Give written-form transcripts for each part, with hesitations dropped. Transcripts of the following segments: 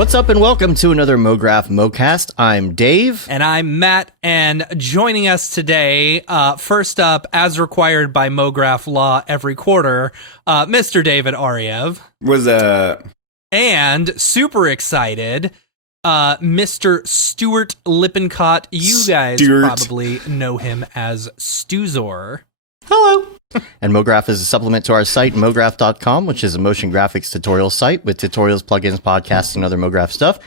What's up and welcome to another Mograph Mocast. I'm Dave. And I'm Matt, and joining us today, first up, as required by Mograph law every quarter, Mr. David Ariew. Was And super excited, Mr. Stuart Lippincott. You guys probably know him as Stuzor. Hello. And Mograph is a supplement to our site, mograph.com, which is a motion graphics tutorial site with tutorials, plugins, podcasts, and other Mograph stuff.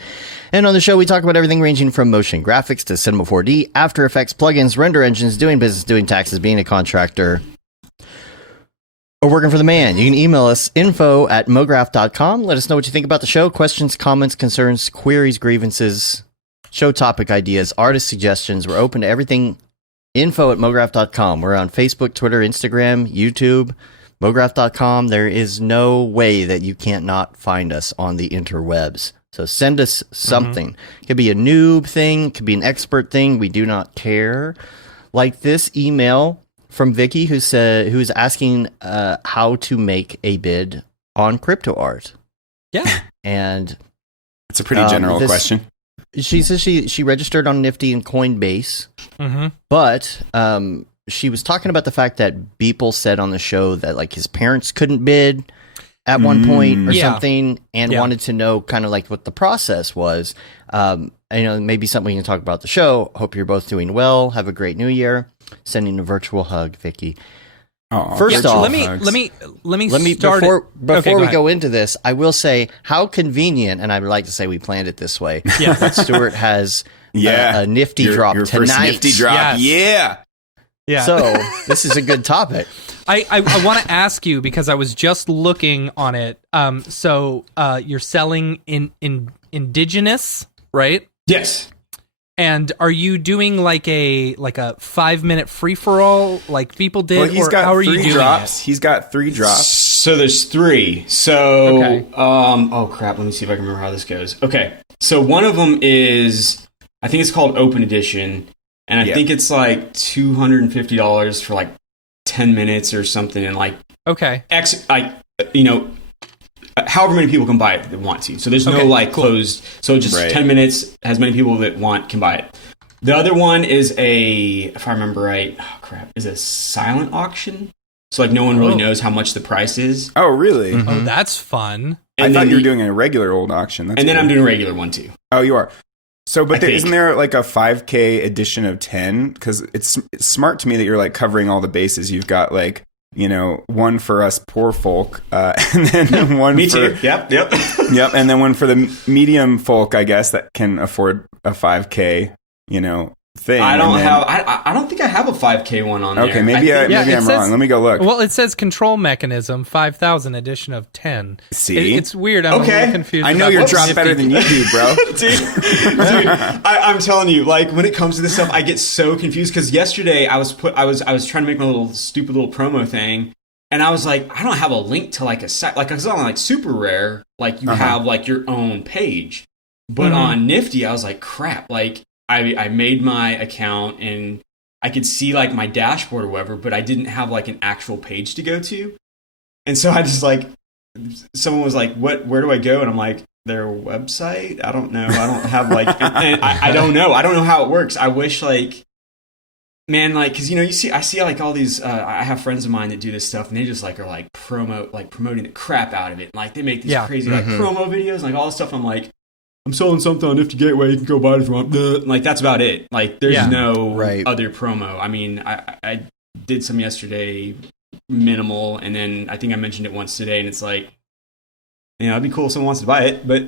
And on the show, we talk about everything ranging from motion graphics to Cinema 4D, After Effects, plugins, render engines, doing business, doing taxes, being a contractor, or working for the man. You can email us, info@mograph.com. Let us know what you think about the show. Questions, comments, concerns, queries, grievances, show topic ideas, artist suggestions. We're open to everything. Info@mograph.com. We're on Facebook, Twitter, Instagram, YouTube, mograph.com. There is no way that you can't not find us on the interwebs. So send us something. It could be a noob thing, it could be an expert thing. We do not care. Like this email from Vicky who is asking how to make a bid on cryptoart. Yeah. And it's a pretty general question. She says she registered on Nifty and Coinbase, but she was talking about the fact that Beeple said on the show that like his parents couldn't bid at one point or something, and wanted to know kind of like what the process was. Maybe something we can talk about the show. Hope you're both doing well. Have a great new year. Sending a virtual hug, Vicky. First off, let me start before we go into this. I will say how convenient, and I would like to say we planned it this way. Yeah, that Stuart has a Nifty drop your tonight. First Nifty drop, yeah. So this is a good topic. I want to ask you because I was just looking on it. So you're selling in indigenous, right? Yes. And are you doing like a 5-minute free for all like people did? Well, he's got how are three you doing drops. it? He's got 3 drops. So there's 3. So okay. Oh crap, let me see if I can remember how this goes. Okay. So one of them is, I think it's called Open Edition, and I think it's like $250 for like 10 minutes or something, and like however many people can buy it that want to. So there's no closed. So just 10 minutes, as many people that want can buy it. The other one is if I remember right, is a silent auction. So like no one really knows how much the price is. Oh, really? Mm-hmm. Oh, that's fun. I thought you were doing a regular old auction. That's then I'm doing a regular one too. Oh, you are. So, but isn't there like a 5K edition of 10? Because it's smart to me that you're like covering all the bases. You've got like, one for us poor folk, and then one Me for... too. Yep. Yep, and then one for the medium folk, I guess, that can afford a 5K, thing. I don't think I have a 5K one on there. Okay, maybe I'm wrong. Let me go look. Well, it says control mechanism 5,000 edition of 10. See? It's weird. I'm a little confused. I know your drop better than you do, bro. Dude, I'm telling you, like when it comes to this stuff, I get so confused because yesterday I was trying to make my little stupid little promo thing, and I was like, I don't have a link to like a site, like it's on like Super Rare, like you have like your own page, but on Nifty, I was like, crap, like. I made my account and I could see like my dashboard or whatever, but I didn't have like an actual page to go to. And so I just like, someone was like, where do I go? And I'm like, their website? I don't know. I don't have like, and I don't know. I don't know how it works. I wish like, man, like, cause I see like all these, I have friends of mine that do this stuff and they just like are like promoting the crap out of it. Like they make these crazy like promo videos and like all this stuff. And I'm like, I'm selling something on Nifty Gateway. You can go buy it if you want. Like, that's about it. Like, there's no other promo. I mean, I did some yesterday, minimal, and then I think I mentioned it once today, and it's like, it'd be cool if someone wants to buy it, but...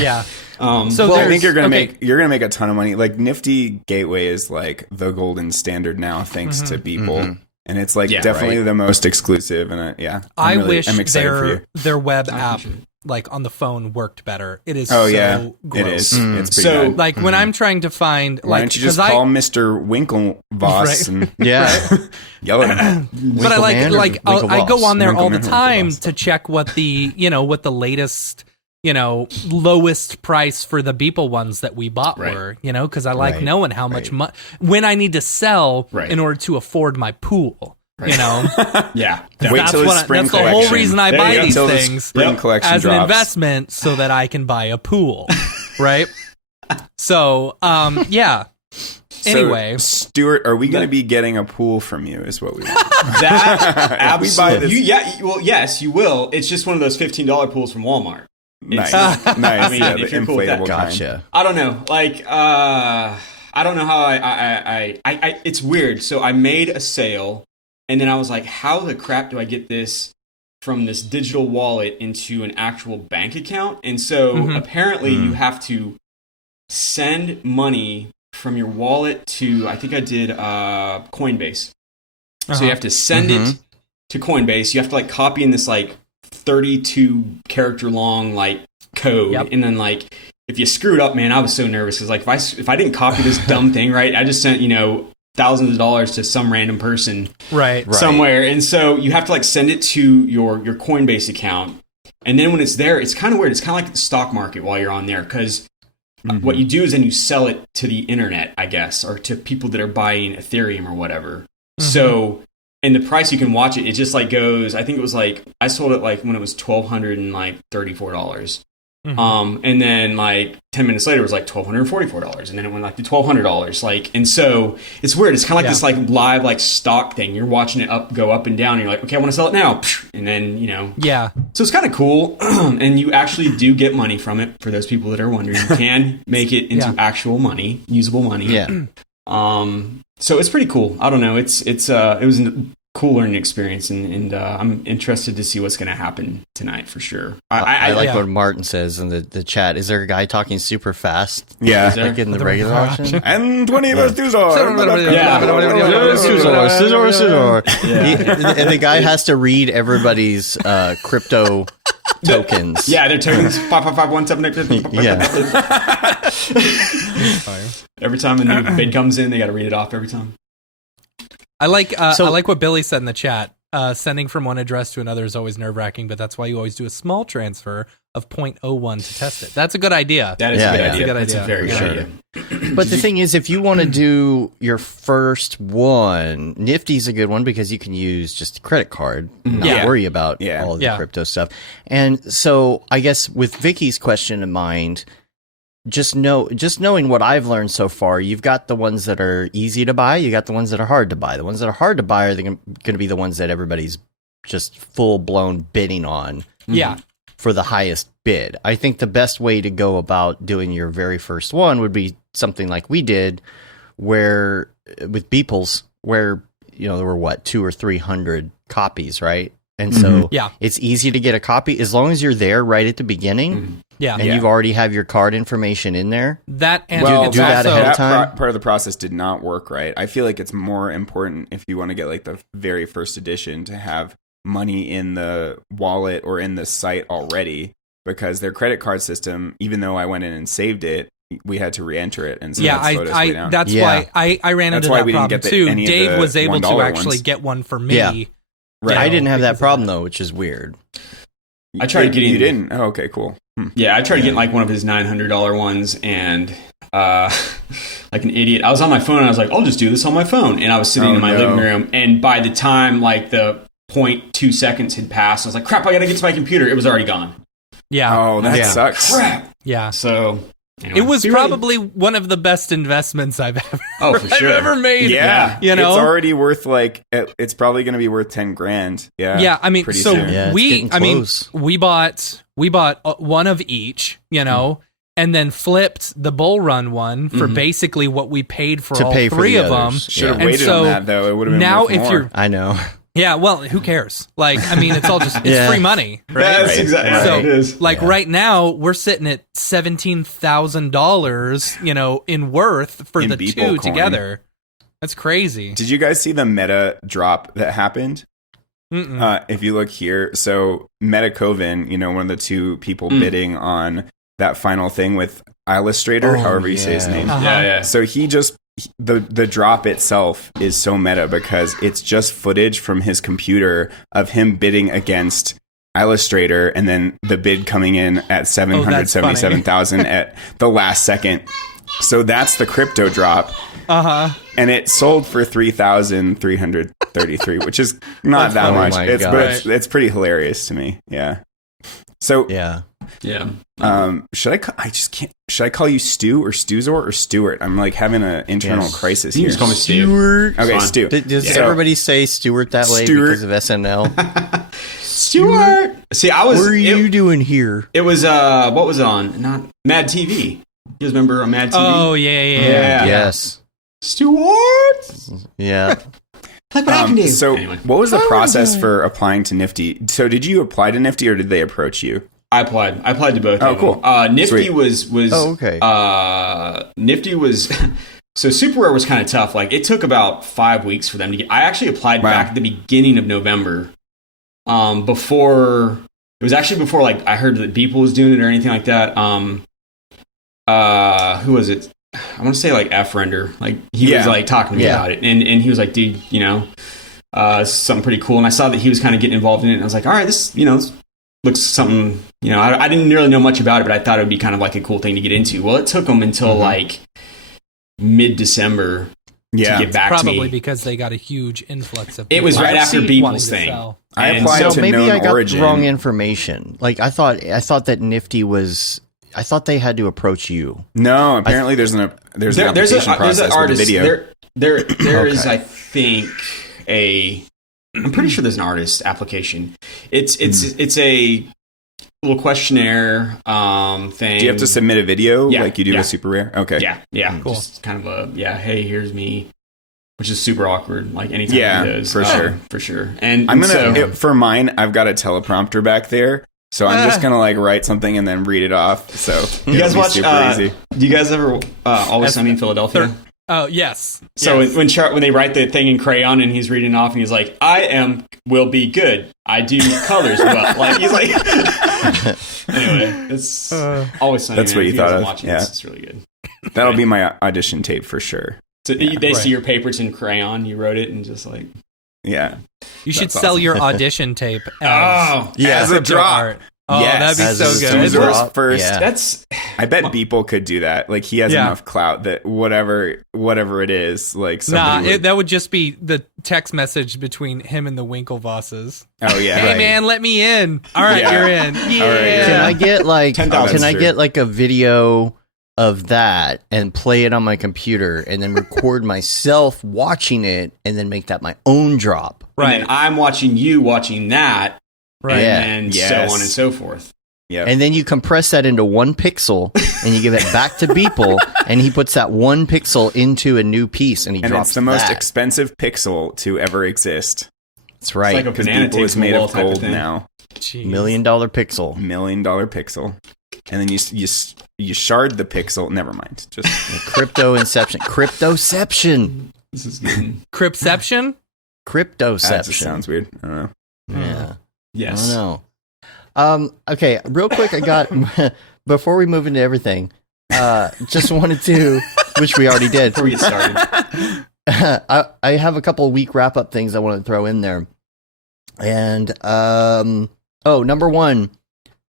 yeah. So I think you're gonna make a ton of money. Like, Nifty Gateway is like the golden standard now, thanks to people. And it's like definitely the most exclusive, and I wish I'm excited for you. Their web app like on the phone worked better. It is gross. It is. It's pretty good. Like when I'm trying to find why don't you just call Mr. Winklevoss and yell at him. But I go on there all the time to check what the what the latest lowest price for the Beeple ones that we bought were, because I like knowing how much when I need to sell in order to afford my pool. You know, Yeah. Wait till the spring that's the collection. whole reason I buy these Till the things spring collection as an drops. investment so that I can buy a pool, right? So, yeah. Anyway, so, Stuart, are we going to be getting a pool from you? Is what we want. That absolutely. this. Well, yes, you will. It's just one of those $15 pools from Walmart. Nice, It's- nice. I mean, yeah, if the you're cool with that. inflatable kind. Gotcha. I don't know. Like, I don't know how I it's weird. So I made a sale, and then I was like, how the crap do I get this from this digital wallet into an actual bank account? And so apparently you have to send money from your wallet to, I think I did Coinbase. So you have to send it to Coinbase. You have to like copy in this like 32 character long like code, and then like if you screwed up, man, I was so nervous because like if I didn't copy this dumb thing right, I just sent thousands of dollars to some random person somewhere, and so you have to like send it to your Coinbase account, and then when it's there, it's kind of weird. It's kind of like the stock market while you're on there because what you do is then you sell it to the internet, I guess, or to people that are buying Ethereum or whatever. So. And the price you can watch it, it just like goes. I think it was like I sold it like when it was $1,234, and then like 10 minutes later it was like $1,244, and then it went like to $1,200. Like, and so it's weird. It's kind of like this like live like stock thing. You're watching it go up and down. And you're like, okay, I want to sell it now, and then So it's kind of cool, and you actually do get money from it. For those people that are wondering, you can make it into actual money, usable money. Yeah. So it's pretty cool. I don't know. It was a cool learning experience, and I'm interested to see what's going to happen tonight for sure. I like what Martin says in the chat. Is there a guy talking super fast? Yeah. Like in the regular auction? And 20 of us do so. And the guy has to read everybody's crypto tokens. Yeah, their tokens 555178. Yeah. Every time a new bid comes in, they got to read it off every time. I like what Billy said in the chat. Sending from one address to another is always nerve-wracking, but that's why you always do a small transfer of 0.01 to test it. That's a good idea. That is a good idea. That's a very good idea. But the thing is, if you want to do your first one, Nifty's a good one because you can use just a credit card, not worry about all of the crypto stuff. And so I guess with Vicky's question in mind, just knowing what I've learned so far, you've got the ones that are easy to buy, you got the ones that are hard to buy. The ones that are hard to buy are going to be the ones that everybody's just full-blown bidding on. Yeah. For the highest bid. I think the best way to go about doing your very first one would be something like we did, where with Beeple's, where there were 200 or 300 copies, right? And so it's easy to get a copy as long as you're there right at the beginning. And you've already have your card information in there. That and do that ahead of time. Part of the process did not work right. I feel like it's more important if you want to get like the very first edition to have money in the wallet or in the site already, because their credit card system, even though I went in and saved it, we had to re-enter it, and so that slowed us way down. That's why I ran into that problem too. Dave was able to actually get one for me. Yeah. Right. I didn't have that problem though, which is weird. I tried getting. You didn't? Oh, okay, cool. Yeah, I tried getting like one of his $900 ones, and like an idiot, I was on my phone and I was like, I'll just do this on my phone. And I was sitting in my living room, and by the time like the 0.2 seconds had passed, I was like, crap, I gotta get to my computer. It was already gone. Yeah. Oh, that sucks. Crap. Yeah. So anyway, it was probably one of the best investments I've ever ever made. Yeah. It's already worth like, it's probably going to be worth 10 grand. Yeah. Yeah. I mean, so soon. we bought one of each, and then flipped the Bull Run one for basically what we paid for all three of them. Should have waited on that though. It would have been now worth if more. you're, I know. Yeah, well, who cares? Like, I mean, it's all just it's free money, right? That's exactly so, it is. Like right now, we're sitting at $17,000, in worth for the two coin together. That's crazy. Did you guys see the meta drop that happened? If you look here, so Meta Coven, one of the two people bidding on that final thing with Illustrator, however you say his name. Yeah. So he just. The drop itself is so meta because it's just footage from his computer of him bidding against Illustrator, and then the bid coming in at 777,000 at the last second. So that's the crypto drop. And it sold for $3,333. 33, which is not that much. But it's pretty hilarious to me. Yeah. So yeah. Should I call you Stu or Stuzor or Stuart? I'm like having an internal crisis here. You just call me Stuart. Okay, Stu. Does everybody say Stuart that way because of SNL? Stuart. See, what are you doing here? It was what was it on? Not Mad TV. You guys remember on Mad TV? Oh yeah. Yes. Stuart. Yeah. Like what I can do. So, what was the process for applying to Nifty? So, did you apply to Nifty or did they approach you? I applied to both. Oh, cool. Nifty was. Oh, okay. Nifty was. So Super Rare was kind of tough. Like it took about 5 weeks for them to get. I actually applied back at the beginning of November. Before like I heard that Beeple was doing it or anything like that. Who was it? I want to say like F Render. Like he was like talking to me about it, and he was like, dude, something pretty cool. And I saw that he was kind of getting involved in it, and I was like, all right, this looks something. I didn't really know much about it, but I thought it would be kind of like a cool thing to get into. Well, it took them until like mid-December to get back to me. Probably because they got a huge influx of. It was right after Beeple's thing. I applied to maybe Known I got Origin. the wrong information. Like I thought that Nifty was. I thought they had to approach you. No, apparently there's an application process with a video. There is, I think, I'm pretty sure there's an artist application. It's a little questionnaire thing. Do you have to submit a video like you do with Super Rare? Okay. Yeah. Cool. Just kind of hey, here's me, which is super awkward. Like anytime it does. For sure. And I'm gonna for mine. I've got a teleprompter back there. So I'm just gonna like write something and then read it off. So you guys watch? Do you guys ever Always Sunny in Philadelphia? Oh yes. So when they write the thing in crayon and he's reading off and he's like, will be good. I do colors well. Like he's like. Anyway, it's Always Sunny. That's what you thought of. Yeah, it's really good. That'll be my audition tape for sure. So they see your papers in crayon. You wrote it and just like. Yeah. You should sell your audition tape as a drop. Art. Oh, that'd be so good. First. Yeah. I bet Beeple could do that. Like he has enough clout that whatever it is, like somebody that would just be the text message between him and the Winklevosses. Oh yeah. Hey man, let me in. All right, you're in. Yeah. All right, Can I get like 10,000. Can I get like a video of that and play it on my computer and then record myself watching it and then make that my own drop? Right. And then I'm watching you watching that. Right. And so on and so forth. Yeah. And then you compress that into 1 pixel and you give it back to Beeple and he puts that 1 pixel into a new piece and he drops it's the most that. expensive pixel to ever exist. That's right. It's like a banana Beeple is made of type gold thing. now. $1 million pixel. $1 million pixel. And then you shard the pixel. Never mind. Just Cryptoception. This is good. Cryptception? Cryptoception. That just sounds weird. I don't know. Yeah. Yes. I don't know. Okay, real quick, I got before we move into everything, just wanted to, which we already did. Before we get started, I have a couple week wrap up things I want to throw in there, and number one,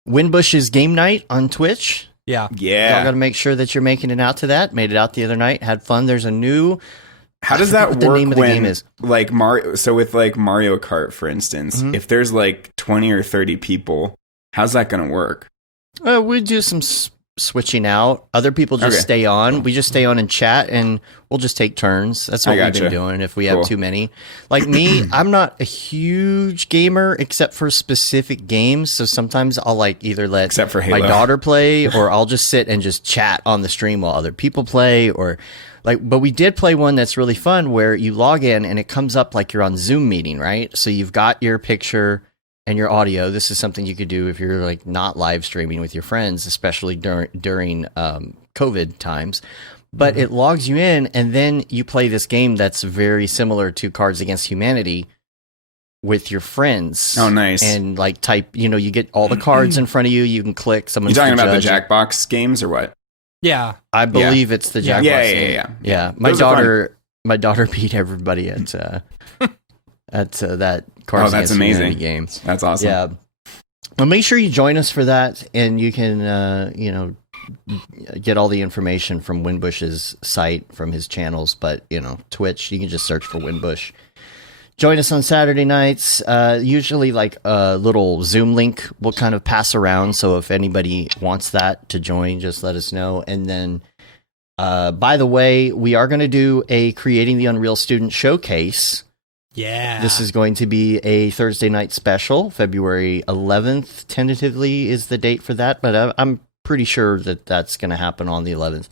Winbush's game night on Twitch. Yeah. Yeah. Y'all got to make sure that you're making it out to that. Made it out the other night. Had fun. There's a new. How does that what work the name of the when, game is. like Mario? So with like Mario Kart, for instance, if there's like 20 or 30 people, how's that going to work? We do some switching out. Other people just stay on. We just stay on and chat, and we'll just take turns. That's what we've been doing if we have too many. Like me, I'm not a huge gamer except for specific games. So sometimes I'll like either let Except for my Halo. daughter play, or I'll just sit and just chat on the stream while other people play, or like. But we did play one that's really fun where you log in and it comes up like you're on Zoom meeting, right? So you've got your picture and your audio. This is something you could do if you're like not live streaming with your friends, especially during COVID times. But it logs you in, and then you play this game that's very similar to Cards Against Humanity with your friends. Oh, nice. And like type, you get all the cards in front of you. You can click. You talking about the Jackbox games or what? Yeah. I believe it's the Jackbox game. Yeah. My daughter beat everybody at that Cards Against Humanity game. That's awesome. Yeah. Well, make sure you join us for that, and you can, get all the information from Winbush's site, from his channels. But, Twitch, you can just search for Winbush. join us on Saturday nights. Usually like a little Zoom link will kind of pass around. So if anybody wants that to join, just let us know. And then, by the way, we are going to do a Creating the Unreal Student Showcase. Yeah. This is going to be a Thursday night special. February 11th, tentatively, is the date for that. But I'm pretty sure that that's going to happen on the 11th.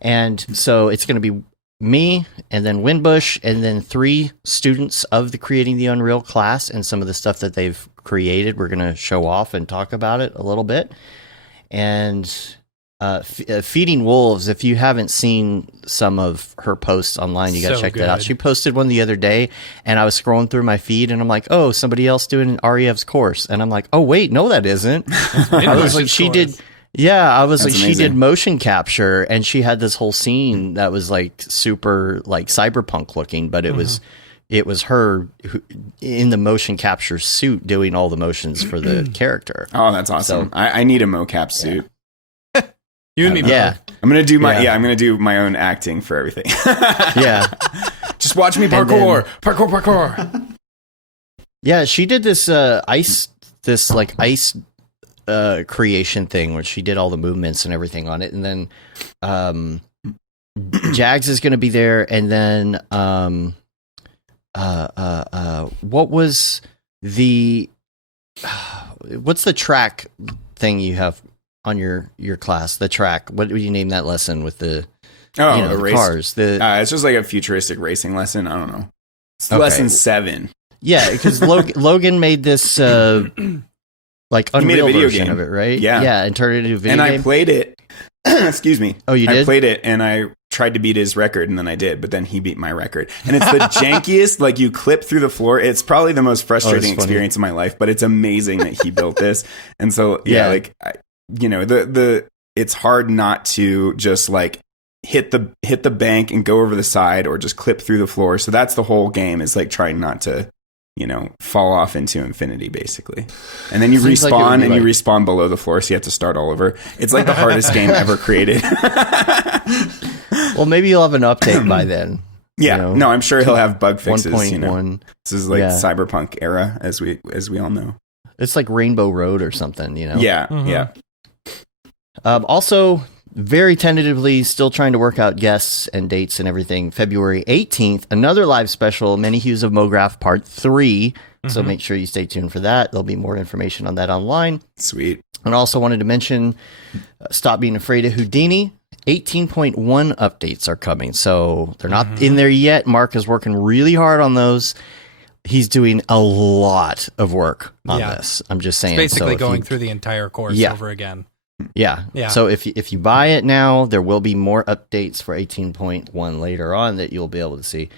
And so it's going to be me, and then Winbush, and then 3 students of the Creating the Unreal class, and some of the stuff that they've created. We're going to show off and talk about it a little bit. And Feeding Wolves, if you haven't seen some of her posts online, you got to check that out. She posted one the other day, and I was scrolling through my feed, and I'm like, oh, somebody else doing Ariev's course. And I'm like, oh, wait, no, that isn't. I was like, she did. Yeah, I was like, she did motion capture, and she had this whole scene that was like super like cyberpunk looking, but it was her in the motion capture suit doing all the motions for the character. Oh, that's awesome! So, I need a mocap suit. You and me, yeah. I'm gonna do I'm gonna do my own acting for everything. Yeah, just watch me parkour. Yeah, she did this ice creation thing where she did all the movements and everything on it, and then Jags is going to be there, and then what was what's the track thing you have on your class? The track, what do you name that lesson with the the race cars? It's just like a futuristic racing lesson. I don't know. It's lesson 7. Yeah, because Logan made this like Unreal version game of it, right? Yeah, and turned it into a video game. And I played it. Excuse me. Oh, you did? I played it, and I tried to beat his record, and then I did, but then he beat my record. And it's the jankiest. Like, you clip through the floor. It's probably the most frustrating experience of my life, but it's amazing that he built this. And so, like, it's hard not to just like hit the bank and go over the side, or just clip through the floor. So that's the whole game, is like trying not to, fall off into infinity, basically. And then you respawn, and you respawn below the floor, so you have to start all over. It's like the hardest game ever created. Well, maybe you'll have an update by then. Yeah, no, I'm sure he'll have bug fixes. 1.1. This is like cyberpunk era, as we all know. It's like Rainbow Road or something, Yeah, yeah. Also, very tentatively, still trying to work out guests and dates and everything. February 18th, another live special, Many Hues of Mograph Part 3. So make sure you stay tuned for that. There'll be more information on that online. Sweet. And I also wanted to mention, Stop Being Afraid of Houdini. 18.1 updates are coming. So they're not in there yet. Mark is working really hard on those. He's doing a lot of work on this. I'm just saying. It's basically going through the entire course over again. Yeah. So if you buy it now, there will be more updates for 18.1 later on that you'll be able to see.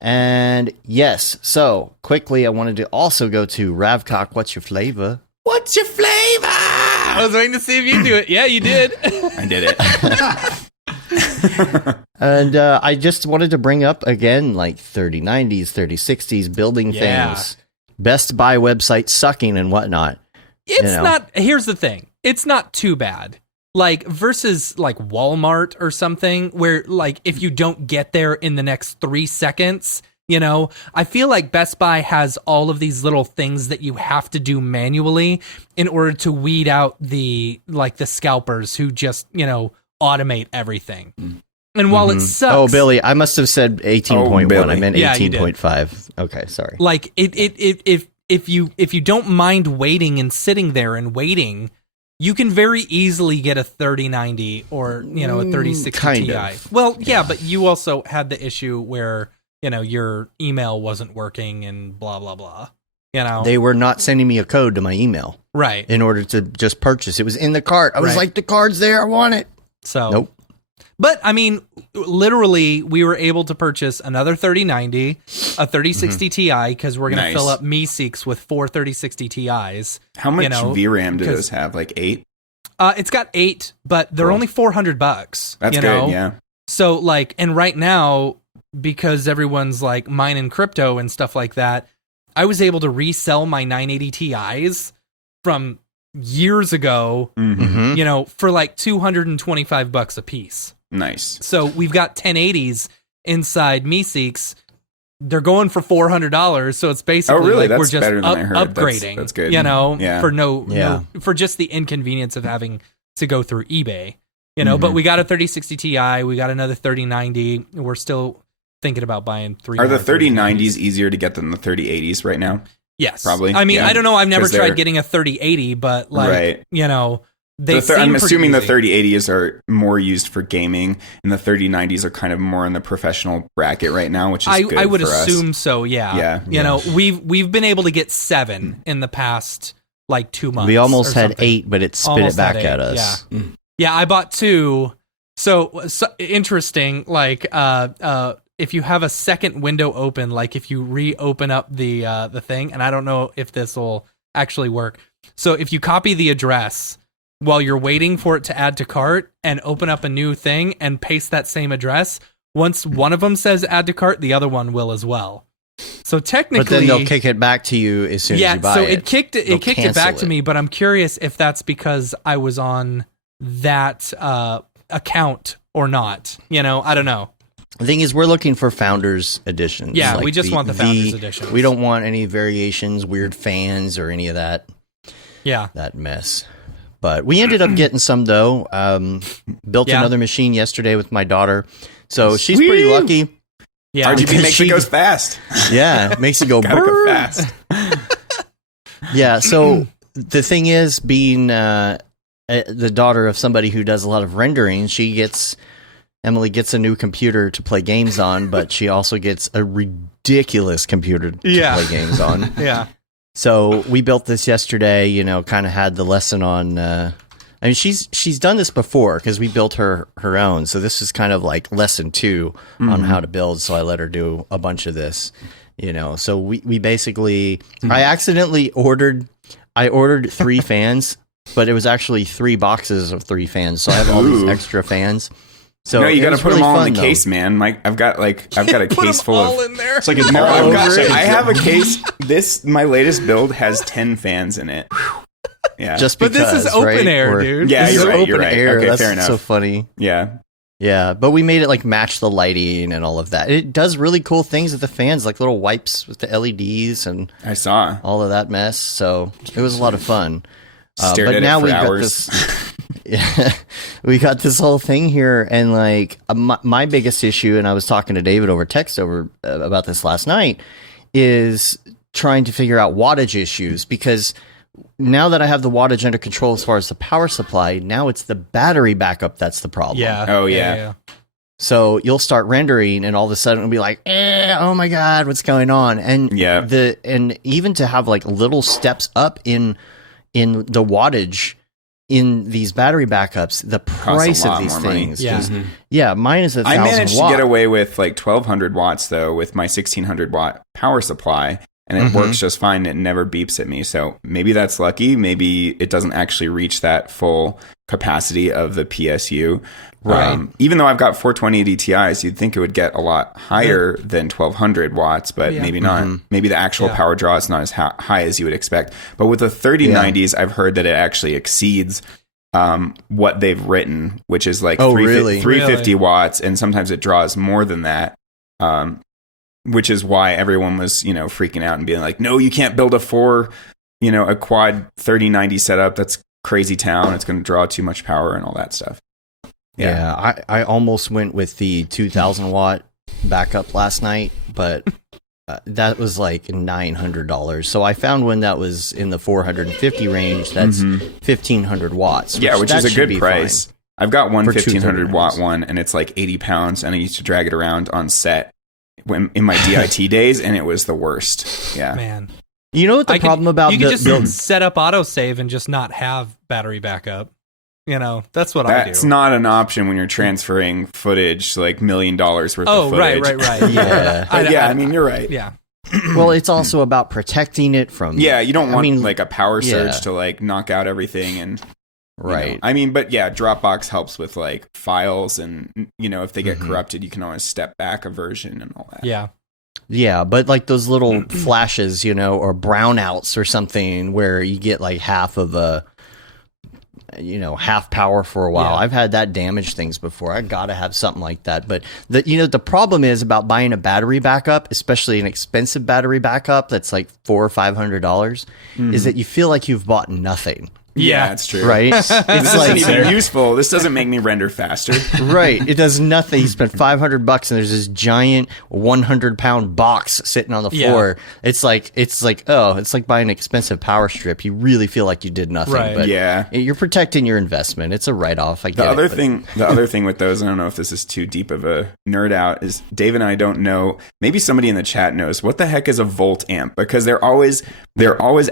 And yes, so quickly, I wanted to also go to Ravcock. What's your flavor? What's your flavor? I was waiting to see if you do it. Yeah, you did. I did it. And I just wanted to bring up again, like 3090s, 3060s, building things, Best Buy website sucking and whatnot. It's not. Here's the thing. It's not too bad. Like, versus like Walmart or something, where like if you don't get there in the next 3 seconds, I feel like Best Buy has all of these little things that you have to do manually in order to weed out the scalpers who just, automate everything. And while it sucks. Oh, Billy, I must have said 18.1. I meant 18.5. Okay, sorry. Like if you don't mind waiting and sitting there and waiting, you can very easily get a 3090 or, a 3060 Ti. Well, yeah, but you also had the issue where, your email wasn't working and blah, blah, blah. They were not sending me a code to my email. Right. In order to just purchase. It was in the cart. I was like, the card's there. I want it. So. Nope. But, I mean, literally, we were able to purchase another 3090, a 3060 Ti, because we're going to fill up Meeseeks with 4 3060 Tis. How much VRAM do those have? Like 8? It's got 8, but they're only $400. That's good, yeah. So, and right now, because everyone's, mining crypto and stuff like that, I was able to resell my 980 Ti's from years ago, for $225 a piece. Nice. So we've got 1080s inside Meeseeks they're going for $400, so it's basically really? like we're That's just better than I heard. upgrading. That's good. You know, Yeah. for just the inconvenience of having to go through eBay. You know, but we got a 3060 Ti, we got another 3090. We're still thinking about buying 3. Are the 3090s easier to get than the 3080s right now? Yes, Probably. I mean, Yeah. I don't know. I've never 'Cause they're- tried getting a 3080, but like, Right. you know, they. I'm assuming the easy. 3080s are more used for gaming, and the 3090s are kind of more in the professional bracket right now, which is good I would for us. assume so. Yeah. Yeah. You know, we've been able to get 7 in the past like 2 months. We almost or had something. 8, but it spit Almost it back had at 8, us. Yeah. Yeah, I bought 2. So interesting. Like, if you have a second window open, like if you reopen up the thing, and I don't know if this will actually work. So if you copy the address while you're waiting for it to add to cart and open up a new thing and paste that same address, once one of them says add to cart, the other one will as well. So technically, But then they'll kick it back to you as soon as you buy so it. it kicked it They'll kicked it back cancel to me, but I'm curious if that's because I was on that account or not. You know, I don't know. The thing is, we're looking for Founders Editions. Yeah, we just want the Founders Editions. We don't want any variations, weird fans, or any of that Yeah. that mess. But we ended up getting some, though. Built Yeah. another machine yesterday with my daughter. So she's Sweet. pretty lucky. Yeah. RGB Because makes she- it goes fast. Yeah, it makes it go Gotta go brrr. fast. Yeah, so the thing is, being the daughter of somebody who does a lot of rendering, Emily gets a new computer to play games on, but she also gets a ridiculous computer to play games on. Yeah. So we built this yesterday, you know, kind of had the lesson on, I mean, she's done this before because we built her own. So this is kind of like lesson 2 on how to build. So I let her do a bunch of this, you know. So we basically, I accidentally ordered 3 fans, but it was actually 3 boxes of 3 fans. So I have all these Ooh. extra fans. So No, you got got to to put them all in the though. case, man. Like I've got a Put case them full all of. in there. It's like a No, I it. have a case. My latest build has 10 fans in it. Yeah, Just But because, this is open right? air, Or- dude. Yeah, This you're is right, open you're right. air. Okay, That's fair enough. so funny. yeah. Yeah, but we made it like match the lighting and all of that. It does really cool things with the fans, like little wipes with the LEDs and I saw. all of that mess. So it was a lot of fun. Stared But at now it for we've hours. got this. Yeah, we got this whole thing here, and like my biggest issue, and I was talking to David over text about this last night, is trying to figure out wattage issues, because now that I have the wattage under control as far as the power supply, now it's the battery backup that's the problem. Yeah. Oh, yeah. So you'll start rendering, and all of a sudden it'll be like, oh my god, what's going on? And Yeah. and even to have like little steps up in the wattage in these battery backups, the price of lot these more money. things, Yeah. just mine is 1,000 I managed watt. to get away with like 1,200 watts though with my 1,600 watt power supply, and it works just fine. It never beeps at me. So maybe that's lucky. Maybe it doesn't actually reach that full capacity of the PSU. Right. Even though I've got 420 Ti's, you'd think it would get a lot higher than 1,200 watts, but Yeah. maybe not. Maybe the actual Yeah. power draw is not as high as you would expect. But with the 3090s, I've heard that it actually exceeds what they've written, which is like Oh, really? 350 watts, and sometimes it draws more than that. Which is why everyone was, freaking out and being like, "No, you can't build a quad 3090 setup. That's crazy town. It's going to draw too much power and all that stuff." Yeah, I almost went with the 2,000 watt backup last night, but that was like $900. So I found one that was in the 450 range. That's 1,500 watts. Yeah, which is that a should good be price. I've got one For 1,500 watt 239s. one, and it's like 80 pounds, and I used to drag it around on set in my DIT days, and it was the worst. Yeah. Man. You know what the problem about you could the just set up autosave and just not have battery backup. That's what I do. That's not an option when you're transferring footage, like $1 million worth of Oh, footage. right. Yeah. But yeah, I mean, you're right. Yeah. well, it's also about protecting it from Yeah, you don't want mean, like a power surge yeah. to like knock out everything, and right. I mean, but yeah, Dropbox helps with like files, and if they get corrupted, you can always step back a version and all that. Yeah. Yeah, but like those little flashes, or brownouts or something where you get like half of half power for a while. Yeah. I've had that damage things before. I gotta have something like that. But the problem is about buying a battery backup, especially an expensive battery backup that's like $400 or $500, is that you feel like you've bought nothing. Yeah, that's true. Right? It's This like isn't even useful. This doesn't make me render faster. right. It does nothing. You spend $500 and there's this giant 100-pound box sitting on the floor. It's like it's like buying an expensive power strip. You really feel like you did nothing. Right. But Yeah. you're protecting your investment. It's a write-off. I get The other it, thing with those, I don't know if this is too deep of a nerd out, is Dave and I don't know. Maybe somebody in the chat knows what the heck is a volt amp, because they're always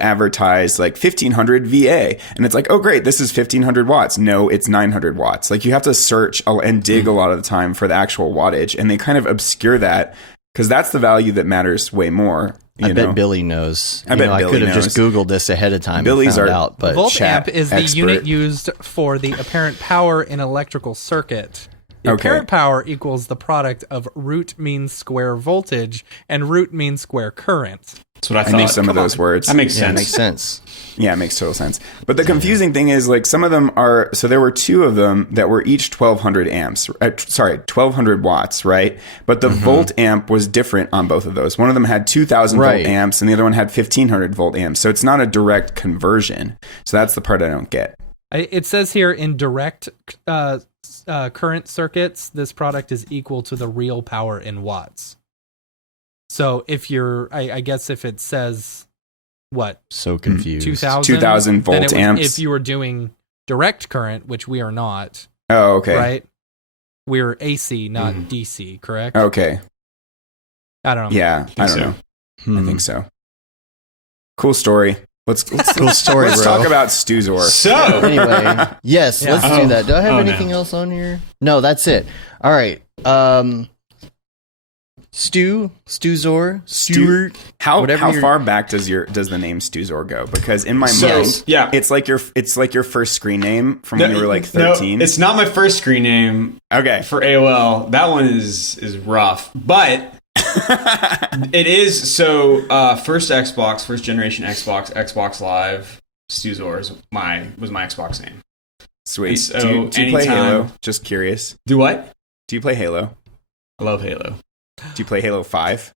advertised like 1500 VA. And it's like, oh, great, this is 1500 watts. No, it's 900 watts. Like, you have to search and dig a lot of the time for the actual wattage. And they kind of obscure that, because that's the value that matters way more. I bet Billy knows. I bet I Billy could have just knows. Googled this ahead of time Billy's and found our out. But Volt chat amp is the expert. unit used for the apparent power in electrical circuit. The Okay. apparent power equals the product of root mean square voltage and root mean square current. That's what I I thought. knew some of Come those on. words. That makes yeah, it sense. makes sense. Yeah, it makes total sense. But the confusing thing is, like, some of them are, so there were two of them that were each 1200 amps, 1200 watts, right? But the volt amp was different on both of those. One of them had 2000 Right. volt amps and the other one had 1500 volt amps. So it's not a direct conversion. So that's the part I don't get. It says here in direct current circuits, this product is equal to the real power in watts. So if I guess if it says what So confused. 2000 volt then it would- amps. if you were doing direct current, which we are not, Oh, okay. right? We're AC, not DC, correct? Okay. I don't know. Yeah, I don't so. know. Hmm. I think so. Cool story. Let's Cool story, let's bro. talk about Stuzor. So, Anyway, yes, Yeah. let's do that. Do I have anything else on here? No, that's it. All right. Stuzor, Stuart. How Whatever you're- far back does the name Stuzor go? Because in my So, mind, yeah. it's like your first screen name from when you were like 13. No, it's not my first screen name Okay. for AOL. That one is rough, but it is. So first generation Xbox Live, Stuzor was my Xbox name. Sweet. So do you play anytime- Halo? Just curious. Do what? Do you play Halo? I love Halo. Do you play Halo 5?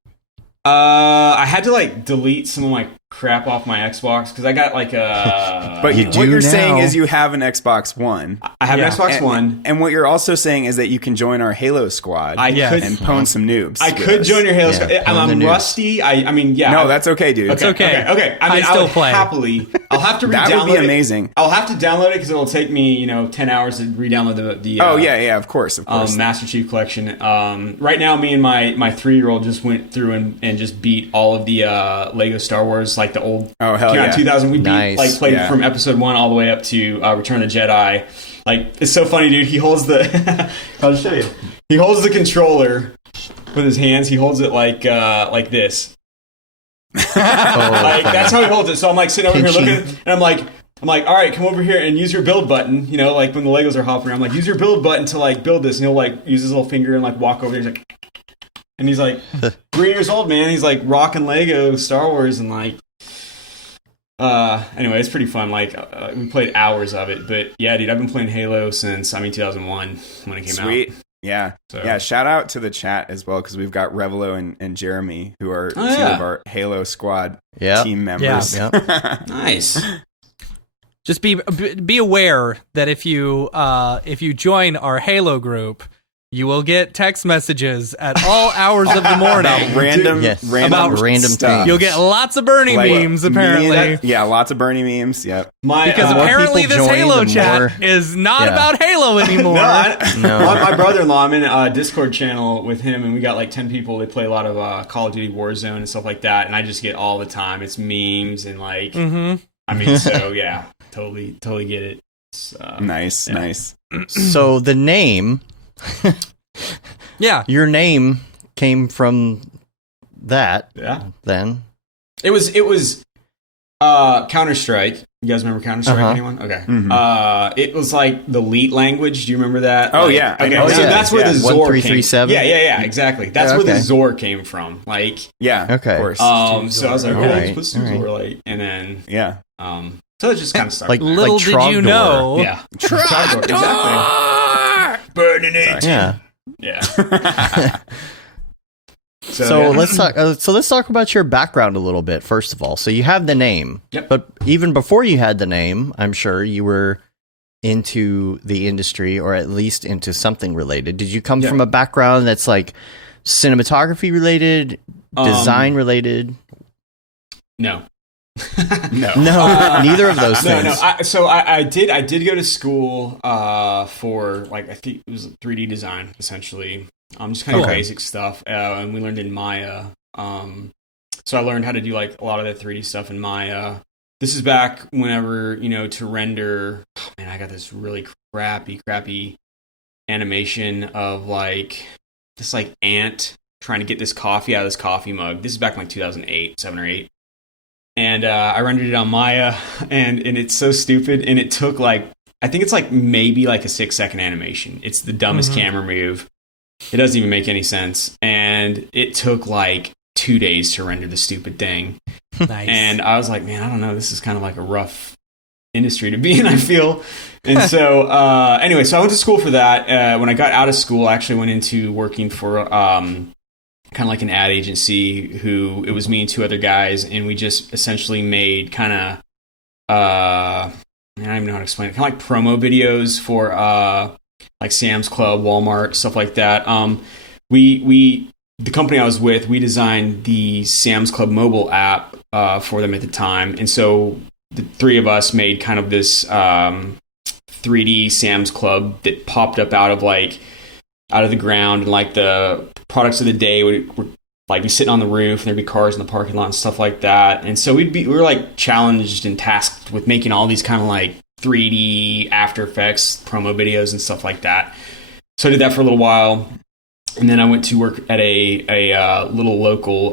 I had to like delete some of my crap off my Xbox because I got like a. But You what do you're now. saying is you have an Xbox One. I have Yeah. an Xbox One. And what you're also saying is that you can join our Halo squad I Yes. could. and pwn some noobs. I with could us. join your Halo. Yeah, Squad. pwn the I'm noobs. rusty. I mean, yeah. No, that's okay, dude. It's okay. Okay. I mean, I still would play. happily. I'll have to re-download That would be it. amazing. I'll have to download it because it'll take me, 10 hours to re-download the Oh, yeah, of course. Master Chief Collection. Right now, me and my 3-year-old just went through and just beat all of the Lego Star Wars, like the old. Oh, hell came out in yeah. 2000. We Nice. played Yeah. from episode 1 all the way up to Return of the Jedi. Like, it's so funny, dude. He holds the. I'll just show you. He holds the controller with his hands. He holds it like this. Like that's how he holds it. So I'm like sitting over here Pinchy. looking, and I'm like, all right, come over here and use your build button. Like when the Legos are hopping around, I'm like, use your build button to like build this, and he'll like use his little finger and like walk over there. He's like, and he's like 3 years old, man. He's like rocking Lego Star Wars and like. Anyway, it's pretty fun. Like we played hours of it, but yeah, dude, I've been playing Halo since 2001 when it came out. Sweet. Yeah. So- Yeah. Shout out to the chat as well, because we've got Revelo and Jeremy, who are two yeah. of our Halo squad Yeah. team members. Yeah. Nice. Just be aware that if you join our Halo group, you will get text messages at all hours of the morning. About random, Yes. random, About random stuff. things. You'll get lots of Bernie Like, memes, apparently. Yeah, lots of Bernie memes. Yep. Because more apparently people this join, Halo the chat more- is not Yeah. about Halo anymore. No. My brother-in-law, I'm in a Discord channel with him, and we got like 10 people. They play a lot of Call of Duty Warzone and stuff like that, and I just get all the time. It's memes and like, I mean, so yeah, totally get it. It's, Nice, yeah. nice. So the name, Yeah. your name came from that. Yeah, Then it was Counter-Strike. You guys remember Counter-Strike? Uh-huh. Anyone? Okay. It was like the Leet language. Do you remember that? Oh, Like, yeah. I Okay, know so that. that's where Yeah. the Zor came. 1337? Yeah, exactly. That's Yeah, where the okay. Zor came from. Like, Yeah. Okay. Of course. so I was like, All oh, right, let's all put right. Zor, like, and then yeah. So it just kind of stuck. Little did you Trogdor. know. Yeah. Trogdor, exactly. Burning it. Yeah. Yeah. So let's talk about your background a little bit. First of all, so you have the name, Yep. but even before you had the name, I'm sure you were into the industry, or at least into something related. Did you come from a background that's like cinematography related, design related? No. No. No, neither of those things. No. I did go to school for like I think it was 3D design essentially. Just kind of basic stuff, and we learned in Maya. So I learned how to do like a lot of the 3D stuff in Maya. This is back whenever, to render. Oh, man, I got this really crappy animation of like this like ant trying to get this coffee out of this coffee mug. This is back in like 2008, 7 or 8. And I rendered it on Maya, and it's so stupid. And it took like, I think it's like maybe like a 6-second animation. It's the dumbest camera move. It doesn't even make any sense. And it took like 2 days to render the stupid thing. Nice. And I was like, man, I don't know. This is kind of like a rough industry to be in, I feel. And so anyway, so I went to school for that. When I got out of school, I actually went into working for kind of like an ad agency. It was me and 2 other guys, and we just essentially made kind of I don't even know how to explain it. Kind of like promo videos for like Sam's Club, Walmart, stuff like that. The company I was with, we designed the Sam's Club mobile app for them at the time, and so the 3 of us made kind of this 3D Sam's Club that popped up out of the ground, and like the products of the day would like be sitting on the roof, and there'd be cars in the parking lot and stuff like that. And so we were like challenged and tasked with making all these kind of like 3D After Effects promo videos and stuff like that. So I did that for a little while, and then I went to work at a little local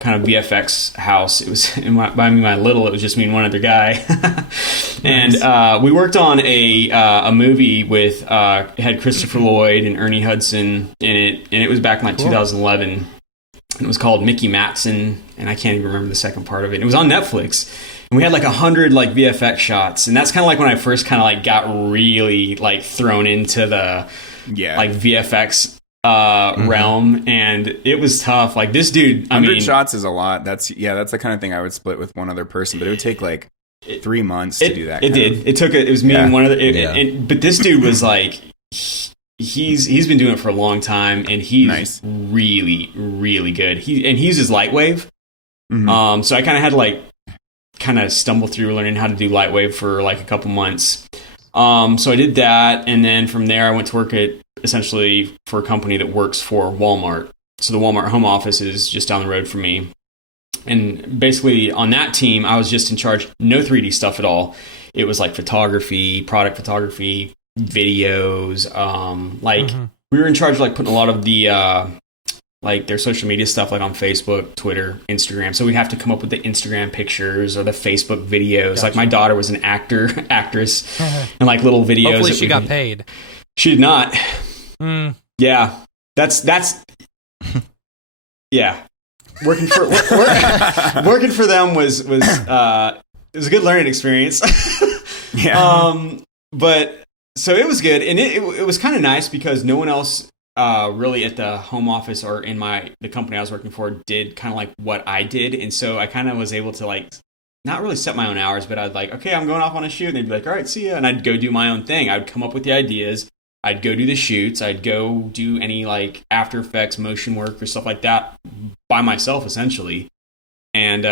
kind of VFX house. It was by my little, it was just me and one other guy. And we worked on a movie with it had Christopher Lloyd and Ernie Hudson in it, and it was back in like 2011. And it was called Mickey Matson, and I can't even remember the second part of it. It was on Netflix, and we had like 100 like VFX shots, and that's kind of like when I first kind of like got really like thrown into the like VFX realm, and it was tough. Like this dude, 100 shots is a lot. That's the kind of thing I would split with one other person, but it would take like 3 months to do that. It did. It was me and one other. But this dude was like, he's been doing it for a long time, and he's really, really good. He uses Lightwave. So I kind of had to like kind of stumble through learning how to do Lightwave for like a couple months. So I did that, and then from there I went to work essentially for a company that works for Walmart. So the Walmart home office is just down the road from me. And basically on that team, I was just in charge, no 3D stuff at all. It was like photography, product photography, videos. We were in charge of like putting a lot of the like their social media stuff like on Facebook, Twitter, Instagram. So we'd have to come up with the Instagram pictures or the Facebook videos. Gotcha. Like my daughter was an actress, and like little videos. Hopefully she got paid. She did not. Yeah, that's yeah. Working for them was it was a good learning experience. But so it was good, and it was kind of nice because no one else really at the home office or in the company I was working for did kind of like what I did, and so I kind of was able to like not really set my own hours, but I'd like, okay, I'm going off on a shoot, and they'd be like, all right, see ya, and I'd go do my own thing. I'd come up with the ideas. I'd go do the shoots. I'd go do any like After Effects motion work or stuff like that by myself, essentially, and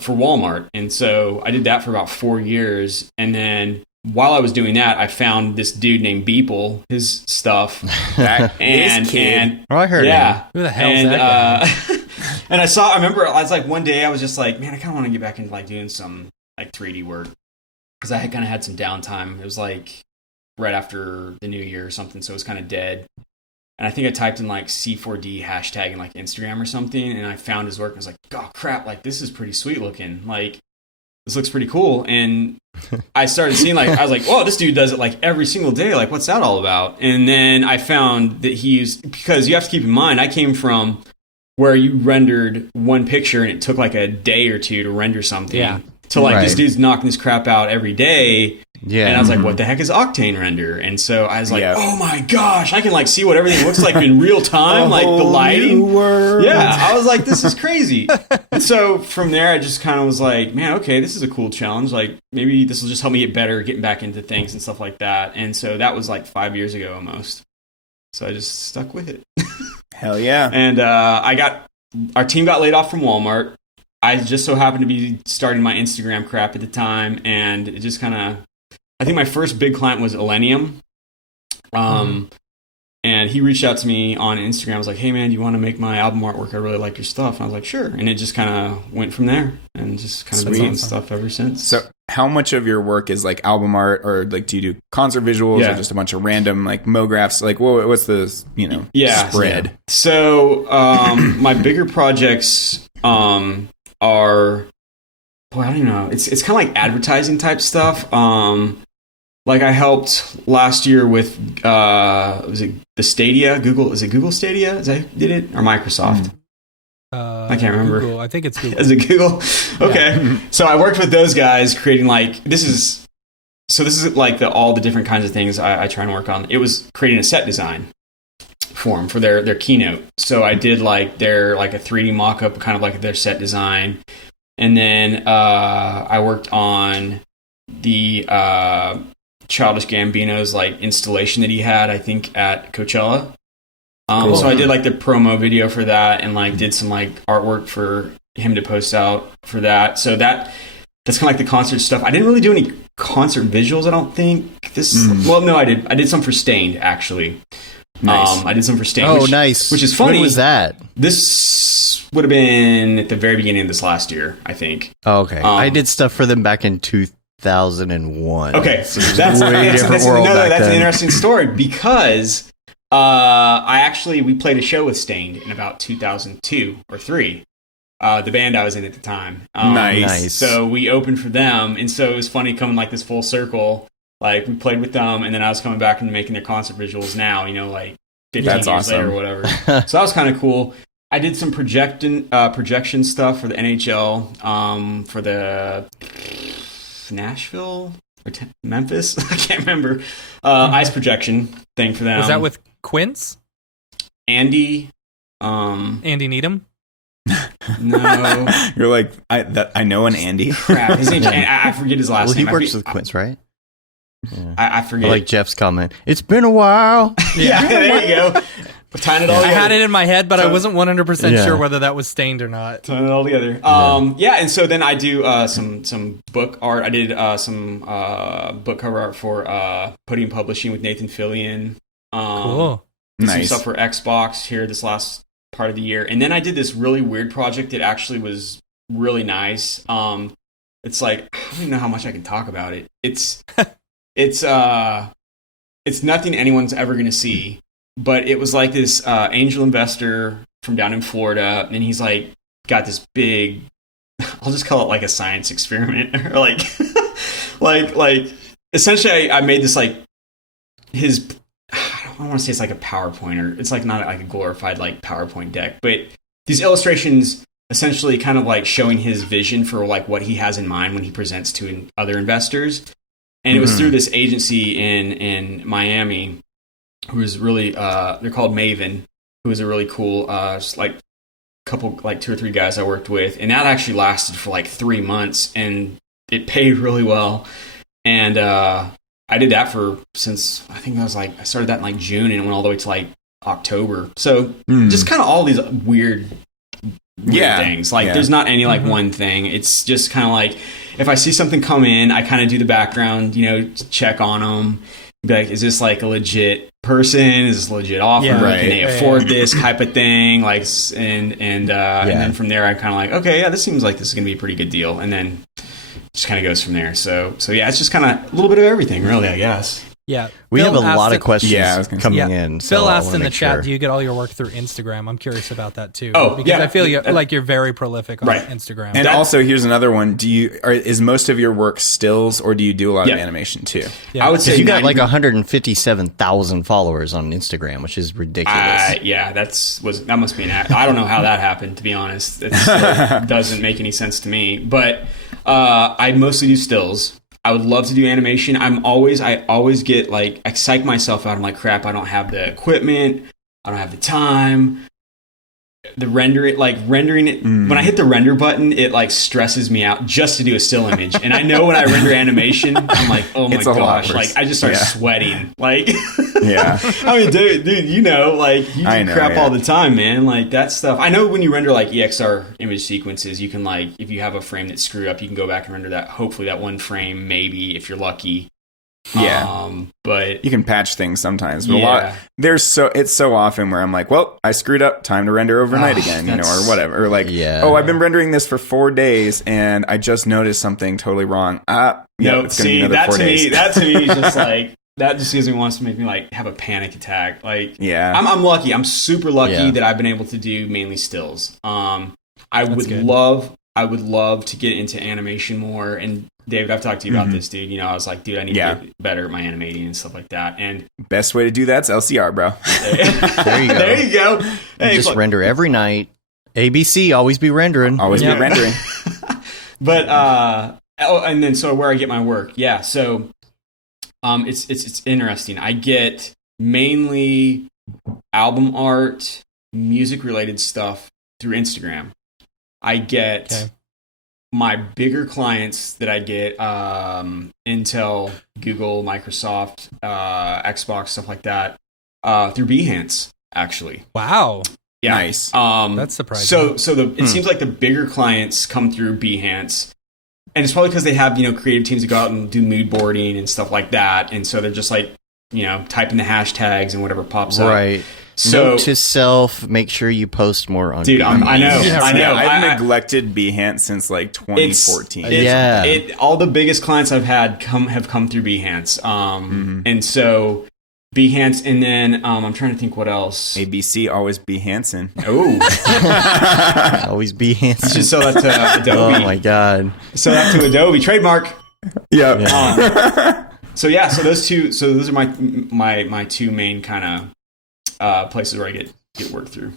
for Walmart. And so I did that for about 4 years. And then while I was doing that, I found this dude named Beeple, his stuff. I heard him. Who the hell is that guy? And I remember I was like, one day I was just like, man, I kind of want to get back into like doing some like 3D work, because I had kind of had some downtime. It was like right after the new year or something, so it was kind of dead. And I think I typed in like C4D hashtag in like Instagram or something, and I found his work, and I was like, oh crap, like this is pretty sweet looking, like this looks pretty cool. And I started seeing like, I was like, whoa, this dude does it like every single day, like what's that all about? And then I found that because you have to keep in mind, I came from where you rendered one picture and it took like a day or two to render something. to like this Right. dude's knocking this crap out every day. Yeah. And I was like, what the heck is Octane render? And so I was like, Yeah. oh my gosh, I can like see what everything looks like in real time, like the lighting. New world. Yeah, I was like, this is crazy. And so from there, I just kind of was like, man, okay, this is a cool challenge. Like maybe this will just help me get better, getting back into things and stuff like that. And so that was like 5 years ago almost. So I just stuck with it. Hell yeah. And our team got laid off from Walmart. I just so happened to be starting my Instagram crap at the time, and it just kind of, I think my first big client was Elenium. And he reached out to me on Instagram. I was like, hey man, do you want to make my album artwork? I really like your stuff. And I was like, sure. And it just kind of went from there, and just kind of been on stuff ever since. So how much of your work is like album art, or like do you do concert visuals or just a bunch of random like Mographs? Like what's the, spread? So my bigger projects are, boy, I don't know. It's kind of like advertising type stuff. Like I helped last year with was it the Stadia? Google, is it Google Stadia? Is that who did it, or Microsoft? I can't remember. Google. I think it's Google. Is it Google? Okay. So I worked with those guys creating like this is like all the different kinds of things I try and work on. It was creating a set design for them for their keynote. So I did like their like a 3D mock-up, kind of like their set design. And then I worked on the Childish Gambino's like installation that he had, I think, at Coachella. Cool. So I did like the promo video for that, and like did some like artwork for him to post out for that. So that's kind of like the concert stuff. I didn't really do any concert visuals, I don't think. Well, no, I did. I did some for Stained, actually. Nice. I did some for Stained. Oh, which, nice. Which is funny. When was that? This would have been at the very beginning of this last year, I think. Oh, okay. I did stuff for them back in 2001. Okay, So that's way different world back that's an then. interesting story because we played a show with Stained in about 2002 or 3. The band I was in at the time. Nice. So we opened for them, and so it was funny coming like this full circle. Like we played with them, and then I was coming back and making their concert visuals now. Like 15 That's years awesome. later or whatever. So that was kind of cool. I did some projection stuff for the NHL, for the Nashville or Memphis. I can't remember. Ice projection thing for them. Was that with Quince? Andy? Andy Needham? No. You're like, I know an Andy. Crap. His name's I forget his last Well, he name. works with Quince, right? Yeah. I forget. I like Jeff's comment. It's been a while. Yeah, there you go. We're tying it all I together. had it in my head, but I wasn't 100% Yeah. sure whether that was Stained or not. Tying it all together. And so then I do some book art. I did some book cover art for Podium Publishing with Nathan Fillion. Cool. Did some Nice. stuff for Xbox here this last part of the year. And then I did this really weird project that actually was really nice. It's like, I don't even know how much I can talk about it. It's nothing anyone's ever going to see, but it was like this angel investor from down in Florida, and he's like got this big, I'll just call it like a science experiment, or like essentially I made this like his, I don't want to say it's like a PowerPoint, or it's like not like a glorified like PowerPoint deck, but these illustrations essentially kind of like showing his vision for like what he has in mind when he presents to other investors. And it was through this agency in Miami, who was really they're called Maven, who was a really cool just like couple, like 2 or 3 guys I worked with, and that actually lasted for like 3 months, and it paid really well. And I did that since I think I started that in like June, and it went all the way to like October. So just kind of all these weird things. Like there's not any like one thing. It's just kind of like, if I see something come in, I kind of do the background, check on them. Be like, is this like a legit person? Is this a legit offer? Yeah. Right. Can they afford this type of thing? Like, and then from there, I'm kind of like, okay, yeah, this seems like this is going to be a pretty good deal. And then just kind of goes from there. So yeah, it's just kind of a little bit of everything, really, I guess. Yeah. We Phil have a asked lot of questions Yeah, I was gonna coming Yeah. in. So Phil I asked wanna in the make chat, sure. do you get all your work through Instagram? I'm curious about that too. Oh, because yeah. I feel you're very prolific on Right. Instagram. And also, here's another one. Is most of your work stills, or do you do a lot of animation too? Yeah. I would say You got like 90 157,000 followers on Instagram, which is ridiculous. yeah, that must be an act. I don't know how that happened, to be honest. It doesn't make any sense to me. But I mostly do stills. I would love to do animation. I always get like, I psych myself out. I'm like, crap, I don't have the equipment. I don't have the time. Rendering it, when I hit the render button, it like stresses me out just to do a still image. And I know when I render animation, I'm like, oh my gosh, like I just start sweating. Like, yeah. I mean, dude, you know, like you do crap all the time, man. Like that stuff. I know when you render like EXR image sequences, you can like, if you have a frame that's screwed up, you can go back and render that. Hopefully that one frame, maybe if you're lucky. Yeah, but you can patch things sometimes. But it's so often where I'm like, well, I screwed up. Time to render overnight again, you know, or whatever. Or like, I've been rendering this for 4 days and I just noticed something totally wrong. It's gonna be another 4 days. That to me is just like that. Just gives me wants to make me like have a panic attack. Like, I'm lucky. I'm super lucky that I've been able to do mainly stills. I would love to get into animation more. And David, I've talked to you about this, dude. You know, I was like, dude, I need to get better at my animating and stuff like that. And best way to do that's LCR, bro. There you go. There you go. Hey, just render every night. ABC, always be rendering. Always be rendering. But and then so where I get my work, so it's interesting. I get mainly album art, music related stuff through Instagram. I get my bigger clients that I get, Intel, Google, Microsoft, Xbox, stuff like that, through Behance, actually. Wow. Yeah. Nice. That's surprising. So it seems like the bigger clients come through Behance. And it's probably because they have, you know, creative teams that go out and do mood boarding and stuff like that. And so they're just like, you know, typing the hashtags and whatever pops up. Right. So, note to self, make sure you post more on Dude, Behance. I know. I've neglected Behance since like 2014. All the biggest clients I've had have come through Behance. And so Behance, and then I'm trying to think what else. ABC, always Behansen. Oh. Always Behance. Just sell that to Adobe. Oh my God. Sell that to Adobe. Trademark. Yeah. So those are my two main kind of places where I get work through.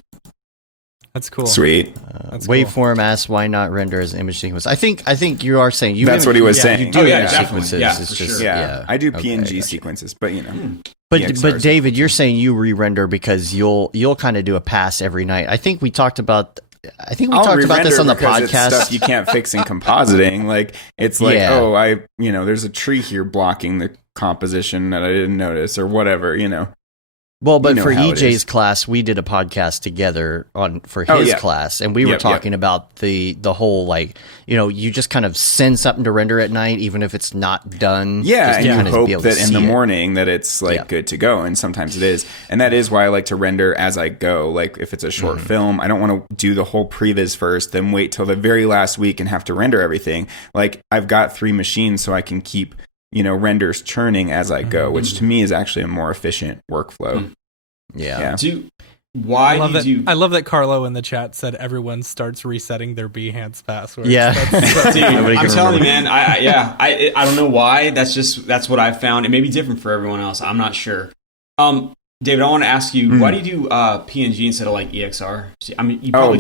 That's cool. Sweet. Waveform asks why not render as image sequence. I think you are saying that's what he was saying. You do image definitely. sequences. Yeah, it's for just sure. I do PNG sequences, but you know. But David, you're saying you re-render because you'll kind of do a pass every night. I think we talked about. I think we talked about this on the podcast. It's stuff you can't fix in compositing. Like it's like, there's a tree here blocking the composition that I didn't notice or whatever, you know. Well, but for EJ's class, we did a podcast together for his class, and we were talking about the whole, like, you know, you just kind of send something to render at night, even if it's not done. Yeah, and you hope that in the it. morning that it's like good to go, and sometimes it is. And that is why I like to render as I go. Like if it's a short film, I don't want to do the whole previs first, then wait till the very last week and have to render everything. Like I've got 3 machines, so I can keep, you know, renders churning as I go, which to me is actually a more efficient workflow. Yeah. I love that Carlo in the chat said everyone starts resetting their Behance passwords. Yeah. Dude, I'm telling you, man. I don't know why. That's what I found. It may be different for everyone else. I'm not sure. David, I want to ask you, why do you do PNG instead of like EXR? I mean, you probably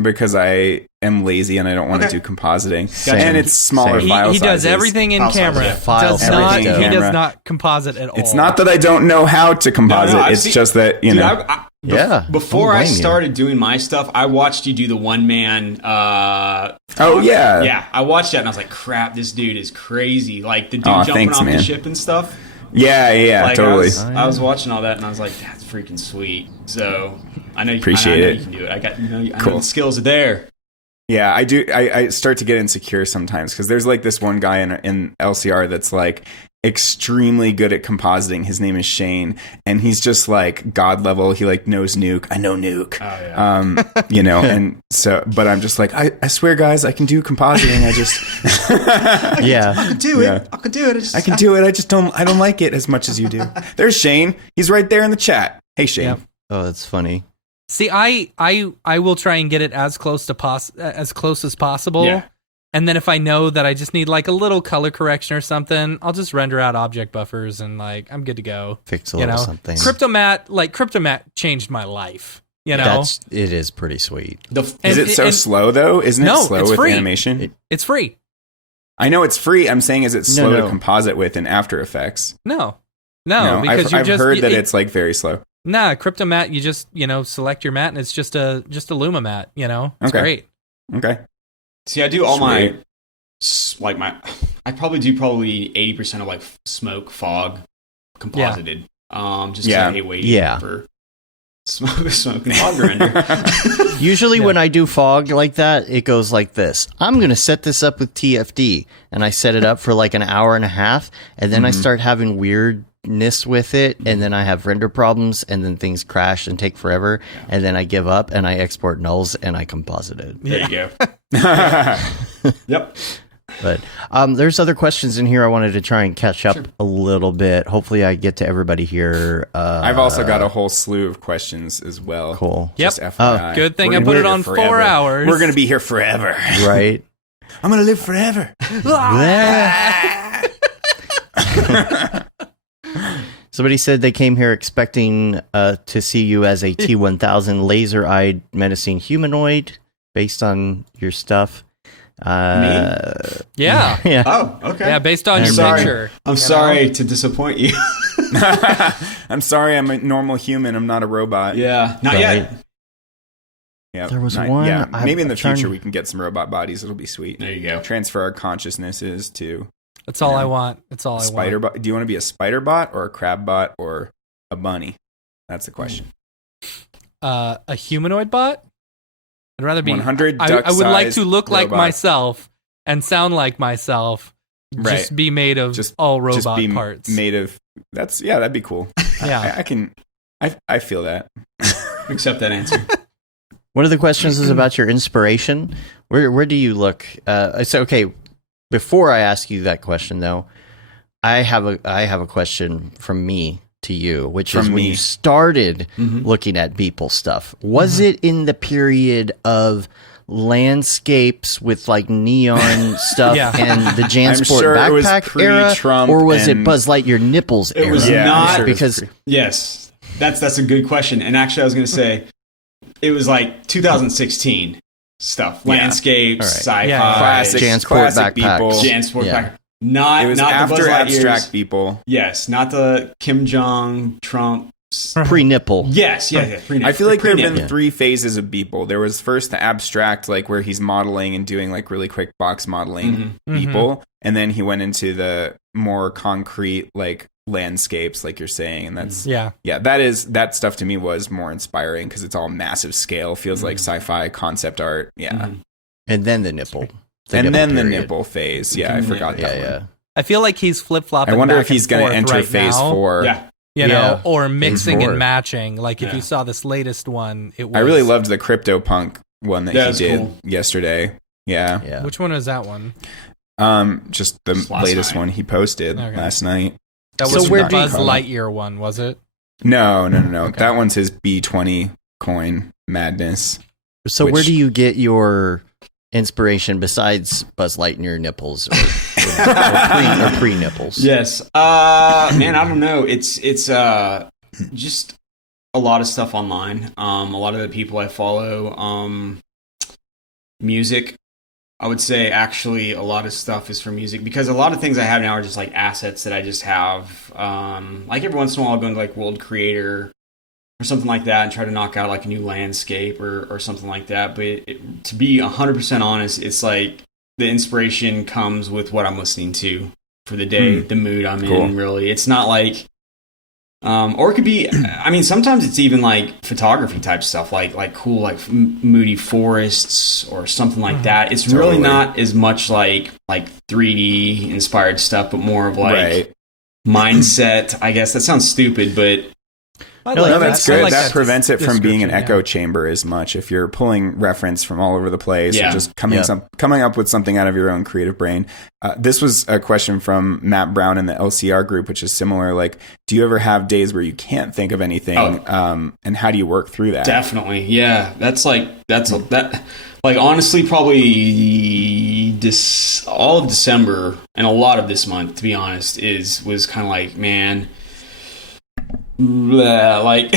because I am lazy and I don't want to do compositing. Gotcha. And it's smaller file He sizes. does everything in camera. He does not composite at all. It's not that I don't know how to composite. It's just that, you know. Before I started doing my stuff, I watched you do the one-man... Yeah, I watched that and I was like, crap, this dude is crazy. Like, the dude jumping off the ship and stuff. Yeah, like, totally. I was watching all that and I was like, that's freaking sweet. So, I know you can do it. I know the skills are there. Yeah, I do. I start to get insecure sometimes because there's like this one guy in LCR that's like extremely good at compositing. His name is Shane, and he's just like God level. He like knows Nuke. I know Nuke. Oh, yeah. You know, and so, but I'm just like, I swear, guys, I can do compositing. I just, I can do it. Yeah. I can do it. I can do it. I don't like it as much as you do. There's Shane. He's right there in the chat. Hey, Shane. Yep. Oh, that's funny. See, I will try and get it as close as possible. Yeah. And then if I know that I just need like a little color correction or something, I'll just render out object buffers and like I'm good to go. Fix a little something. Cryptomat changed my life. You know, it is pretty sweet. Is it so slow though? Isn't it slow it's with free. animation? It's free. I know it's free. I'm saying, is it slow No. to composite with in After Effects? No, because I've heard that it's like very slow. Nah, crypto mat. You just select your mat, and it's just a Luma mat. It's great. Okay. See, I do all my I probably do 80% of like smoke, fog, composited. Just 'cause I hate waiting for smoke and fog to render. Usually when I do fog like that, it goes like this. I'm going to set this up with TFD, and I set it up for like an hour and a half, and then I start having weirdness with it, and then I have render problems, and then things crash and take forever, and then I give up, and I export nulls, and I composite it. There you go. Yep. But there's other questions in here I wanted to try and catch up a little bit. Hopefully I get to everybody here. I've also got a whole slew of questions as well. Cool. Just FYI. Good thing I put it on 4 hours. We're going to be here forever. Right? I'm going to live forever. Somebody said they came here expecting to see you as a T-1000 laser-eyed menacing humanoid based on your stuff. Yeah. Yeah. Oh, okay. Yeah, based on your picture. I'm sorry to disappoint you. I'm sorry, I'm a normal human. I'm not a robot. Yeah, not yet. Yeah, There was one. Yeah, maybe in the trying- future we can get some robot bodies. It'll be sweet. There you go. Transfer our consciousnesses to That's all I want. That's all I spider want. bot. Do you want to be a spider bot or a crab bot or a bunny? That's the question. A humanoid bot? I'd rather be 100 I would like to duck-sized look like robot. myself and sound like myself. Right. Just be made of all robot parts. Made of. That'd be cool. Yeah. I can. I feel that. Accept that answer. One of the questions is about your inspiration. Where do you look? So okay, before I ask you that question though, I have a question from me to you, which is when you started looking at Beeple stuff, was it in the period of landscapes with like neon stuff and the Jansport sure it was backpack era, pre-Trump or was it and- Buzz Lightyear nipples era? It was not because yes, that's a good question. And actually, I was going to say it was like 2016 stuff, landscapes, sci-fi, classic Jansport backpacks. Jansport Yeah. backpack. Not It was not the Buzz after Lightyears. abstract people. Yes, not the Kim Jong Trump. pre-nipple. Yes, yeah. I feel like there have pre-nip. been 3 phases of Beeple. There was first the abstract, like where he's modeling and doing like really quick box modeling Beeple, and then he went into the more concrete like landscapes, like you're saying, and that's that stuff to me was more inspiring because it's all massive scale, feels like sci-fi concept art. Yeah, And then the nipple. and nipple then the period. nipple phase. Yeah, I forgot that one. Yeah. I feel like he's flip-flopping. I wonder back if he's going to enter right phase now, 4. Yeah. or mixing forward. and matching. Like if Yeah. you saw this latest one, it was. I really loved the CryptoPunk one that That's he did cool. yesterday. Yeah. Yeah. Which one was that one? Just the Just last latest night. one he posted Okay. last night. That So was where the do you- Buzz Lightyear one, was it? No. Okay. That one's his B20 coin madness. So where Which- do you get your inspiration besides Buzz Lightyear nipples or pre-nipples? Yes. Man, I don't know. It's just a lot of stuff online. A lot of the people I follow. Music. I would say actually a lot of stuff is for music because a lot of things I have now are just like assets that I just have. Like every once in a while I'll go into like World Creator or something like that and try to knock out like a new landscape or something like that. But to be 100% honest, it's like the inspiration comes with what I'm listening to for the day, the mood I'm in, really. It's not like, or it could be, I mean, sometimes it's even like photography type stuff, like cool, like moody forests or something like that. It's really not as much like 3D inspired stuff, but more of like mindset. I guess that sounds stupid, but No, that's good. like that prevents it from being an description, echo chamber as much. If you're pulling reference from all over the place, Yeah. or just coming up with something out of your own creative brain. This was a question from Matt Brown in the LCR group, which is similar. Like, do you ever have days where you can't think of anything? And how do you work through that? Definitely, yeah. Like honestly, probably all of December and a lot of this month, to be honest, was kind of like, man, bleh, like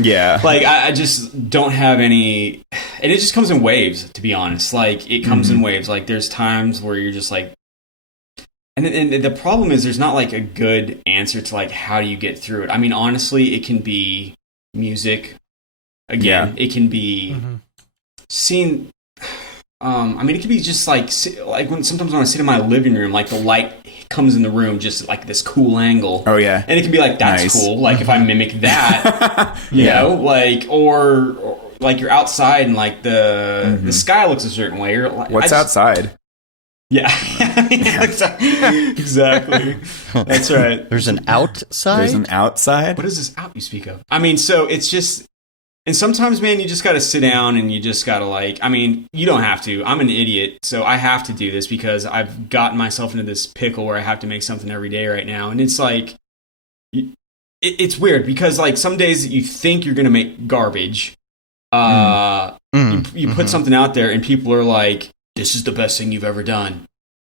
Yeah. like I just don't have any, and it just comes in waves, to be honest. Like it comes in waves. Like there's times where you're just like, and the problem is there's not like a good answer to like how do you get through it. I mean, honestly, it can be music. Again, it can be seeing. I mean, it could be just like when sometimes when I sit in my living room, like the light comes in the room just at like this cool angle. Oh yeah, and it can be like that's cool. Like if I mimic that, you know, like or like you're outside and like the sky looks a certain way. Or like, what's outside? Yeah, exactly. That's right. There's an outside. There's an outside. What is this out you speak of? I mean, so it's just. And sometimes, man, you just got to sit down and you just got to like, I mean, you don't have to. I'm an idiot, so I have to do this because I've gotten myself into this pickle where I have to make something every day right now. And it's like, it's weird because like some days that you think you're going to make garbage, you put something out there and people are like, this is the best thing you've ever done.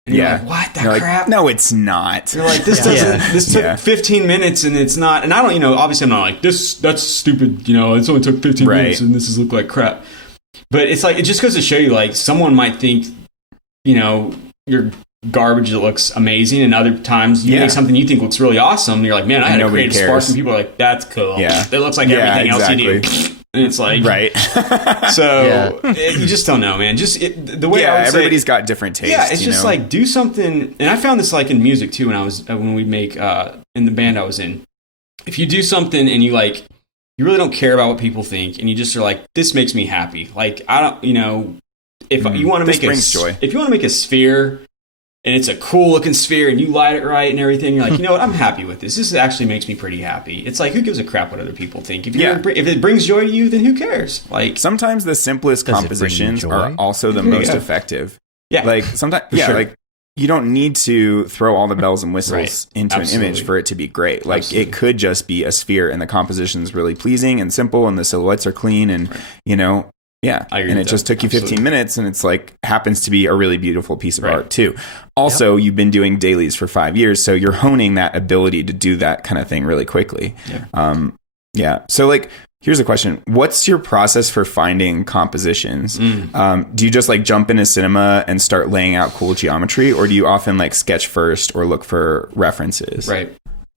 And you're like, what? That crap? Like, no, it's not. You're like, this doesn't. This took 15 minutes, and it's not. And I don't, obviously, I'm not like this. That's stupid. It's only took 15 minutes, and this is look like crap. But it's like it just goes to show you, like, someone might think, your garbage that looks amazing, and other times you make something you think looks really awesome. And you're like, man, I had a creative spark, and people are like, that's cool. Yeah, it looks like everything else you do. And it's like, right. So you just don't know, man. Just the way I would everybody's got different tastes. Yeah, it's just like do something. And I found this like in music too. When we make in the band I was in, if you do something and you really don't care about what people think, and you just are like, this makes me happy. Like I don't, if you want to make joy. If you want to make a sphere. And it's a cool looking sphere and you light it right and everything. You're like, you know what? I'm happy with this. This actually makes me pretty happy. It's like, who gives a crap what other people think? If it brings joy to you, then who cares? Like sometimes the simplest compositions are also the most effective. Yeah. Like sometimes, like you don't need to throw all the bells and whistles into an image for it to be great. Like it could just be a sphere and the composition's really pleasing and simple and the silhouettes are clean and, yeah, and it just took you 15 minutes, and it's like happens to be a really beautiful piece of art too. Also, you've been doing dailies for 5 years, so you're honing that ability to do that kind of thing really quickly. So like, here's a question: what's your process for finding compositions? Do you just like jump into Cinema and start laying out cool geometry, or do you often like sketch first or look for references? Right.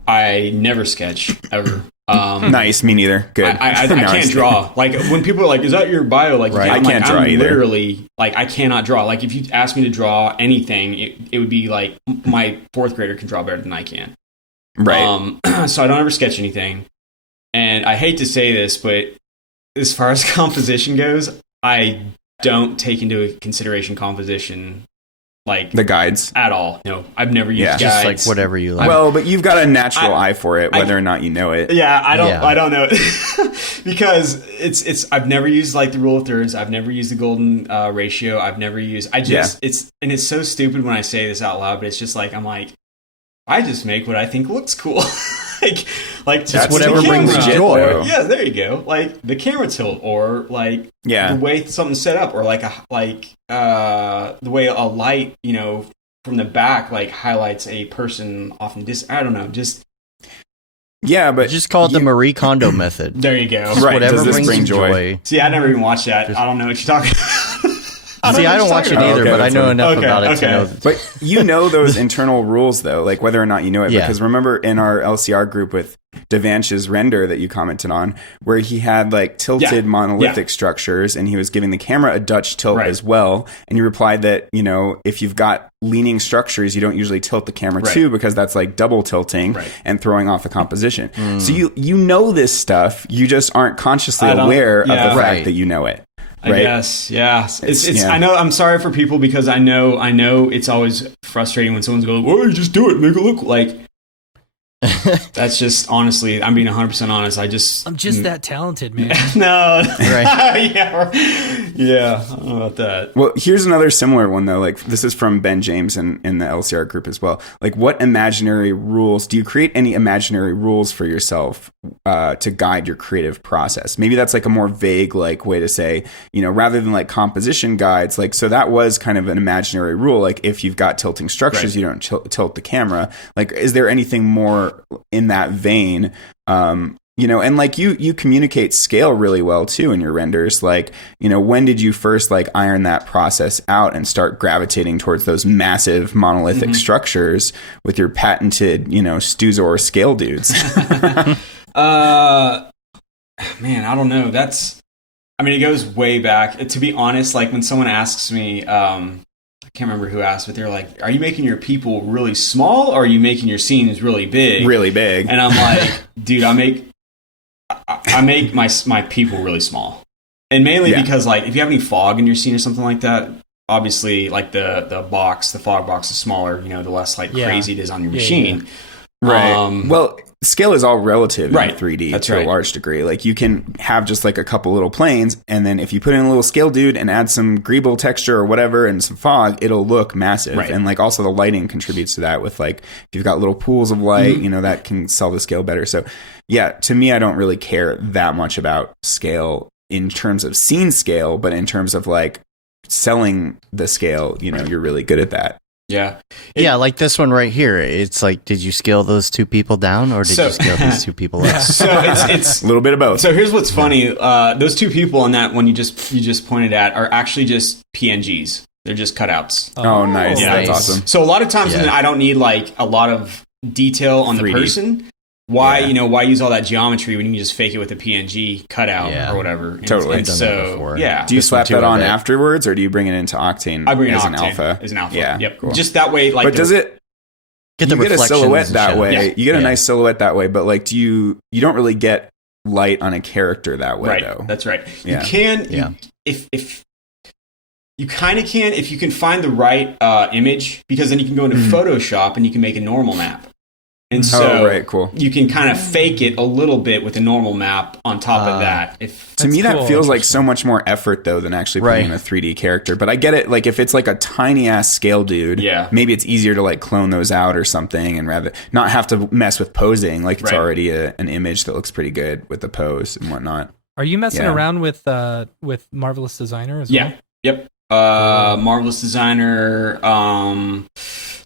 I never sketch ever. Nice, me neither. Good. I can't draw. Like when people are like, "Is that your bio?" Like, I can't draw either. Literally, like, I cannot draw. Like, if you ask me to draw anything, it would be like my fourth grader can draw better than I can. Right. So I don't ever sketch anything. And I hate to say this, but as far as composition goes, I don't take into consideration composition. Like the guides at all. No, I've never used guides. Just like whatever you like. Well, but you've got a natural eye for it, whether or not you know it. Yeah, I don't know it because it's. I've never used like the rule of thirds. I've never used the golden ratio. I've never used. It's so stupid when I say this out loud, but it's just like I just make what I think looks cool. like just whatever brings you joy. Yeah, there you go. Like the camera tilt, or like the way something's set up, or the way a light, from the back like highlights a person off in I don't know, just but just call it the Marie Kondo method. There you go. Right. Whatever brings you joy. See, I never even watched that. I don't know what you're talking about. I don't watch it either, but I know enough about it to know. But you know those internal rules, though, like whether or not you know it. Because remember in our LCR group with Devansh's render that you commented on, where he had like tilted monolithic structures, and he was giving the camera a Dutch tilt as well. And you replied that, if you've got leaning structures, you don't usually tilt the camera too, because that's like double tilting and throwing off the composition. So you know this stuff, you just aren't consciously aware of the fact that you know it. Right? Yes, yeah. It's I know. I'm sorry for people because I know it's always frustrating when someone's going, "Well, you just do it, make it look like." That's just honestly, I'm being 100% honest. I'm just that talented, man. No, right? yeah. I don't know about that. Well, here's another similar one though. Like this is from Ben James in the LCR group as well. Like, what imaginary rules do you create? Any imaginary rules for yourself to guide your creative process? Maybe that's like a more vague like way to say, rather than like composition guides. Like, so that was kind of an imaginary rule. Like, if you've got tilting structures, you don't tilt the camera. Like, is there anything more in that vein and like you communicate scale really well too in your renders. Like, when did you first like iron that process out and start gravitating towards those massive monolithic structures with your patented, Stuzor scale dudes? Man, I don't know. It goes way back. To be honest, like when someone asks me, I can't remember who asked, but they're like, are you making your people really small or are you making your scenes really big? Really big. And I'm like, dude, I make my people really small. And mainly because like if you have any fog in your scene or something like that, obviously like the fog box is smaller, the less like crazy it is on your machine. Right. Well, scale is all relative in 3D That's to a large degree. Like you can have just like a couple little planes, and then if you put in a little scale dude and add some greeble texture or whatever and some fog, it'll look massive. Right. And like also the lighting contributes to that with like if you've got little pools of light, that can sell the scale better. So yeah, to me, I don't really care that much about scale in terms of scene scale, but in terms of like selling the scale, you're really good at that. Yeah. Like this one right here. It's like, did you scale those two people down or did you scale these two people up? So it's a little bit of both. So here's what's funny. Those two people on that one you just pointed at are actually just PNGs. They're just cutouts. Oh, nice. Yeah. That's awesome. So a lot of times when I don't need like a lot of detail on 3D. The person. Why use all that geometry when you can just fake it with a PNG cutout or whatever? Totally. I've done that before. Do you slap that on afterwards, or do you bring it into Octane? I bring it as in an Octane alpha. As an alpha. Yeah. Yep. Cool. Just that way, like. But does it? Get the you get a silhouette that way. Yeah. You get a nice silhouette that way, but like, you don't really get light on a character that way, though. That's right. Yeah. You can. If you kind of can, if you can find the right image, because then you can go into Photoshop and you can make a normal map. And so cool. You can kind of fake it a little bit with a normal map on top of that. To me, that feels like so much more effort, though, than actually putting in a 3D character. But I get it. Like, if it's like a tiny-ass scale dude, maybe it's easier to like clone those out or something and rather not have to mess with posing. Like, it's already an image that looks pretty good with the pose and whatnot. Are you messing around with Marvelous Designer as well? Yep. Marvelous Designer,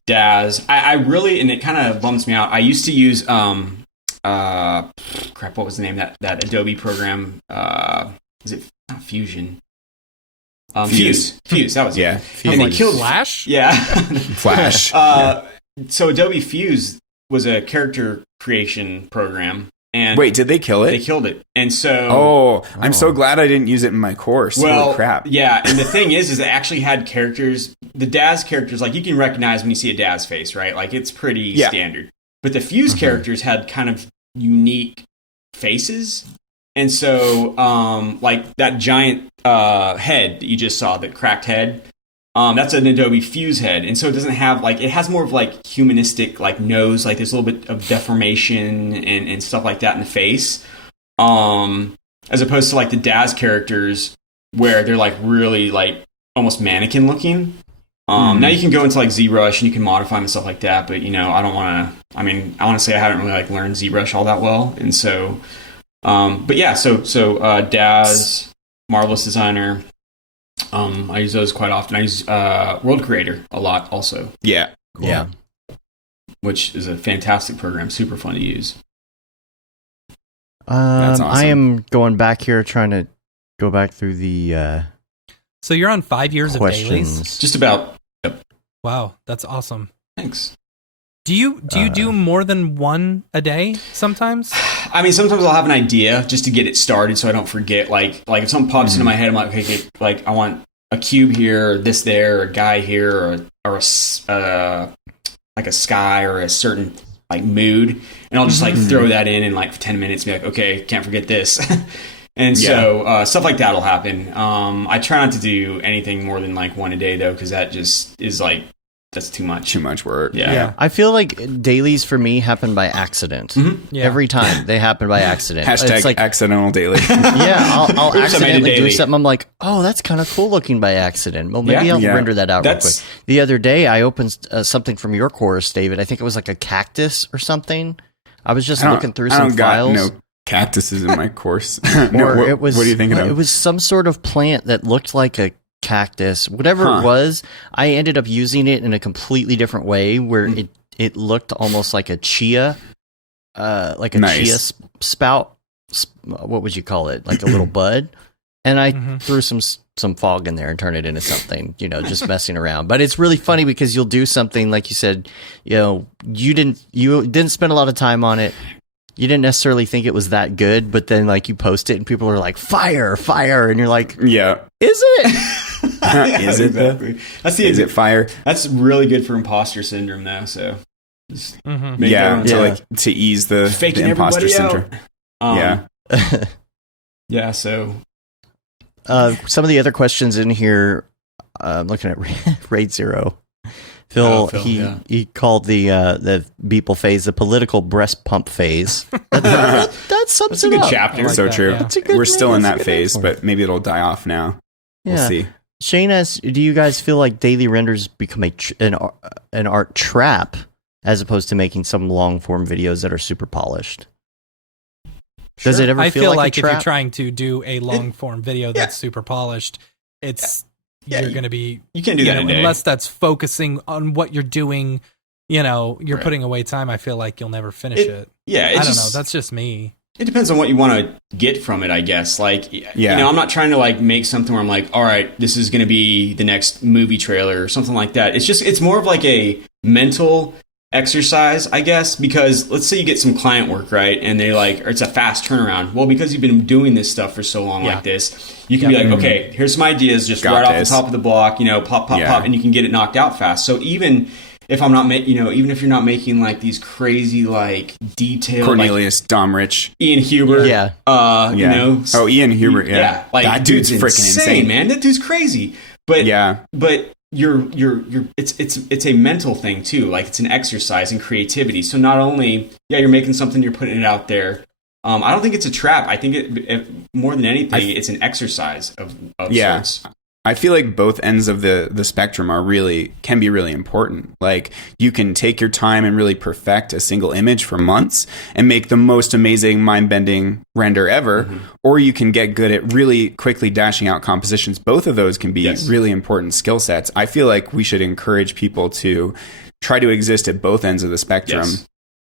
Daz. I really, and it kind of bums me out. I used to use what was the name that Adobe program? Is it not Fusion? Fuse. That was it. And they killed Flash. Yeah, Flash. So Adobe Fuse was a character creation program. And wait, did they kill it? They killed it. And so I'm so glad I didn't use it in my course. Well, holy crap. Yeah, and the thing is it actually had characters, the Daz characters, like you can recognize when you see a Daz face, right? Like it's pretty standard. But the Fuse characters had kind of unique faces. And so like that giant head that you just saw, the cracked head, that's an Adobe Fuse head. And so it doesn't have like, it has more of like humanistic like nose, like there's a little bit of deformation and stuff like that in the face. As opposed to like the Daz characters where they're like really like almost mannequin looking. Now you can go into like ZBrush and you can modify them and stuff like that, but I don't want to, I want to say I haven't really like learned ZBrush all that well. And so, but yeah, so Daz, Marvelous Designer, I use those quite often. I use World Creator a lot also. Yeah. Cool. Yeah. Which is a fantastic program, super fun to use. That's awesome. I am going back here trying to go back through the So you're on 5 years questions. of dailies? Just about. Yep. Wow, that's awesome. Thanks. Do you do more than one a day sometimes? Sometimes I'll have an idea just to get it started so I don't forget. Like if something pops into my head, I'm like, okay, like I want a cube here, or this there, or a guy here, or a like a sky or a certain like mood, and I'll just like throw that in like 10 minutes, and be like, okay, can't forget this. And so stuff like that will happen. I try not to do anything more than like one a day though, because that just is like, that's too much. Too much work. Yeah. I feel like dailies for me happen by accident. Yeah. Every time they happen by accident. Hashtag it's like, accidental daily. yeah, I'll Oops, I made a accidentally do daily. something. I'm like, oh, that's kind of cool looking by accident. Well, maybe I'll render that out real quick. The other day, I opened something from your course, David. I think it was like a cactus or something. I was just looking through some files. No cactuses in my course. What are you thinking of? It was some sort of plant that looked like a cactus. Whatever it was, I ended up using it in a completely different way where it looked almost like a chia, chia spout. what would you call it? Like a little bud. And I threw some fog in there and turned it into something, just messing around. But it's really funny because you'll do something like you said, you didn't spend a lot of time on it. You didn't necessarily think it was that good, but then like you post it and people are like, fire, and you're like, yeah, is it? Is it exactly? Is it fire? That's really good for imposter syndrome, though. So, just to ease the imposter syndrome. Yeah. So, some of the other questions in here, I'm looking at Raid Zero. Phil, he called the Beeple phase the political breast pump phase. That sums That's a good it up. chapter. So that, true. Yeah. We're still in that phase, but maybe it'll die off now. Yeah. We'll see. Shane asks, do you guys feel like daily renders become an art trap as opposed to making some long form videos that are super polished? Does it ever I feel feel like like a if you're trap? trying to do a long form video that's super polished, you're going to be, you can't do that unless that's focusing on what you're doing. You're putting away time. I feel like you'll never finish it. Yeah, I don't know. That's just me. It depends on what you want to get from it, I guess. Like, I'm not trying to like make something where I'm like, all right, this is going to be the next movie trailer or something like that. It's more of like a mental exercise, I guess, because let's say you get some client work, right? And they or it's a fast turnaround. Well, because you've been doing this stuff for so long like this, you can be like, okay, here's some ideas just right off the top of the block, pop, and you can get it knocked out fast. So even if I'm not even if you're not making like these crazy like detailed Cornelius Domrich, Ian Huber, Ian Huber, like that dude's freaking insane, man. That dude's crazy. But it's a mental thing too. Like it's an exercise in creativity. So not only you're making something, you're putting it out there. I don't think it's a trap. I think it more than anything, it's an exercise of sorts. I feel like both ends of the spectrum can be really important. Like you can take your time and really perfect a single image for months and make the most amazing mind-bending render ever, or you can get good at really quickly dashing out compositions. Both of those can be really important skill sets. I feel like we should encourage people to try to exist at both ends of the spectrum.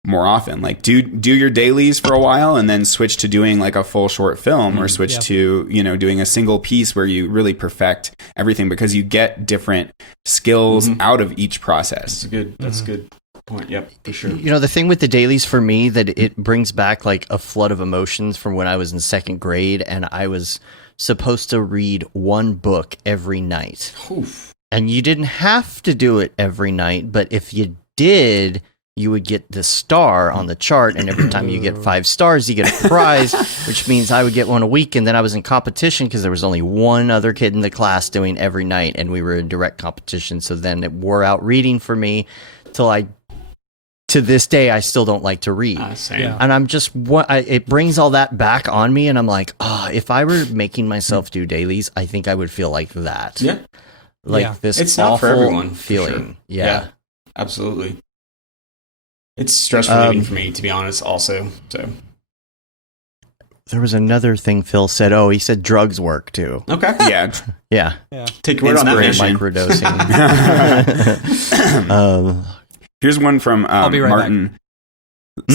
More often, like do your dailies for a while and then switch to doing like a full short film or switch to doing a single piece where you really perfect everything, because you get different skills out of each process. That's a good point. Yep, for sure. The thing with the dailies for me, that it brings back like a flood of emotions from when I was in second grade and I was supposed to read one book every night. Oof. And you didn't have to do it every night, but if you did, you would get the star on the chart, and every time you get 5 stars, you get a prize, which means I would get one a week, and then I was in competition because there was only one other kid in the class doing every night, and we were in direct competition, so then it wore out reading for me to this day, I still don't like to read. And I'm just, it brings all that back on me, and I'm like, if I were making myself do dailies, I think I would feel like that. Yeah. This it's awful not for everyone, feeling. For sure. Yeah. Absolutely. It's stress relieving for me, to be honest, also. So there was another thing Phil said. Oh, he said drugs work too. Okay. Yeah. Take your word on that, mission. Microdosing. Here's one from I'll be right Martin. back.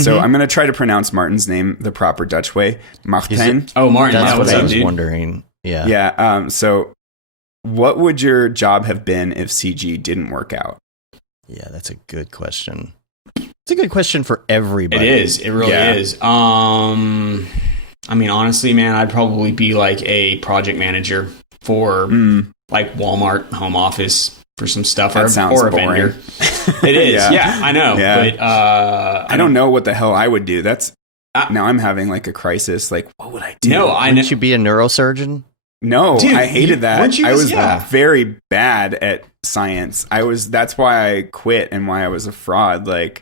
So I'm going to try to pronounce Martin's name the proper Dutch way. Martin. Martin. That's what what's I up, was dude? wondering. Yeah. Yeah. So what would your job have been if CG didn't work out? Yeah, that's a good question. It's a good question for everybody. It is. It really is. I mean, honestly, man, I'd probably be like a project manager for like Walmart home office for some stuff, That sounds or a boring. vendor. It is. yeah, I know. Yeah. But I don't know what the hell I would do. Now I'm having like a crisis. Like, what would I do? No, I know. Wouldn't you be a neurosurgeon? No, Dude, I hated that. I was very bad at science. That's why I quit and why I was a fraud. Like,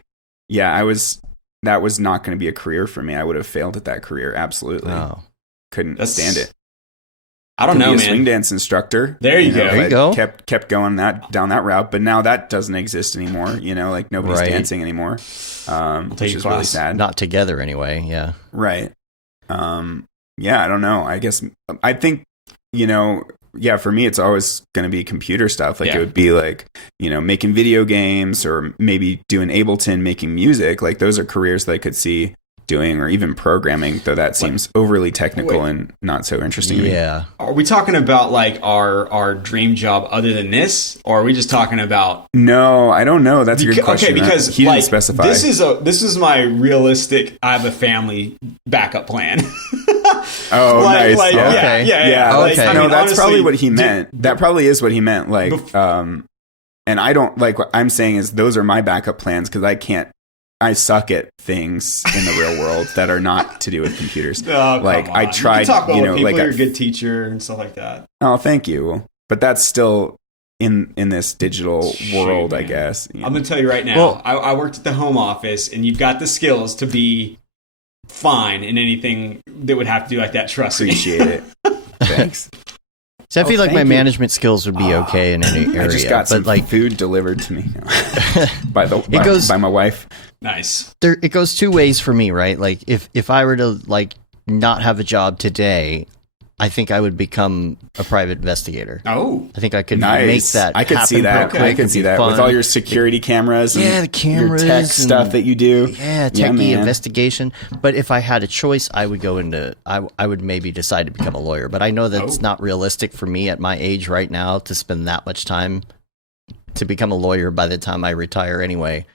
that was not going to be a career for me. I would have failed at that career. Absolutely. Oh. Couldn't stand it. I don't know, be a man. swing dance instructor. There you go. If There you go. Kept going down that route, but now that doesn't exist anymore. Like nobody's dancing anymore, which is really sad. Not together anyway. Yeah. Right. I don't know. I think, for me, it's always going to be computer stuff. Like it would be like, making video games or maybe doing Ableton, making music. Like those are careers that I could see doing, or even programming, though that seems overly technical and not so interesting to me. Yeah. Are we talking about like our dream job other than this, or are we just talking about? No, I don't know. That's a good question. Okay, because he didn't like specify. this is my realistic. I have a family backup plan. Oh, nice. Like, Yeah. Okay. Yeah. Okay. Like, I No, mean, that's honestly, probably what he meant. That probably is what he meant. Like, and I don't like what I'm saying is those are my backup plans because I suck at things in the real world that are not to do with computers. Oh, like come I on. tried, you can talk well with people, like you're a good teacher and stuff like that. oh, thank you. But that's still in this digital world, I man. guess. I'm gonna tell you right now. Well- I worked at the home office, and you've got the skills to be fine in anything that would have to do like that. Trust me. Appreciate it. Thanks. So I feel like my thank you. management skills would be okay in any area. I just got some but like food delivered to me by my wife. Nice. it goes two ways for me, right? Like if I were to like not have a job today, I think I would become a private investigator. Oh, I think I could Nice. make that. I could happen see that. real quick. I could It'd see be that fun. with all your security cameras. And Yeah, the cameras your tech and- stuff that you do. Yeah, techie man. investigation. But if I had a choice, I would go into. I would maybe decide to become a lawyer. But I know that's not realistic for me at my age right now to spend that much time to become a lawyer by the time I retire anyway.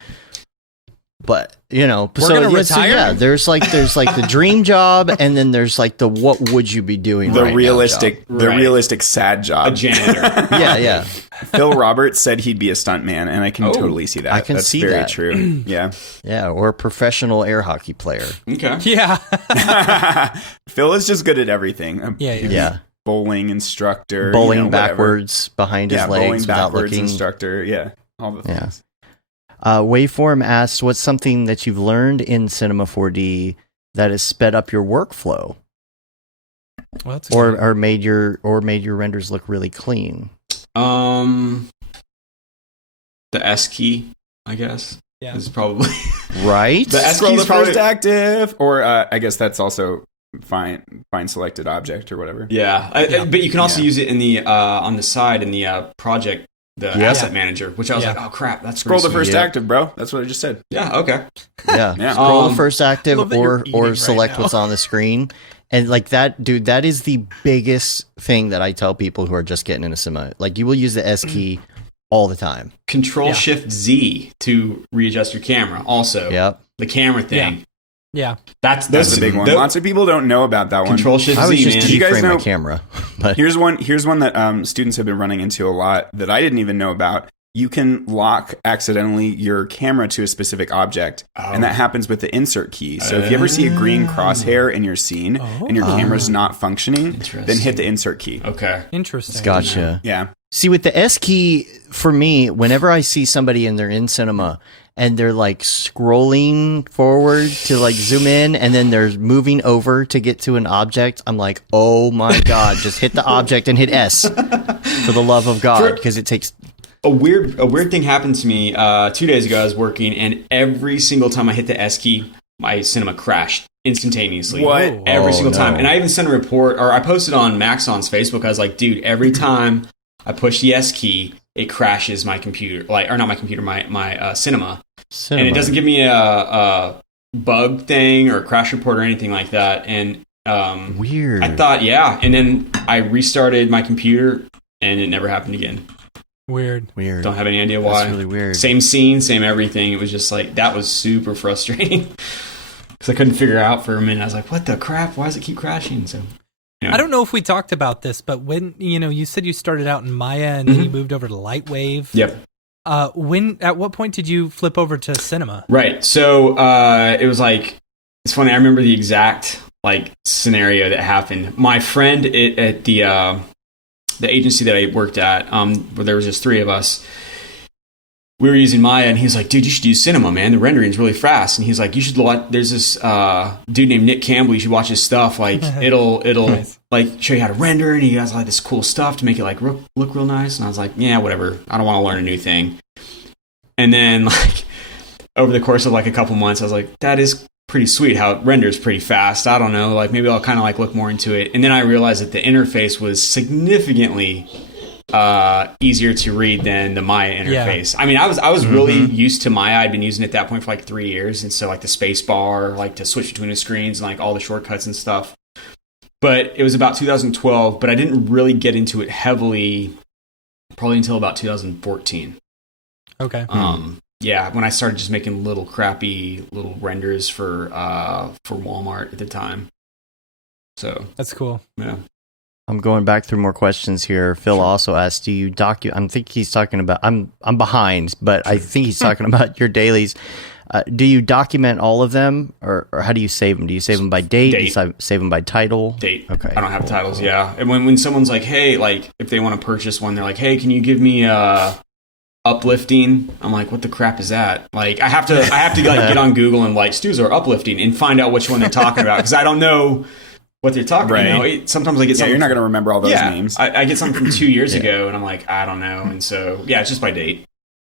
But We're gonna retire? yeah, there's like the dream job, and then there's like the what would you be doing? The right now realistic, job. the Right. realistic sad job. a janitor. Yeah. Phil Roberts said he'd be a stuntman, and I can totally see that. I can That's see very that. true. Yeah. Yeah, or a professional air hockey player. Okay. Yeah. Phil is just good at everything. Yeah. Bowling instructor. Bowling whatever. backwards behind his Yeah, bowling legs without backwards looking. instructor. Yeah. All the Yeah. things. Waveform asks, what's something that you've learned in Cinema 4D that has sped up your workflow Well, that's or made your renders look really clean? The S key, I guess. Yeah. Is probably Right? The S Scroll key the is probably first active, or I guess that's also find selected object or whatever. yeah. But you can also use it in the on the side in the project, the asset manager, which I was Yeah. like, oh crap, that's Scroll pretty the first Yeah. active, bro. That's what I just said. sweet. Yeah. Okay. Yeah. Yeah. Scroll the first active love that you're eating or right select now. what's on the screen. And like that, dude, that is the biggest thing that I tell people who are just getting into Cinema. Like you will use the S key all the time. Control Shift Z to readjust your camera. Also, Yep. the camera thing. Yeah. That's That's a big one. Lots of people don't know about that one. Control Shift I was Z, just man. you guys keyframe my know- camera. But Here's one that students have been running into a lot that I didn't even know about. You can lock accidentally your camera to a specific object, and that happens with the insert key. So if you ever see a green crosshair in your scene and your camera's not functioning, then hit the insert key. Okay. Interesting. gotcha. Yeah. See, with the S key, for me, whenever I see somebody and they're in Cinema and they're like scrolling forward to like zoom in and then they're moving over to get to an object, I'm like, oh my God, just hit the object and hit S for the love of God, because it takes... A weird thing happened to me 2 days ago. I was working, and every single time I hit the S key, my Cinema crashed instantaneously. What? Every Oh, single time. no. And I even sent a report, or I posted on Maxon's Facebook. I was like, dude, every time I push the S key, it crashes my computer, or not my computer, my Cinema. And it doesn't give me a bug thing or a crash report or anything like that. And Weird. I thought, yeah. And then I restarted my computer, and it never happened again. Weird. Don't have any idea why. That's really weird. Same scene, same everything. It was just like, that was super frustrating. Because I couldn't figure out for a minute. I was like, what the crap? Why does it keep crashing? So, anyway. I don't know if we talked about this, but when you said you started out in Maya and then you moved over to Lightwave. Yep. At what point did you flip over to Cinema? Right. So it was like, it's funny. I remember the exact like scenario that happened. My friend at the agency that I worked at, where there was just three of us, we were using Maya, and he's like, dude, you should use Cinema, man. The rendering's really fast. And he's like, you should there's this dude named Nick Campbell. You should watch his stuff. Like, it'll Nice. like show you how to render, and he has like this cool stuff to make it like look real nice. And I was like, yeah, whatever. I don't want to learn a new thing. And then like over the course of like a couple months, I was like, that is pretty sweet how it renders pretty fast. I don't know, like maybe I'll kind of like look more into it. And then I realized that the interface was significantly easier to read than the Maya interface. I mean, I was really used to Maya. I'd been using it at that point for like 3 years, and so like the space bar, like to switch between the screens, and like all the shortcuts and stuff. But it was about 2012, but I didn't really get into it heavily probably until about 2014. Okay. Yeah, when I started just making little crappy little renders for Walmart at the time. So that's cool. Yeah. I'm going back through more questions here. Phil also asked, "Do you document?" I think he's talking about. I'm behind, but I think he's talking about your dailies. Do you document all of them, or how do you save them? Do you save them by date? Do you save them by title? Date. Okay. I don't have titles. Yeah, and when someone's like, "Hey," like if they want to purchase one, they're like, "Hey, can you give me uplifting?" I'm like, "What the crap is that?" Like I have to like get on Google and like Stu's or uplifting and find out which one they're talking about because I don't know what they're talking about. You know, sometimes I get something. You're not going to remember all those names. I get something from 2 years ago, and I'm like, I don't know. And so, yeah, it's just by date.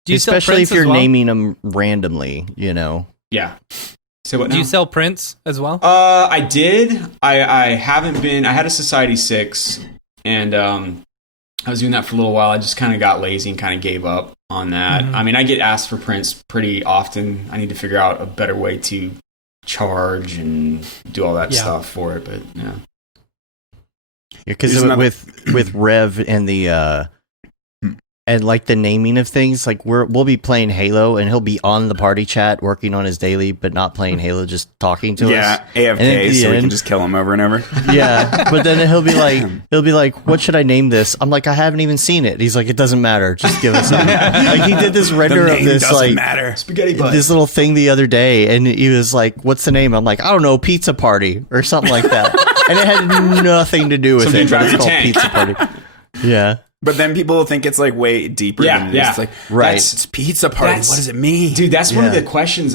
Do you Especially if sell prints you're as well? naming them randomly, you know. Yeah. So what now? Do you sell prints as well? I did. I haven't been. I had a Society 6, and I was doing that for a little while. I just kind of got lazy and kind of gave up on that. I mean, I get asked for prints pretty often. I need to figure out a better way to charge and do all that stuff for it, but yeah. Because with Rev and the and like the naming of things, like we'll be playing Halo and he'll be on the party chat working on his daily, but not playing Halo, just talking to us. Yeah, AFK, so we can just kill him over and over. Yeah, but then he'll be like, "What should I name this?" I'm like, "I haven't even seen it." He's like, "It doesn't matter. Just give us something." Like he did this render of this like matter. Spaghetti butt. this little thing the other day, and he was like, "What's the name?" I'm like, "I don't know, Pizza Party or something like that," and it had nothing to do with Something it. But drives it's a called tank. Pizza Party. Yeah. But then people think it's like way deeper than it is. It's like, Right. it's pizza party. That's- What does it mean? Dude, that's one of the questions.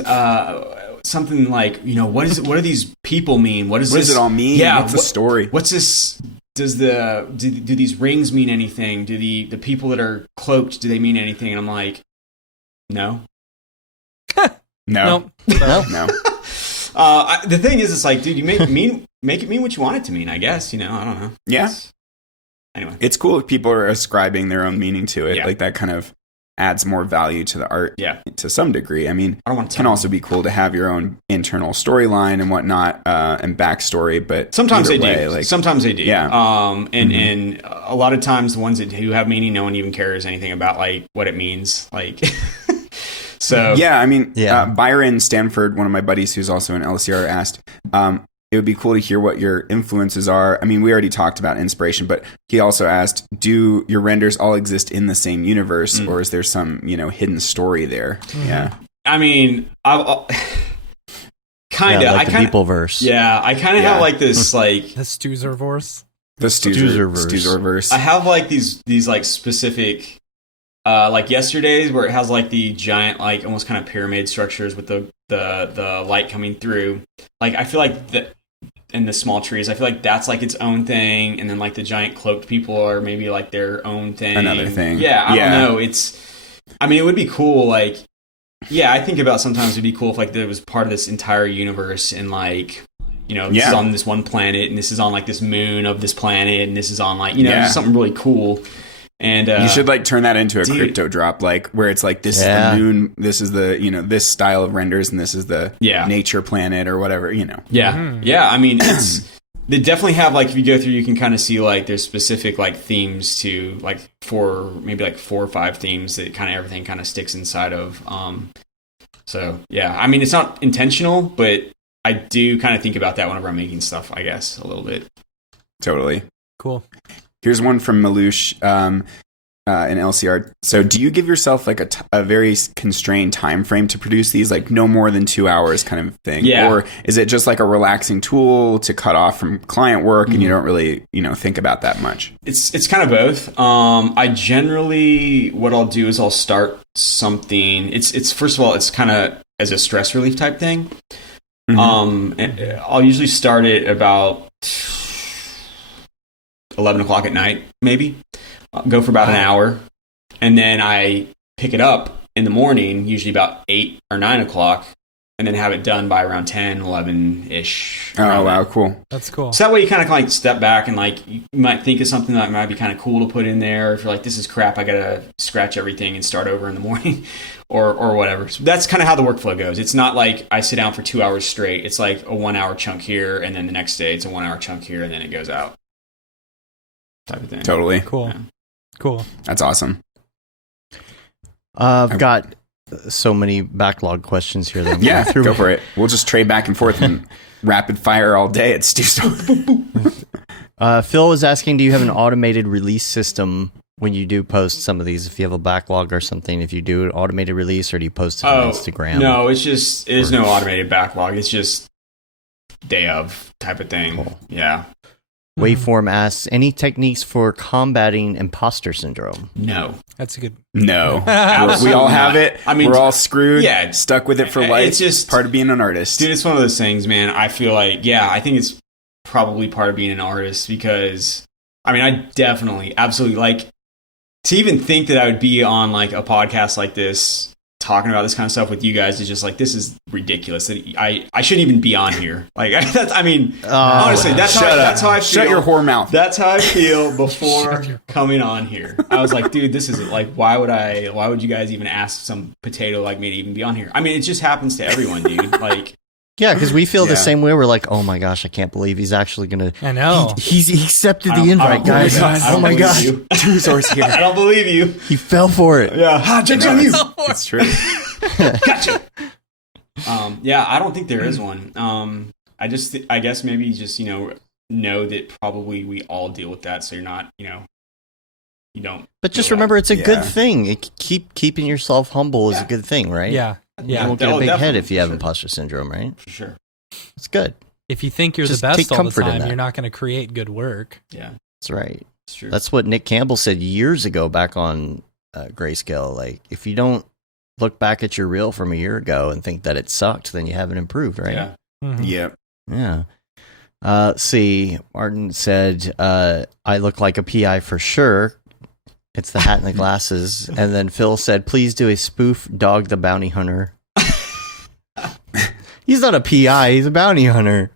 Something like, you know, what do these people mean? What does it all mean? Yeah, What's the story? What's this? Do these rings mean anything? Do the people that are cloaked, do they mean anything? And I'm like, no. No. No. The thing is, it's like, dude, you make it mean what you want it to mean. I guess, you know. I don't know. Yeah. Anyway, It's cool if people are ascribing their own meaning to it. Yeah. Like that kind of adds more value to the art to some degree. I mean, I don't want to it can also be cool to have your own internal storyline and whatnot and backstory, but sometimes they either way, do. like, Sometimes they do. Yeah. And a lot of times the ones who have meaning, no one even cares anything about like what it means. Like, so yeah, I mean, Yeah. Byron Stanford, one of my buddies who's also an LCR, asked, it would be cool to hear what your influences are. I mean, we already talked about inspiration, but he also asked, do your renders all exist in the same universe, or is there some, hidden story there? Yeah. I mean, I kind of. Yeah, like the Peopleverse. Yeah, I kind of have like this like The Stuzerverse. The Stoozerverse. Stoozerverse. I have like these like specific like yesterday's where it has like the giant like almost kind of pyramid structures with the light coming through. Like I feel like that. And the small trees, I feel like that's like its own thing, and then like the giant cloaked people are maybe like their own thing. Another thing. Yeah, I don't know. It would be cool. Like, yeah, I think about sometimes it'd be cool if like there was part of this entire universe, and like, this is on this one planet, and this is on like this moon of this planet, and this is on like just something really cool. And you should like turn that into a crypto drop, like where it's like this is the moon, this is the this style of renders, and this is the nature planet or whatever. Yeah. I mean, they definitely have like if you go through, you can kind of see like there's specific like themes to like maybe 4 or 5 themes that kind of everything kind of sticks inside of. So yeah, I mean it's not intentional, but I do kind of think about that whenever I'm making stuff. I guess a little bit. Totally Cool. Here's one from Malouche in LCR. So do you give yourself like a very constrained time frame to produce these, like no more than 2 hours kind of thing? Yeah. Or is it just like a relaxing tool to cut off from client work and you don't really, think about that much? It's kind of both. I generally, what I'll do is I'll start something. It's first of all, it's kind of as a stress relief type thing. And I'll usually start it about 11 o'clock at night, maybe. Go for about an hour. And then I pick it up in the morning, usually about 8 or 9 o'clock. and then have it done by around 10, 11-ish. Oh, wow, cool. That's cool. So that way you kind of like step back and like you might think of something that might be kind of cool to put in there. If you're like, this is crap, I gotta scratch everything and start over in the morning or whatever. So that's kind of how the workflow goes. It's not like I sit down for 2 hours straight. It's like a 1 hour chunk here, and then the next day it's a 1 hour chunk here, and then it goes out. Type of thing. Totally. Cool. Yeah. Cool. That's awesome. I've got so many backlog questions here. That I'm Yeah, going through. go for it. We'll just trade back and forth and rapid fire all day at Stu. Phil was asking, do you have an automated release system when you do post some of these? If you have a backlog or something, if you do an automated release, or do you post it on Instagram? No, there's no automated backlog. It's just day of type of thing. Cool. Yeah. Waveform asks, any techniques for combating imposter syndrome? No. That's a good. No. We Absolutely all have not. it. I mean, we're all screwed. yeah. Stuck with it for life. It's just part of being an artist. Dude, it's one of those things, man. I feel like, I think it's probably part of being an artist because, I mean, I definitely, absolutely, like, to even think that I would be on, like, a podcast like this, talking about this kind of stuff with you guys is just like, this is ridiculous. That I shouldn't even be on here. Like, honestly, that's how I feel. Shut your whore mouth. That's how I feel before coming on here. I was like, dude, this is like, why would you guys even ask some potato like me to even be on here? I mean, it just happens to everyone, dude. Like, Yeah, because we feel the Yeah. same way. We're like, oh my gosh, I can't believe he's actually going to... I know. He accepted I the don't- invite, guys. I Oh don't my believe gosh. you. Tusor's here. I don't believe you. He fell for it. Yeah, joke's on you. It's true. Gotcha. Yeah, I don't think there is one. I guess maybe just know that probably we all deal with that, so you're not, you don't. But just feel remember, it's a Yeah. good thing. Keeping yourself humble is Yeah. a good thing, right? Yeah. You Yeah. won't get a big head definitely, if you have for sure. imposter syndrome, right? For sure. It's good. If you think you're Just the take best all the comfort in time, that. you're not going to create good work. Yeah, That's right. it's true. That's what Nick Campbell said years ago back on Grayscale. Like, if you don't look back at your reel from a year ago and think that it sucked, then you haven't improved, right? Yeah. Mhm. Yep. Yeah. Let's see. Martin said, I look like a PI for sure. It's the hat and the glasses. And then Phil said, please do a spoof Dog the Bounty Hunter. He's not a PI, he's a bounty hunter.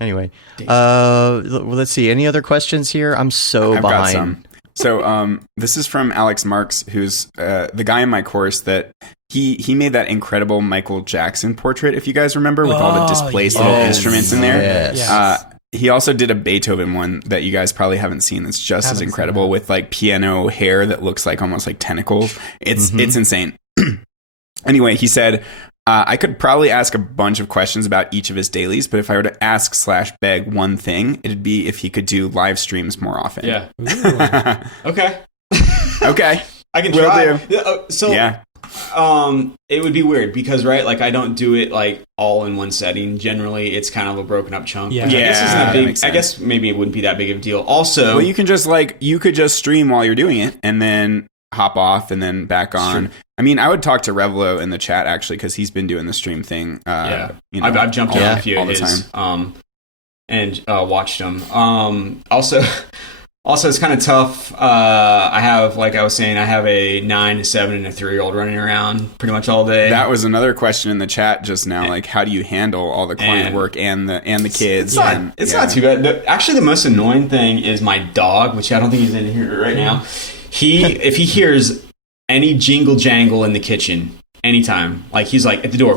Anyway, let's see. Any other questions here? I'm so I've got behind. some. So this is from Alex Marks, who's the guy in my course that he made that incredible Michael Jackson portrait, if you guys remember, with all the displaced little yes. instruments in there. Yes. Yes. He also did a Beethoven one that you guys probably haven't seen. That's just Haven't as seen incredible that. with like piano hair that looks like almost like tentacles. It's Mhm. it's insane. Anyway, he said, I could probably ask a bunch of questions about each of his dailies, but if I were to ask/beg one thing, it'd be if he could do live streams more often. Yeah. Ooh. Okay. Okay. I can Will try. do. So Yeah. it would be weird because, right, like I don't do it like all in one setting. Generally, it's kind of a broken up chunk. Yeah. Which I guess Yeah, isn't that a big. makes I sense. guess maybe it wouldn't be that big of a deal. Also, Well, you could just stream while you're doing it and then hop off and then back on. Sure. I mean, I would talk to Revlo in the chat actually because he's been doing the stream thing. yeah, I've I've jumped on Yeah. a few all of the his, time. and watched them. Also, it's kind of tough. I have, like I was saying, I have a 9, a 7, and a 3-year-old running around pretty much all day. That was another question in the chat just now. Like, how do you handle all the client And- work and the kids? It's not too bad. Actually, the most annoying thing is my dog, which I don't think he's in here right now. If he hears any jingle jangle in the kitchen, anytime, like he's like at the door,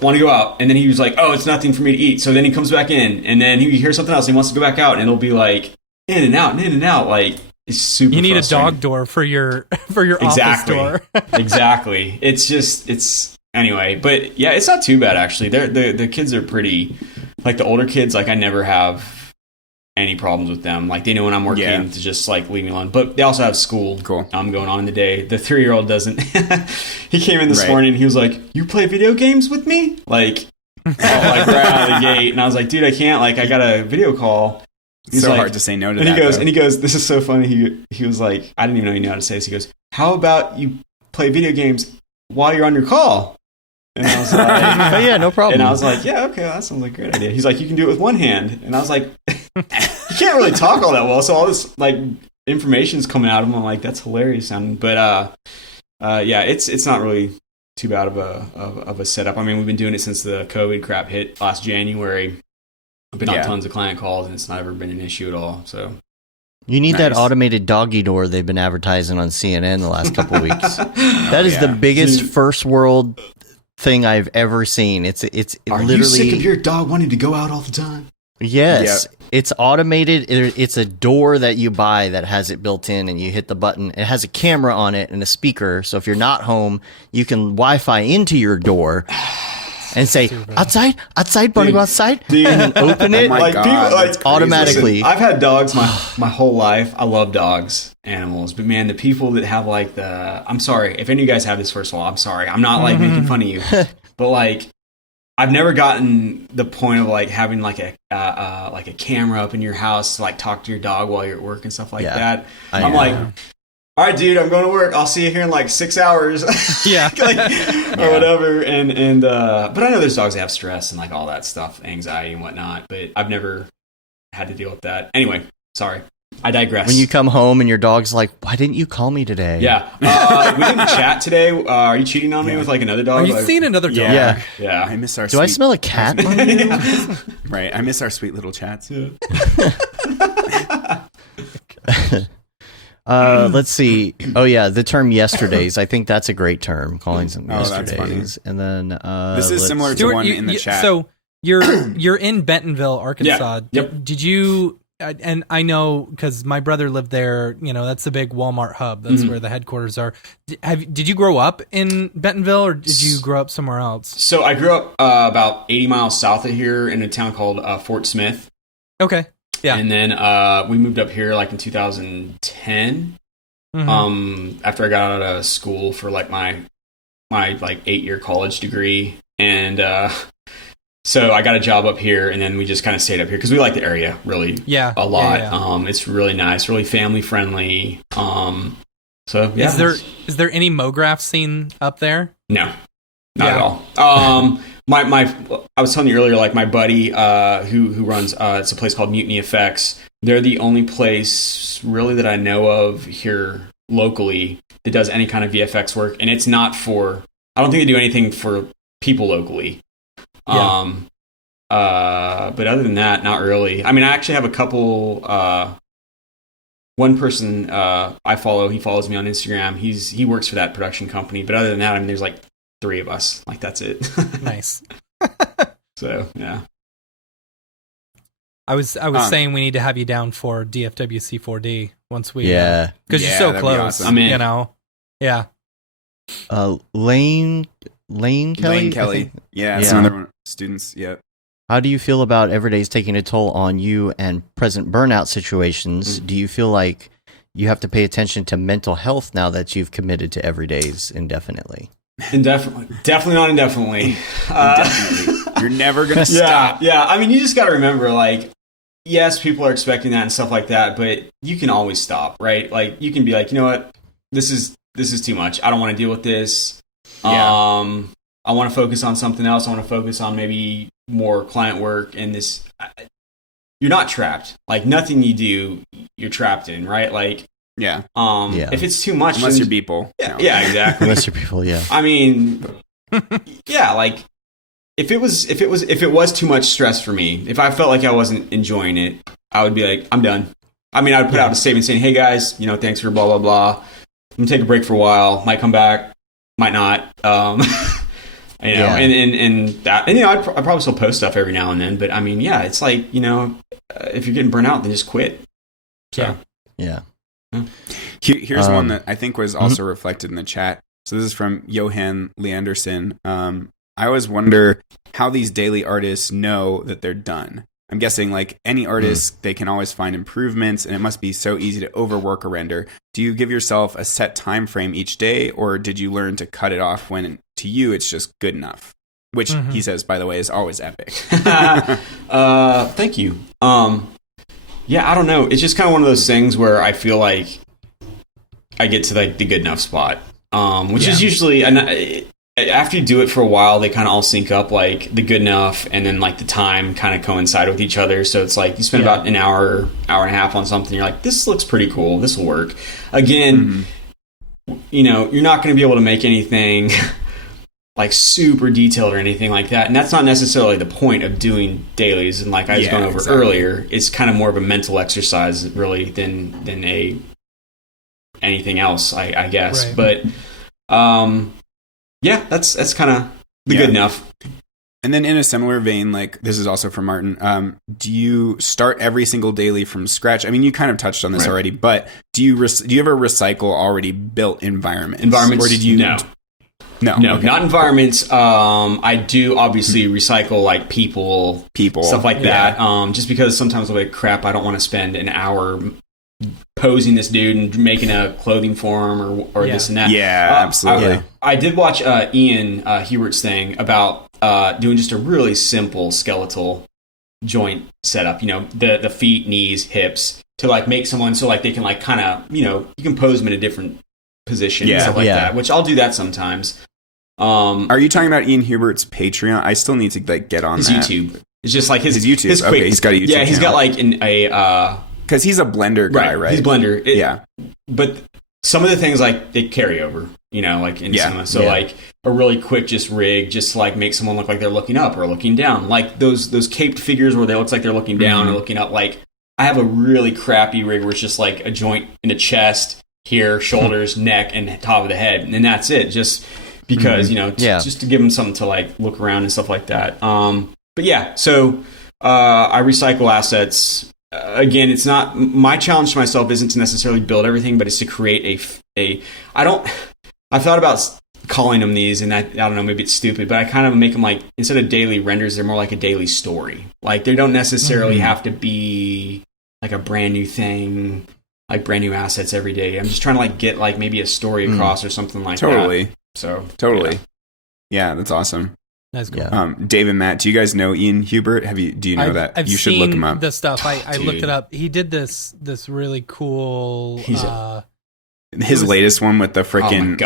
want to go out, and then he was like, oh, it's nothing for me to eat. So then he comes back in, and then he hears something else. And he wants to go back out, and it'll be like in and out. Like it's super. You need frustrating. a dog door for your Exactly. office door. Exactly. It's anyway, but yeah, it's not too bad actually. The kids are pretty, like the older kids, like I never have any problems with them. Like they know when I'm working Yeah. to just like leave me alone. But they also have school Cool. going on in the day. The 3-year-old doesn't. He came in this Right. morning and he was like, "You play video games with me?" Like right out of the gate. And I was like, "Dude, I can't. Like I got a video call." It's so like- hard to say no to And that. he goes, this is so funny. He was like, I didn't even know you knew how to say this. He goes, how about you play video games while you're on your call? And I was like, Oh, yeah, no problem. and I was like, yeah, okay, that sounds like a great idea. He's like, you can do it with one hand. And I was like, you can't really talk all that well. So all this like information's coming out of him. I'm like, that's hilarious sounding. But yeah, it's not really too bad of a setup. I mean, we've been doing it since the COVID crap hit last January. I've been on tons of client calls, and it's not ever been an issue at all. So you need that automated doggy door they've been advertising on CNN the last couple of weeks. That is the biggest first world thing I've ever seen. It's Are literally. you sick of your dog wanting to go out all the time? Yes, it's automated. It's a door that you buy that has it built in, and you hit the button. It has a camera on it and a speaker, so if you're not home, you can Wi-Fi into your door and say, outside, want to go outside? Dude. And then open it. Oh my God, automatically. Listen, I've had dogs my whole life. I love dogs, animals. But man, the people that have like I'm sorry. If any of you guys have this, first of all, I'm sorry. I'm not like making fun of you. But like, I've never gotten the point of like having like a camera up in your house to like talk to your dog while you're at work and stuff like that. I'm like, all right, dude, I'm going to work. I'll see you here in like 6 hours. Or whatever. And but I know there's dogs that have stress and like all that stuff, anxiety and whatnot, but I've never had to deal with that. Anyway, sorry. I digress. When you come home and your dog's like, why didn't you call me today? Yeah. We didn't chat today. Are you cheating on me with like another dog? Are you seeing another dog? Yeah. I miss our Do I smell a cat on you? Right. I miss our sweet little chats. Yeah. Let's see. Oh yeah, the term yesterdays. I think that's a great term. Calling them yesterdays. And then this is similar to Stuart, one in the chat. So you're in Bentonville, Arkansas. Yeah. Yep. Did you? And I know because my brother lived there. You know, that's the big Walmart hub. That's where the headquarters are. Did you grow up in Bentonville, or did you grow up somewhere else? So I grew up about 80 miles south of here in a town called Fort Smith. Okay. Yeah. And then we moved up here like in 2010. After I got out of school for like my like 8-year college degree, and so I got a job up here, and then we just kind of stayed up here because we like the area really a lot. Yeah. It's really nice, really family friendly. So yeah. Is there any Mograph scene up there? No, not at all. I was telling you earlier, like my buddy who runs it's a place called Mutiny Effects. They're the only place really that I know of here locally that does any kind of VFX work, and it's not for. I don't think they do anything for people locally. Yeah. But other than that, not really. I mean, I actually have a couple. One person I follow, he follows me on Instagram. He works for that production company. But other than that, I mean, there's like 3 of us. Like that's it. Nice. So yeah. I was saying we need to have you down for DFWC 4D once we because you're so that'd be close. awesome. I'm in. You know. Yeah. Lane Kelly. Yeah, some other students. Yeah. How do you feel about everyday's taking a toll on you and present burnout situations? Do you feel like you have to pay attention to mental health now that you've committed to everyday's indefinitely? Indefinitely. Definitely not indefinitely. Indefinitely. You're never going to stop. Yeah. I mean, you just got to remember, like, yes, people are expecting that and stuff like that, but you can always stop, right? Like, you can be like, you know what? This is too much. I don't want to deal with this. Yeah. I want to focus on something else. I want to focus on maybe more client work and this. You're not trapped. Like nothing you do, you're trapped in, right? Like, if it's too much, unless you're people. Yeah, exactly. Unless you're people, yeah. I mean, yeah, like if it was too much stress for me, if I felt like I wasn't enjoying it, I would be like, I'm done. I mean, I would put out a statement saying, hey guys, thanks for blah, blah, blah. I'm gonna take a break for a while. Might come back. Might not. And that, and I'd probably still post stuff every now and then, but I mean, yeah, it's like, if you're getting burnt out, then just quit. So. Yeah. Here's one that I think was also reflected in the chat. So this is from Johan Leanderson. I always wonder how these daily artists know that they're done. I'm guessing like any artist, they can always find improvements, and it must be so easy to overwork a render. Do you give yourself a set time frame each day, or did you learn to cut it off when to you it's just good enough? Which he says, by the way, is always epic. Thank you. Yeah, I don't know. It's just kind of one of those things where I feel like I get to like the good enough spot, which is usually after you do it for a while, they kind of all sync up, like the good enough and then like the time kind of coincide with each other. So it's like you spend about an hour and a half on something. You're like, this looks pretty cool. This will work. Again, you're not going to be able to make anything like super detailed or anything like that. And that's not necessarily the point of doing dailies. And like I was going over earlier, it's kind of more of a mental exercise really than anything else, I guess. Right. But yeah, that's kind of good enough. And then in a similar vein, like this is also from Martin, do you start every single daily from scratch? I mean, you kind of touched on this already, but do you ever recycle already built environments? Or did you? No, okay. Not environments. I do obviously recycle like people, stuff like that. Just because sometimes I'm like, crap, I don't want to spend an hour posing this dude and making a clothing for him or this and that. Yeah, absolutely. I did watch Ian Hubert's thing about doing just a really simple skeletal joint setup. You know, the feet, knees, hips to like make someone so like they can like kind of, you know, you can pose them in a different position and stuff like that, which I'll do that sometimes. Are you talking about Ian Hubert's Patreon? I still need to like get on his that. YouTube. It's just like his YouTube. His quick, he's got a YouTube channel. He's got like because he's a Blender guy, right? He's Blender. But some of the things like they carry over, you know, like in cinema. So like a really quick just rig, just like make someone look like they're looking up or looking down. Like those caped figures where they looks like they're looking down or looking up. Like I have a really crappy rig where it's just like a joint in the chest, here, shoulders, neck, and top of the head, and then that's it. Just because you know, just to give them something to like look around and stuff like that. But yeah, so I recycle assets. Again, it's not my challenge to myself isn't to necessarily build everything, but it's to create I thought about calling them these, and I don't know, maybe it's stupid, but I kind of make them like, instead of daily renders, they're more like a daily story. Like they don't necessarily have to be like a brand new thing, like brand new assets every day. I'm just trying to like get like maybe a story across or something like that. So totally. Yeah, that's awesome. That's cool. Dave and Matt, do you guys know Ian Hubert? Do you know that? I've you should look him up. The stuff I looked it up. He did this really cool. His latest one with the freaking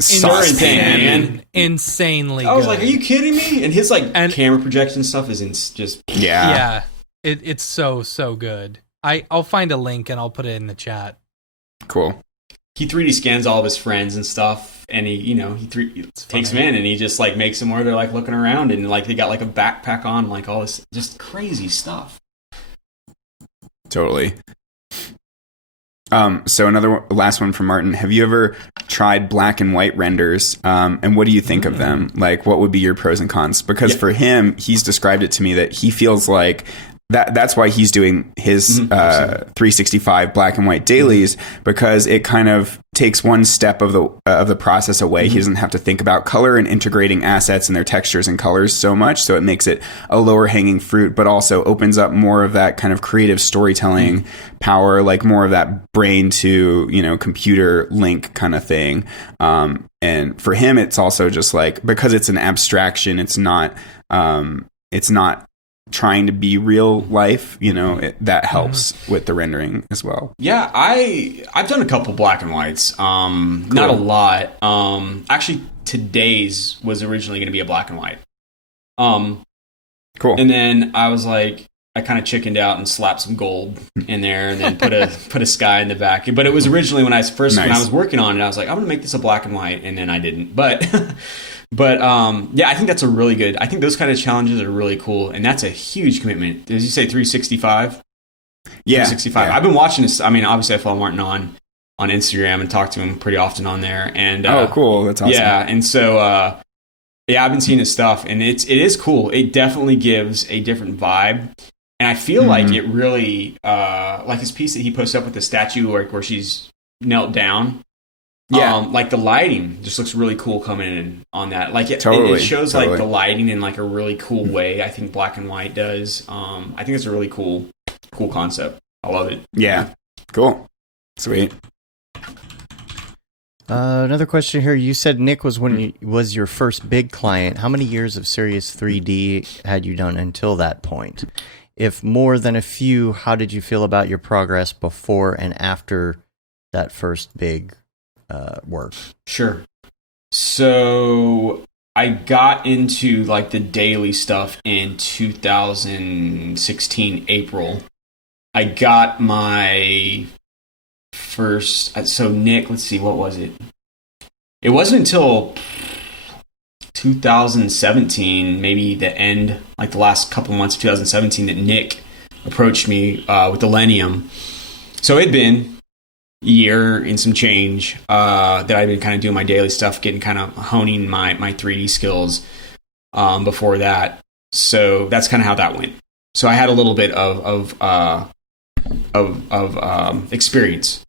saucepan, insanely. I was like, "Are you kidding me?" And his camera projection stuff is just It's so good. I'll find a link and I'll put it in the chat. Cool. He 3D scans all of his friends and stuff, and he takes them in and he just like makes them where they're like looking around and like they got like a backpack on, like all this just crazy stuff. Totally. So last one from Martin. Have you ever tried black and white renders? And what do you think of them? Like, what would be your pros and cons? Because for him, he's described it to me that he feels like that's why he's doing his 365 black and white dailies, because it kind of takes one step of the process away. He doesn't have to think about color and integrating assets and their textures and colors so much, so it makes it a lower hanging fruit, but also opens up more of that kind of creative storytelling power, like more of that brain to computer link kind of thing. And for him, it's also just like, because it's an abstraction, it's not trying to be real life, that helps with the rendering as well. Yeah, I've done a couple black and whites. Cool. Not a lot. Actually, today's was originally going to be a black and white. Cool. And then I was like, I kind of chickened out and slapped some gold in there, and then put a sky in the back. But it was originally when I was working on it, I was like, I'm going to make this a black and white, and then I didn't. But I think that's a really good. I think those kind of challenges are really cool, and that's a huge commitment. Did you say 365? Yeah, 365. Yeah. I've been watching this. I mean, obviously, I follow Martin on Instagram and talk to him pretty often on there. And cool, that's awesome. Yeah, and so I've been seeing his stuff, and it is cool. It definitely gives a different vibe, and I feel like it really like his piece that he posted up with the statue, where she's knelt down. Yeah, like the lighting just looks really cool coming in on that. Like it shows like the lighting in like a really cool way. I think black and white does. I think it's a really cool concept. I love it. Yeah, cool, sweet. Another question here. You said Nick was was your first big client. How many years of serious 3D had you done until that point? If more than a few, how did you feel about your progress before and after that first big work? Sure. So I got into like the daily stuff in 2016 April. I got my first. So Nick, let's see, what was it? It wasn't until 2017, maybe the end, like the last couple months of 2017, that Nick approached me with the Lenium. So it'd been a year and some change that I'd been kind of doing my daily stuff, getting kind of honing my 3D skills before that. So that's kind of how that went. So I had a little bit of experience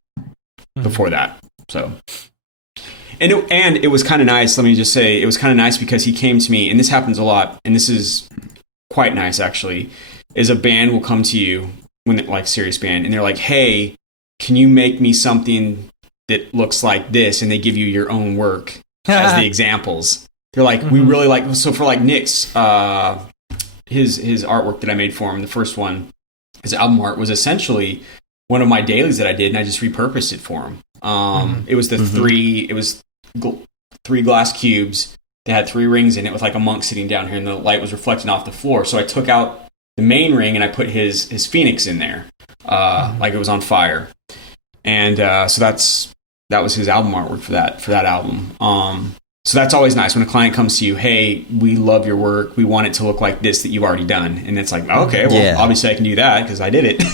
before that. So, and it was kind of nice. Let me just say, it was kind of nice because he came to me, and this happens a lot, and this is quite nice actually. Is a band will come to you when like serious band, and they're like, "Hey, can you make me something that looks like this?" And they give you your own work as the examples. They're like, "We really like." So for like Nick's his artwork that I made for him, the first one, his album art was essentially one of my dailies that I did, and I just repurposed it for him. It was three glass cubes that had 3 rings in it with like a monk sitting down here, and the light was reflecting off the floor. So I took out the main ring and I put his phoenix in there, like it was on fire. And so that was his album artwork for that album. So that's always nice when a client comes to you, "Hey, we love your work. We want it to look like this that you've already done." And it's like, okay, well, obviously I can do that because I did it.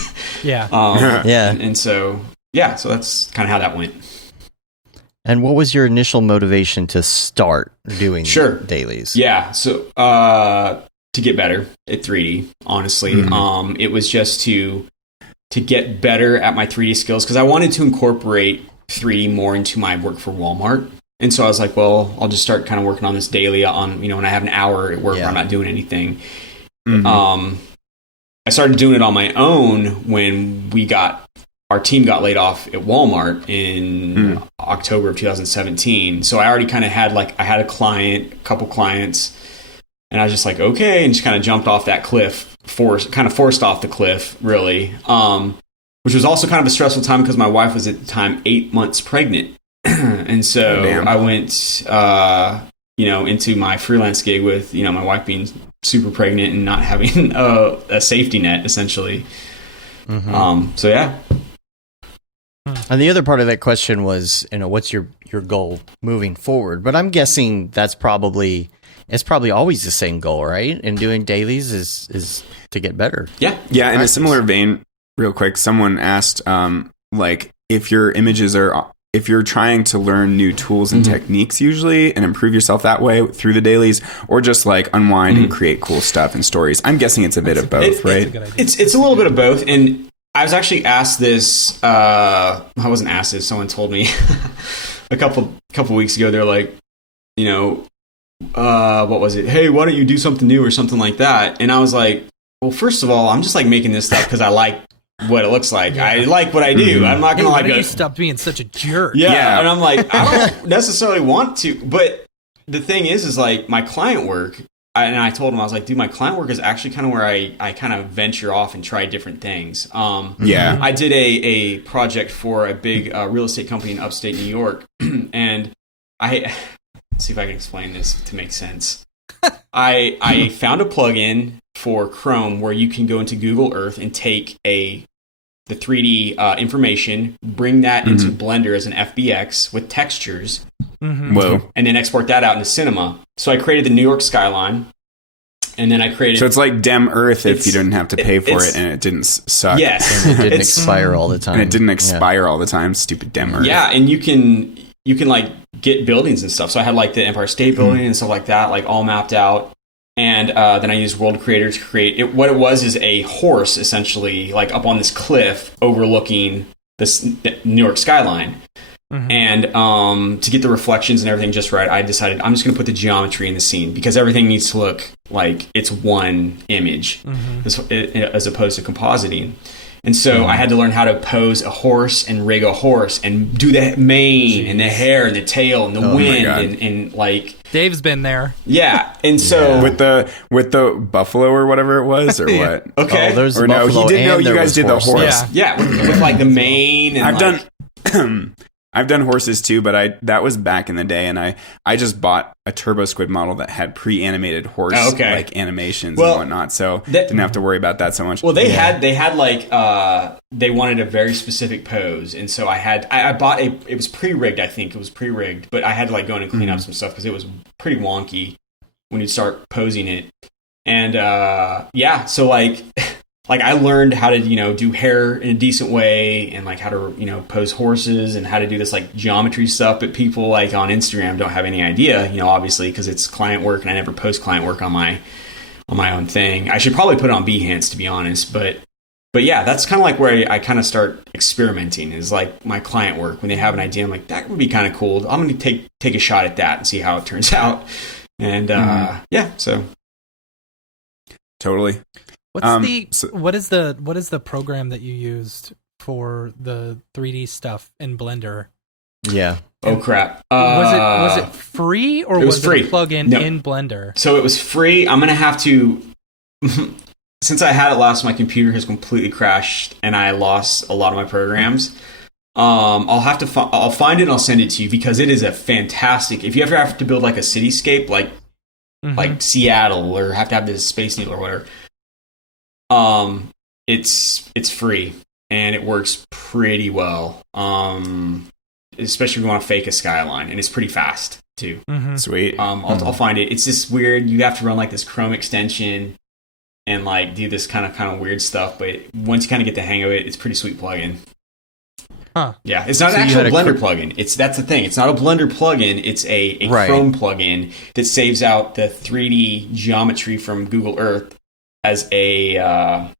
Yeah. And so, yeah, so that's kind of how that went. And what was your initial motivation to start doing dailies? Yeah, so to get better at 3D, honestly. It was just to get better at my 3D skills because I wanted to incorporate 3D more into my work for Walmart. And so I was like, well, I'll just start kind of working on this daily on, when I have an hour at work where I'm not doing anything. I started doing it on my own when our team got laid off at Walmart in October of 2017. So I already kind of had I had a couple clients, and I was just like, okay, and just kind of jumped off that cliff, forced off the cliff, really. Which was also kind of a stressful time because my wife was at the time 8 months pregnant. And so I went, into my freelance gig with, my wife being super pregnant and not having a safety net, essentially. So yeah. And the other part of that question was, what's your goal moving forward? But I'm guessing it's probably always the same goal, right? And doing dailies is to get better. Yeah. In a similar vein, real quick, someone asked, if you're trying to learn new tools and techniques usually and improve yourself that way through the dailies, or just like unwind and create cool stuff and stories. I'm guessing it's a bit of both, right? It's a little bit of both. And I was actually asked this, I wasn't asked this, someone told me a couple weeks ago. They're like, what was it? Hey, why don't you do something new or something like that? And I was like, well, first of all, I'm just like making this stuff because I like what it looks like. Yeah. I like what I do. I'm not gonna you stop being such a jerk. Yeah, and I'm like, I don't necessarily want to, but the thing is like my client work. And I told him, I was like, dude, my client work is actually kind of where I kind of venture off and try different things. I did a project for a big real estate company in upstate New York, and let's see if I can explain this to make sense. I found a plugin for Chrome where you can go into Google Earth and take the 3D information, bring that into Blender as an FBX with textures, whoa, and then export that out into Cinema. So I created the New York skyline, and then I created. So it's like Dem Earth if you didn't have to pay for it, and it didn't suck. Yes, and it didn't expire all the time. And it didn't expire all the time. Stupid Dem Earth. Yeah, and you can like get buildings and stuff. So I had like the Empire State Building and stuff like that, like all mapped out. And then I used World Creator to create it. What it was is a horse, essentially, like up on this cliff overlooking the New York skyline. And to get the reflections and everything just right, I decided I'm just going to put the geometry in the scene because everything needs to look like it's one image as opposed to compositing. And so I had to learn how to pose a horse and rig a horse and do the mane and the hair and the tail and the wind and like Dave's been there. Yeah. And so with the buffalo or whatever it was or what? Okay. Oh, there's or the no, buffalo he didn't know and you guys did the horse. Yeah, with like the mane and I've done horses too, but that was back in the day, and I just bought a Turbo Squid model that had pre-animated horse like animations and whatnot, so didn't have to worry about that so much. Well, they had like they wanted a very specific pose, and so I bought it was pre-rigged. I think it was pre-rigged, but I had to like go in and clean up some stuff because it was pretty wonky. when you start posing it. And so like I learned how to, do hair in a decent way, and like how to, pose horses, and how to do this like geometry stuff. But people like on Instagram don't have any idea, obviously, because it's client work and I never post client work on my own thing. I should probably put it on Behance, to be honest. But yeah, that's kind of like where I kind of start experimenting, is like my client work. When they have an idea, I'm like, that would be kind of cool. I'm going to take a shot at that and see how it turns out. And so. Totally. What is the program that you used for the 3D stuff in Blender? Yeah. Oh crap. Was it free, or was free. it a plugin in Blender? So it was free. I'm gonna have to since I had it last, my computer has completely crashed and I lost a lot of my programs. I'll find it and I'll send it to you, because it is a fantastic, if you ever have to build like a cityscape like Seattle, or have to have this Space Needle or whatever. It's free and it works pretty well. Especially if you want to fake a skyline, and it's pretty fast too. Sweet. I'll find it. It's just weird. You have to run like this Chrome extension and like do this kind of weird stuff. But once you kind of get the hang of it, it's a pretty sweet plugin. Huh. Yeah, it's not an actual Blender plugin. That's the thing. It's not a Blender plugin. It's a Chrome plugin that saves out the 3D geometry from Google Earth as a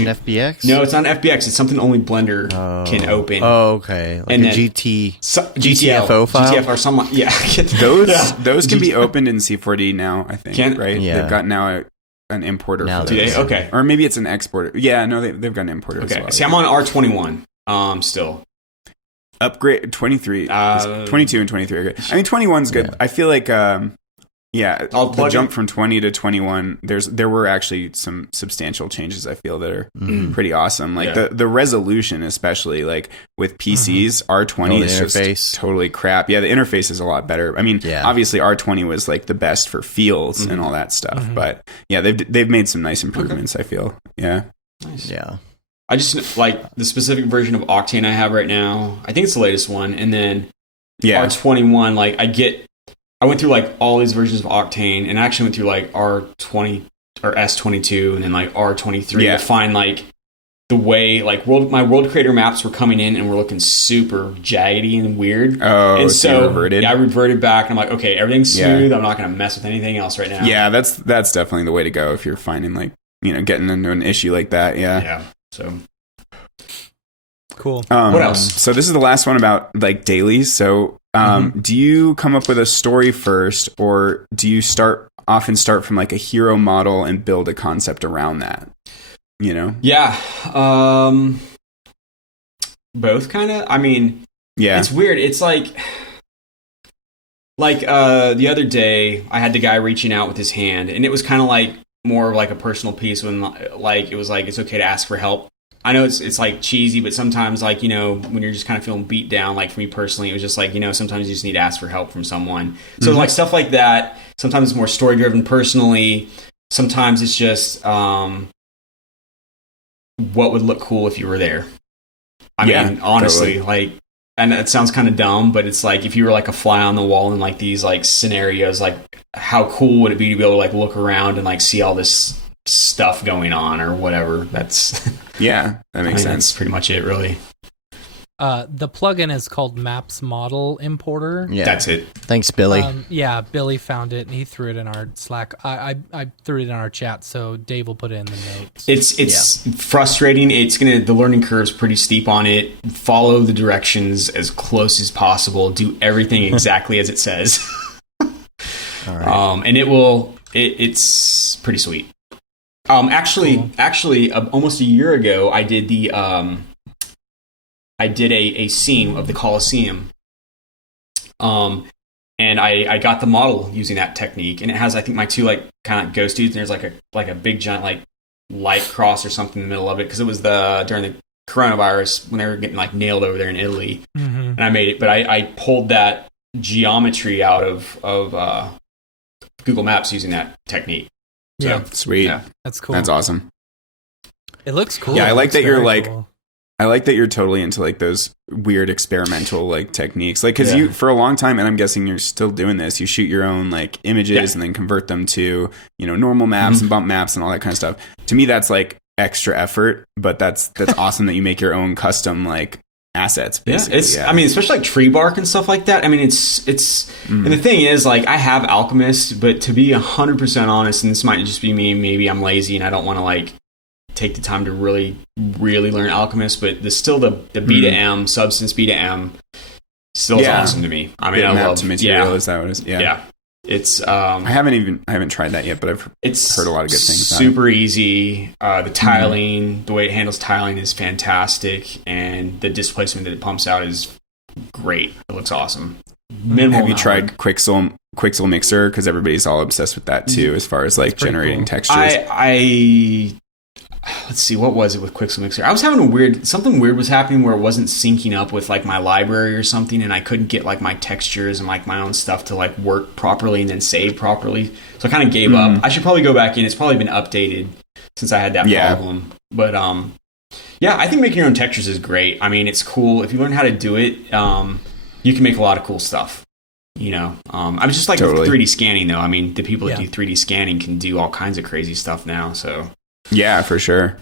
an FBX? No, it's not an FBX. It's something only Blender can open. Oh, okay. Like and a GTFO file? GTF or something. Yeah. Those can be opened in C4D now, I think, right? Yeah. They've got now an importer Now for they those. do. Okay. Or maybe it's an exporter. Yeah, no, they've got an importer as Okay. well. See, I'm on R21 still. Upgrade 23. 22 and 23 are good. I mean, 21's good. Yeah. I feel like I'll the jump from 20 to 21, there were actually some substantial changes, I feel, that are pretty awesome. Like the resolution, especially like with PCs, R20 is just totally crap. Yeah, the interface is a lot better. I mean, obviously R20 was like the best for fields and all that stuff, but yeah, they've made some nice improvements, I feel. Yeah. Nice. Yeah. I just like the specific version of Octane I have right now. I think it's the latest one. And then R21, like I went through like all these versions of Octane, and I actually went through like R20 or S22 and then like R23 to find like the way like my world creator maps were coming in and were looking super jaggedy and weird. Oh, and so you reverted? Yeah, I reverted back, and I'm like, okay, everything's smooth. I'm not going to mess with anything else right now. Yeah, that's definitely the way to go if you're finding like, getting into an issue like that. Yeah. Yeah. So cool. What else? So this is the last one about like dailies. So do you come up with a story first, or do you often start from like a hero model and build a concept around that? Yeah. Both kind of. I mean, it's weird. It's like the other day I had the guy reaching out with his hand, and it was kind of like more of like a personal piece when like it was like it's okay to ask for help. I know it's like cheesy, but sometimes like, when you're just kind of feeling beat down, like for me personally, it was just like, sometimes you just need to ask for help from someone. So like stuff like that, sometimes it's more story driven personally. Sometimes it's just what would look cool if you were there. I mean, honestly, totally. like, and it sounds kind of dumb, but it's like if you were like a fly on the wall in like these like scenarios, like how cool would it be to be able to like look around and like see all this stuff going on or whatever. That's that makes sense. That's pretty much it, really. The plugin is called Maps Model Importer. Yeah, that's it. Thanks, Billy. Billy found it and he threw it in our Slack. I threw it in our chat, so Dave will put it in the notes. It's frustrating. The learning curve's pretty steep on it. Follow the directions as close as possible. Do everything exactly as it says. All right. And it's pretty sweet. Actually, almost a year ago, I did a scene of the Colosseum. And I got the model using that technique, and it has, I think, my two like kind of ghost dudes, and there's like a big giant like light cross or something in the middle of it, because it was during the coronavirus when they were getting like nailed over there in Italy, and I made it. But I pulled that geometry out of Google Maps using that technique. So, sweet. Yeah. That's cool. That's awesome. It looks cool. Yeah, I like that you're like cool. I like that you're totally into like those weird experimental like techniques. Like, cause you, for a long time, and I'm guessing you're still doing this, you shoot your own like images and then convert them to, normal maps and bump maps and all that kind of stuff. To me, that's like extra effort, but that's awesome that you make your own custom like assets. Basically. I mean, especially like tree bark and stuff like that. I mean, it's and the thing is, like, I have Alchemist, but to be 100% honest, and this might just be me, maybe I'm lazy and I don't want to like take the time to really learn Alchemist, but the B to M, Substance B to M still is awesome to me. I mean, I love to material. Is that what it is? Yeah. It's I haven't tried that yet, but I've heard a lot of good things. Super easy. The tiling, the way it handles tiling is fantastic, and the displacement that it pumps out is great. It looks awesome. Minimal. Have you tried Quixel Mixer? Because everybody's all obsessed with that too, as far as like generating textures. Let's see, what was it with Quixel Mixer? I was having something weird was happening where it wasn't syncing up with like my library or something, and I couldn't get like my textures and like my own stuff to like work properly and then save properly. So I kind of gave up. I should probably go back in. It's probably been updated since I had that problem. But I think making your own textures is great. I mean, it's cool. If you learn how to do it, you can make a lot of cool stuff. I'm just like with 3D scanning though. I mean, the people that do 3D scanning can do all kinds of crazy stuff now, so... Yeah, for sure.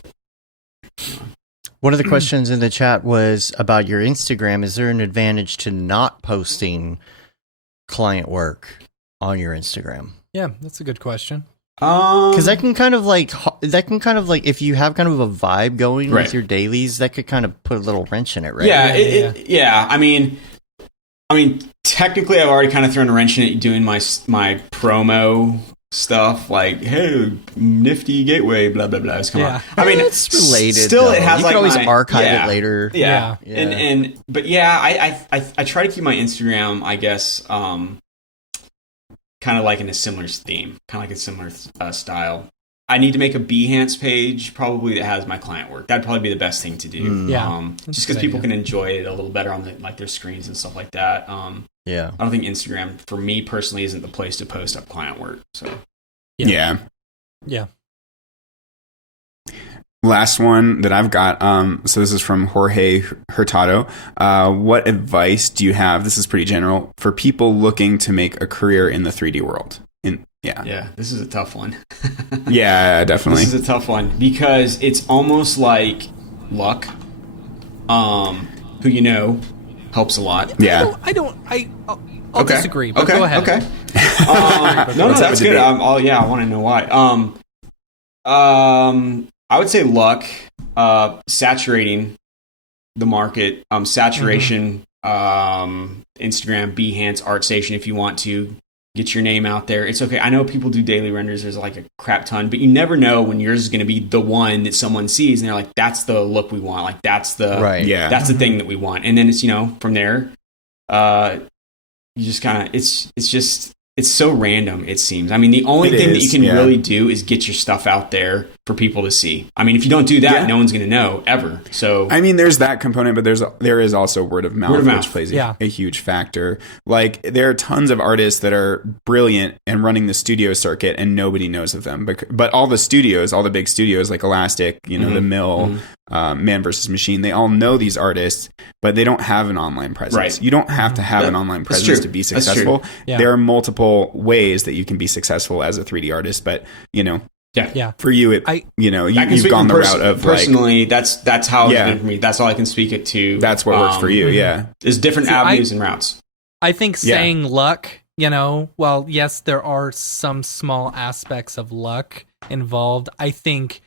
One of the questions in the chat was about your Instagram. Is there an advantage to not posting client work on your Instagram? Yeah, that's a good question. Because that can kind of like if you have kind of a vibe going with your dailies, that could kind of put a little wrench in it, right? Yeah. I mean, technically, I've already kind of thrown a wrench in it doing my promo stuff, like, hey, Nifty gateway, blah blah blah. I mean, it's related. Still, it has you like can always archive it later. Yeah. But I try to keep my Instagram, I guess, kind of like in a similar theme, kind of like a similar style. I need to make a Behance page probably that has my client work. That'd probably be the best thing to do. Just because people can enjoy it a little better on their screens and stuff like that. I don't think Instagram, for me personally, isn't the place to post up client work. So, yeah. Last one that I've got. So this is from Jorge Hurtado. What advice do you have? This is pretty general for people looking to make a career in the 3D world. Yeah, this is a tough one. Yeah, definitely. This is a tough one because it's almost like luck. Who helps a lot. Yeah, I'll disagree. But go ahead. Okay. No, that's good. I want to know why. I would say luck, saturating the market, saturation, Instagram, Behance, ArtStation, if you want to get your name out there. It's okay. I know people do daily renders. There's like a crap ton, but you never know when yours is going to be the one that someone sees and they're like, that's the look we want. Like that's the, that's the thing that we want. And then it's, from there, you just kind of, it's so random, it seems. I mean, the only thing that you can really do is get your stuff out there for people to see. I mean, if you don't do that, no one's going to know ever. So, I mean, there's that component, but there is also word of mouth, which plays a huge factor. Like, there are tons of artists that are brilliant and running the studio circuit, and nobody knows of them. But all the studios, all the big studios like Elastic, the Mill, Man vs. Machine, they all know these artists, but they don't have an online presence. Right. You don't have to have an online presence to be successful. There are multiple ways that you can be successful as a 3D artist, but for you, you've gone the route of personally. That's how it's been for me. That's all I can speak it to. That's what works for you. Yeah, there's different avenues and routes. I think saying luck, well, yes, there are some small aspects of luck involved. I think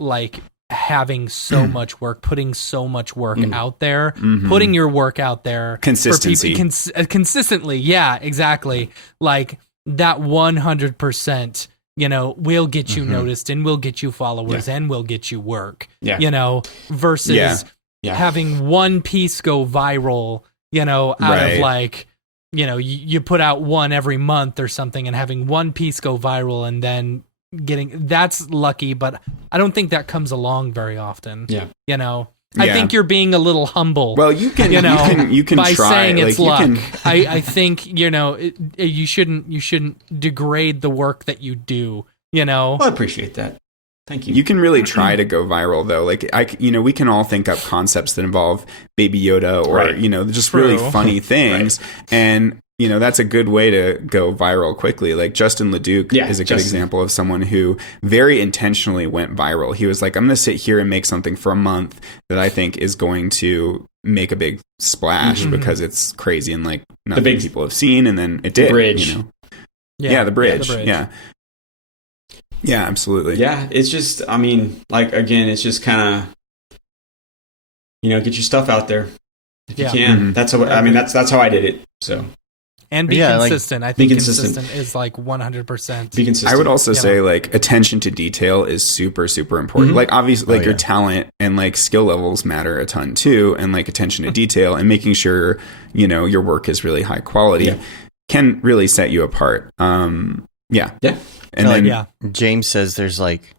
like having so much work, putting so much work out there, putting your work out there, consistency, for people, consistently. Yeah, exactly. Like that 100%. Will get you noticed and will get you followers and will get you work. Versus having one piece go viral. Out of like. You put out one every month or something, and having one piece go viral and then that's lucky, but I don't think that comes along very often. I think you're being a little humble. Well, you can by try. saying it's like, luck. I think you shouldn't degrade the work that you do. Well, I appreciate that. Thank you. You can really try to go viral though. Like we can all think up concepts that involve Baby Yoda or, just really funny things. And, that's a good way to go viral quickly. Like Justin LeDuc is a good example of someone who very intentionally went viral. He was like, I'm going to sit here and make something for a month that I think is going to make a big splash because it's crazy and like nothing people have seen. And then it did. The bridge. The bridge. Yeah. Yeah, absolutely. Yeah, it's just, again, it's just kind of, get your stuff out there if you can. That's how I did it. So. And be consistent. I think consistent is like 100%. Be consistent. I would also say like attention to detail is super, super important. Like obviously your talent and like skill levels matter a ton too. And like attention to detail and making sure, your work is really high quality can really set you apart. Yeah. And then James says there's like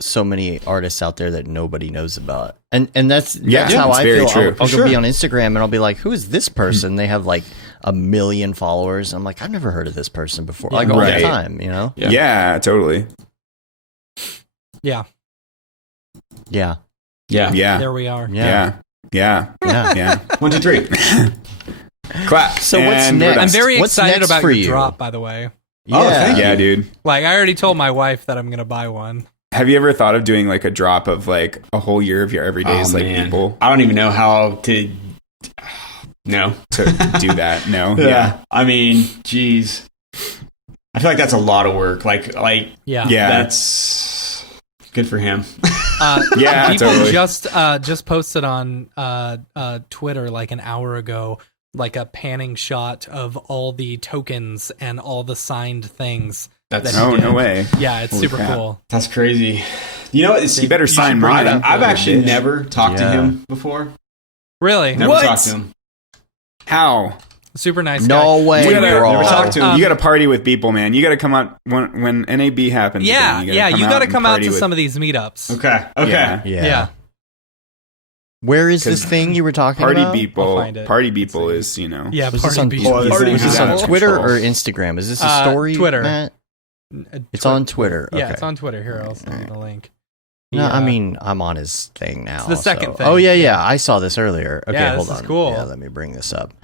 so many artists out there that nobody knows about. And that's how I feel. True. I'll go be on Instagram and I'll be like, who is this person? They have like 1 million followers. I'm like, I've never heard of this person before. Like all the time, Yeah, totally. Yeah. Yeah. There we are. Yeah. 1, 2, 3. Clap. So what's next? I'm very excited about your you? drop, by the way. Yeah. Yeah, dude. Like I already told my wife that I'm going to buy one. Have you ever thought of doing like a drop of like a whole year of your everydays people? I don't even know how to do that. No. Yeah. Geez. I feel like that's a lot of work. That's good for him. People totally. just posted on Twitter like an hour ago, like a panning shot of all the tokens and all the signed things. No way. Yeah, it's super cool. That's crazy. You know what? You better sign mine. I've actually never talked to him before. Really? Never talked to him. How? Super nice guy. No way, never talked to him. You got to party with people, man. You got to come out when NAB happens. Yeah, you got to come out to some of these meetups. Okay. Yeah. Where is this thing you were talking Party about? Beeple. Party Beeple is, Yeah, Was Party Beeple. Is this on Twitter or Instagram? Is this a story, Twitter. Matt? It's on Twitter. Yeah, Okay. it's on Twitter. Here, I'll send you the link. No, I'm on his thing now. It's the second thing. Oh, yeah. I saw this earlier. Okay, Yeah, hold this on. is cool. Yeah, let me bring this up.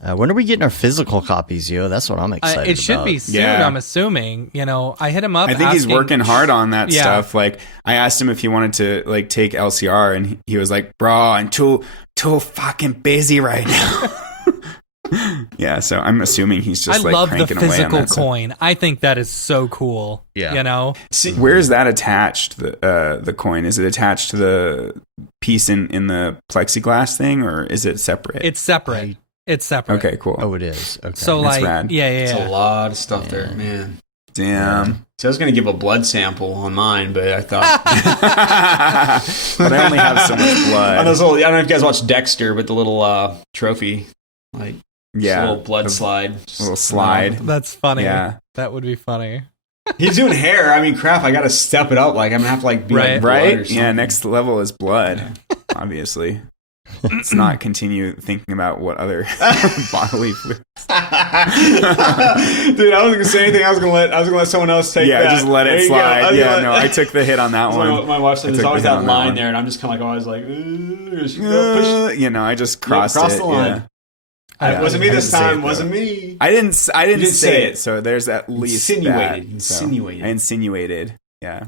When are we getting our physical copies, yo? That's what I'm excited about. It should be soon, I'm assuming. I hit him up. I think he's working hard on that stuff. Like, I asked him if he wanted to like take LCR, and he was like, "Bro, I'm too fucking busy right now." Yeah, so I'm assuming he's just I love the cranking away on physical that coin. I think that is so cool. Yeah. See, where is that attached? The coin, is it attached to the piece in the plexiglass thing, or is it separate? It's separate. It's separate. Okay, cool. Oh, it is. Okay. So That's like, rad. yeah. It's a lot of stuff there, man. Damn. So I was going to give a blood sample on mine, but I thought... But I only have so much blood. I don't know if you guys watch Dexter, but the little trophy, like, yeah, little blood slide. Little slide. That's funny. Yeah. That would be funny. He's doing hair. I mean, crap, I got to step it up. Like, I'm going to have to, like, be like blood or something. Yeah, next level is blood, obviously. Let's not continue thinking about what other bodily fluids. Dude, I wasn't gonna say anything. I was gonna let someone else take that. Yeah, just let it slide. I took the hit on that one. My wife said there's always that line there, and I'm just kind of like always like, push. I just crossed the line. Yeah. It wasn't me this time. Wasn't me. I didn't say it. So there's at least insinuated. I insinuated. Yeah,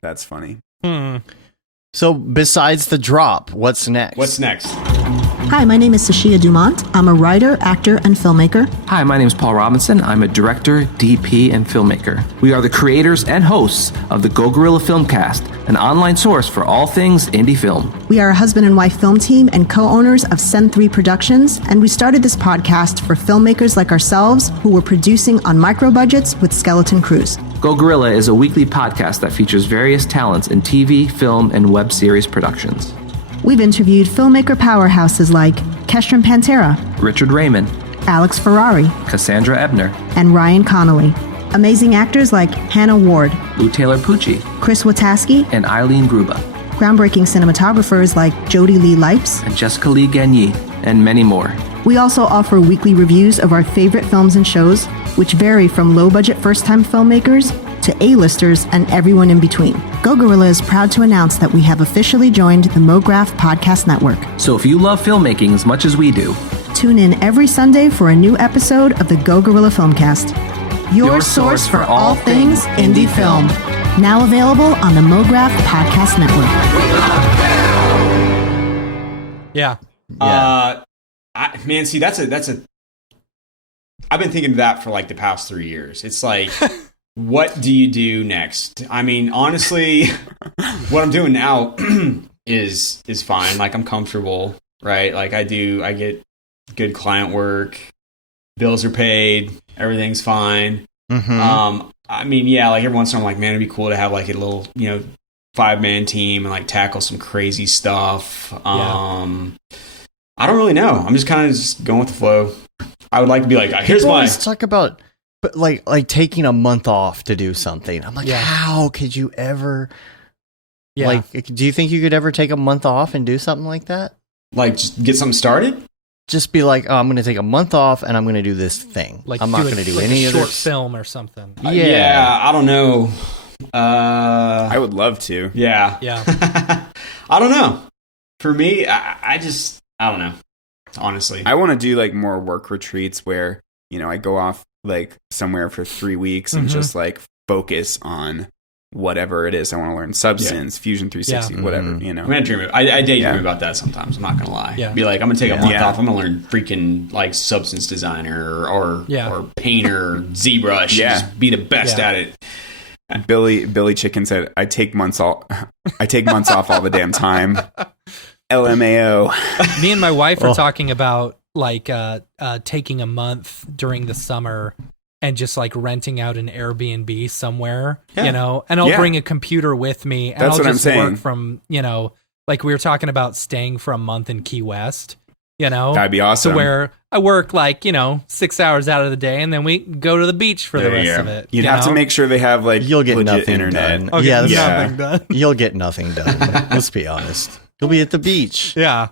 that's funny. So besides the drop, what's next? Hi, my name is Sashia Dumont. I'm a writer, actor, and filmmaker. Hi, my name is Paul Robinson. I'm a director, DP, and filmmaker. We are the creators and hosts of the Go Gorilla Filmcast, an online source for all things indie film. We are a husband and wife film team and co-owners of Send 3 Productions, and we started this podcast for filmmakers like ourselves who were producing on micro budgets with skeleton crews. Go Gorilla is a weekly podcast that features various talents in TV, film, and web series productions. We've interviewed filmmaker powerhouses like Kestrin Pantera, Richard Raymond, Alex Ferrari, Cassandra Ebner, and Ryan Connolly. Amazing actors like Hannah Ward, Lou Taylor Pucci, Chris Wataski, and Eileen Gruba. Groundbreaking cinematographers like Jody Lee Lipes, and Jessica Lee Gagné, and many more. We also offer weekly reviews of our favorite films and shows, which vary from low-budget first-time filmmakers to A-listers and everyone in between. Go Gorilla is proud to announce that we have officially joined the Mograph Podcast Network. So if you love filmmaking as much as we do, tune in every Sunday for a new episode of the Go Gorilla Filmcast, your source for all things indie film. Now available on the Mograph Podcast Network. Yeah. Man, see, that's a. I've been thinking of that for like the past 3 years. It's like, what do you do next? I mean, honestly, what I'm doing now is fine. Like, I'm comfortable, right? Like, I get good client work, bills are paid, everything's fine. Mm-hmm. I mean, yeah, like every once in a while, I'm like, man, it'd be cool to have like a little, 5-man team and like tackle some crazy stuff. I don't really know. I'm just kind of just going with the flow. I would like to be like, here's People my. always talk about, but like taking a month off to do something. I'm like, how could you ever? Yeah. Like, do you think you could ever take a month off and do something like that? Like, just get something started? Just be like, I'm going to take a month off and I'm going to do this thing. Like, I'm not going to do like any a other short film or something. Yeah, I don't know. I would love to. Yeah. I don't know. For me, I don't know. Honestly, I want to do like more work retreats where, I go off like somewhere for 3 weeks and just like focus on whatever it is I want to learn. Substance, Fusion 360, whatever, I daydream about that sometimes. I'm not going to lie. Yeah. Be like, I'm going to take a month off. I'm going to learn freaking like substance designer or painter, ZBrush. Just be the best at it. Billy Chicken said, I take months off all the damn time. LMAO. Me and my wife are talking about like taking a month during the summer and just like renting out an Airbnb somewhere, and I'll bring a computer with me and That's I'll what just I'm saying. work from, like we were talking about staying for a month in Key West, That'd be awesome. to where I work like, 6 hours out of the day and then we go to the beach for the rest of it. You'd have to make sure they have like You'll get legit nothing internet. done. Yeah, nothing done. You'll get nothing done. Let's be honest. You'll be at the beach. Yeah.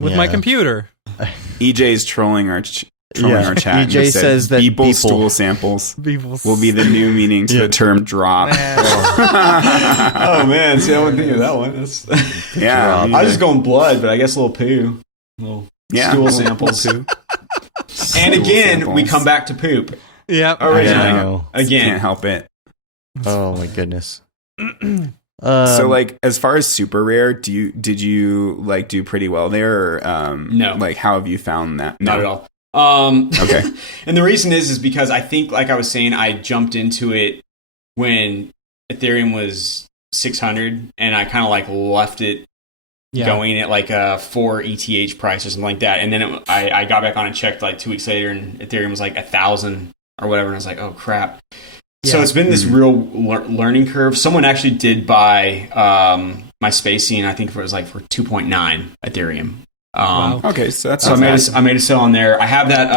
With my computer. EJ's trolling our chat. EJ says that Beeple stool samples will be the new meaning to the term drop. Oh man, see, I wouldn't think of that one. That's I was just going blood, but I guess a little poo, little stool samples. And again, we come back to poop. Yep. Originally. Again, can't help it. Oh my goodness. So like as far as super rare, did you like do pretty well there or no. Like how have you found that? Not at all. Okay. And the reason is because I think, like I was saying, I jumped into it when Ethereum was 600 and I kind of like left it going at like a 4 ETH price or something like that. And then I got back on and checked like 2 weeks later and Ethereum was like 1,000 or whatever. And I was like, oh crap. So it's been this real learning curve. Someone actually did buy my spacing. I think it was like for 2.9 Ethereum. Wow. Okay, so that's I made a sell on there. I have that.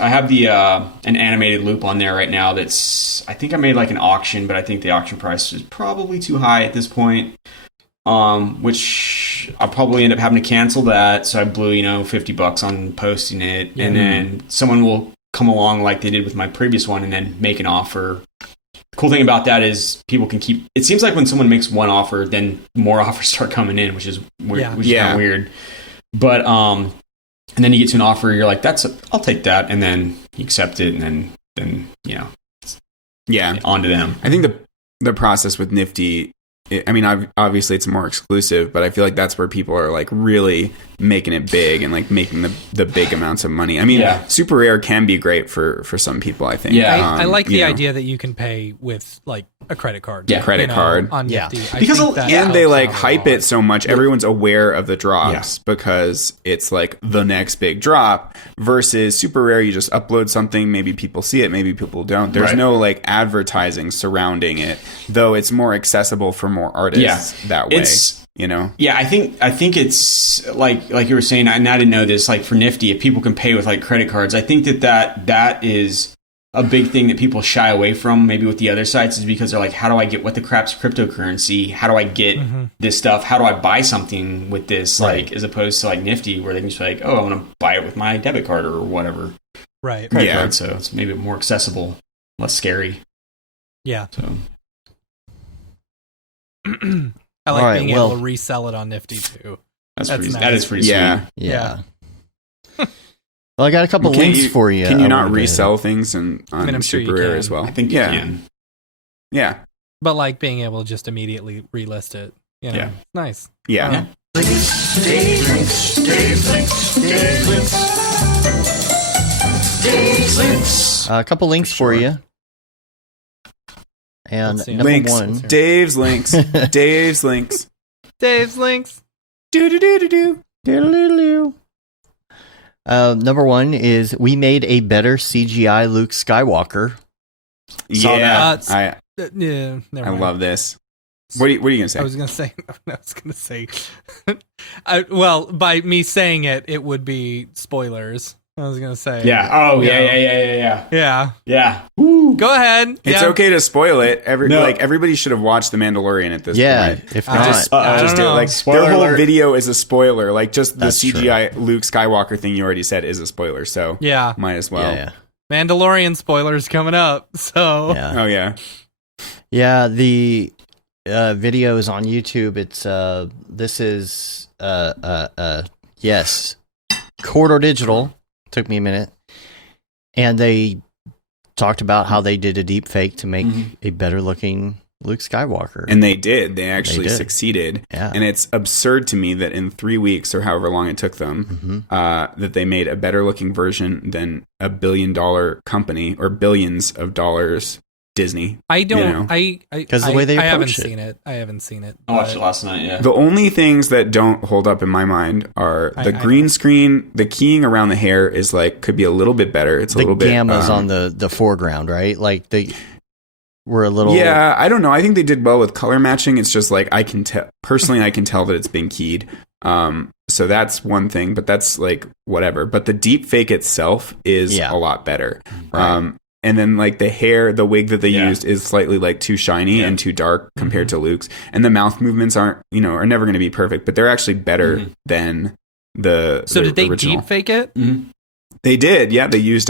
I have the an animated loop on there right now. That's I think I made like an auction, but I think the auction price is probably too high at this point. Which I'll probably end up having to cancel that. So I blew $50 on posting it, and then someone will come along like they did with my previous one, and then make an offer. The cool thing about that is people can keep. It seems like when someone makes one offer, then more offers start coming in, which is weird. Which is kind of weird. But and then you get to an offer, you're like, I'll take that, and then you accept it, and then on to them. I think the process with Nifty, obviously it's more exclusive, but I feel like that's where people are like really making it big and like making the big amounts of money. Super rare can be great for some people, I think. I like the idea that you can pay with like a credit card. Credit card on Nifty. Because and they like hype it so much, everyone's aware of the drops because it's like the next big drop. Versus super rare, you just upload something, maybe people see it, maybe people don't. There's no like advertising surrounding it, though it's more accessible for more artists that way. I think it's like you were saying, and I didn't know this, like for Nifty, if people can pay with like credit cards, I think that is a big thing that people shy away from maybe with the other sites, is because they're like, how do I get, what the crap's cryptocurrency? How do I get this stuff? How do I buy something with this? Like, as opposed to like Nifty, where they can just be like, oh, I want to buy it with my debit card or whatever. Right. Credit card, so it's maybe more accessible, less scary. Yeah. So I like being able to resell it on Nifty too. That nice. is pretty sweet. Yeah. Well, I got a couple links for you. Can you not resell things on Super Rare as well? I think you can. Yeah. But like being able to just immediately relist it, nice. Yeah. A couple links for you. And number one, Dave's links. Dave's links. Dave's links. Do. Number one is we made a better CGI Luke Skywalker. Yeah, never mind. love this. What are you gonna say? I was gonna say. Well, by me saying it, it would be spoilers. I was gonna say. Yeah. Oh, yeah. Woo. Go ahead. It's okay to spoil it. Everybody should have watched The Mandalorian at this point. If not, just do it. Like spoiler their whole alert. video is a spoiler. Like just the That's CGI Luke Skywalker thing you already said is a spoiler. So might as well. Yeah. Mandalorian spoilers coming up. So Oh yeah. Yeah, the video is on YouTube. It's this is Corridor Digital. Took me a minute. And they talked about how they did a deep fake to make a better looking Luke Skywalker. And they did. They actually succeeded. Yeah. And it's absurd to me that in 3 weeks or however long it took them, that they made a better looking version than a $1 billion company or billions of dollars Disney. I don't. Because the way they approach it. I haven't seen it. I watched it last night. Yeah. The only things that don't hold up in my mind are the green screen. The keying around the hair is could be a little bit better. It's a little bit. The gammas on the foreground, right? Like they were a little. Yeah, I don't know. I think they did well with color matching. It's just I can tell personally. I can tell that it's been keyed. So that's one thing, but that's whatever. But the deep fake itself is a lot better. Right. And then the hair, the wig that they used is slightly too shiny and too dark compared to Luke's. And the mouth movements are never going to be perfect, but they're actually better than the So did they original. deep fake it? They did. Yeah, they used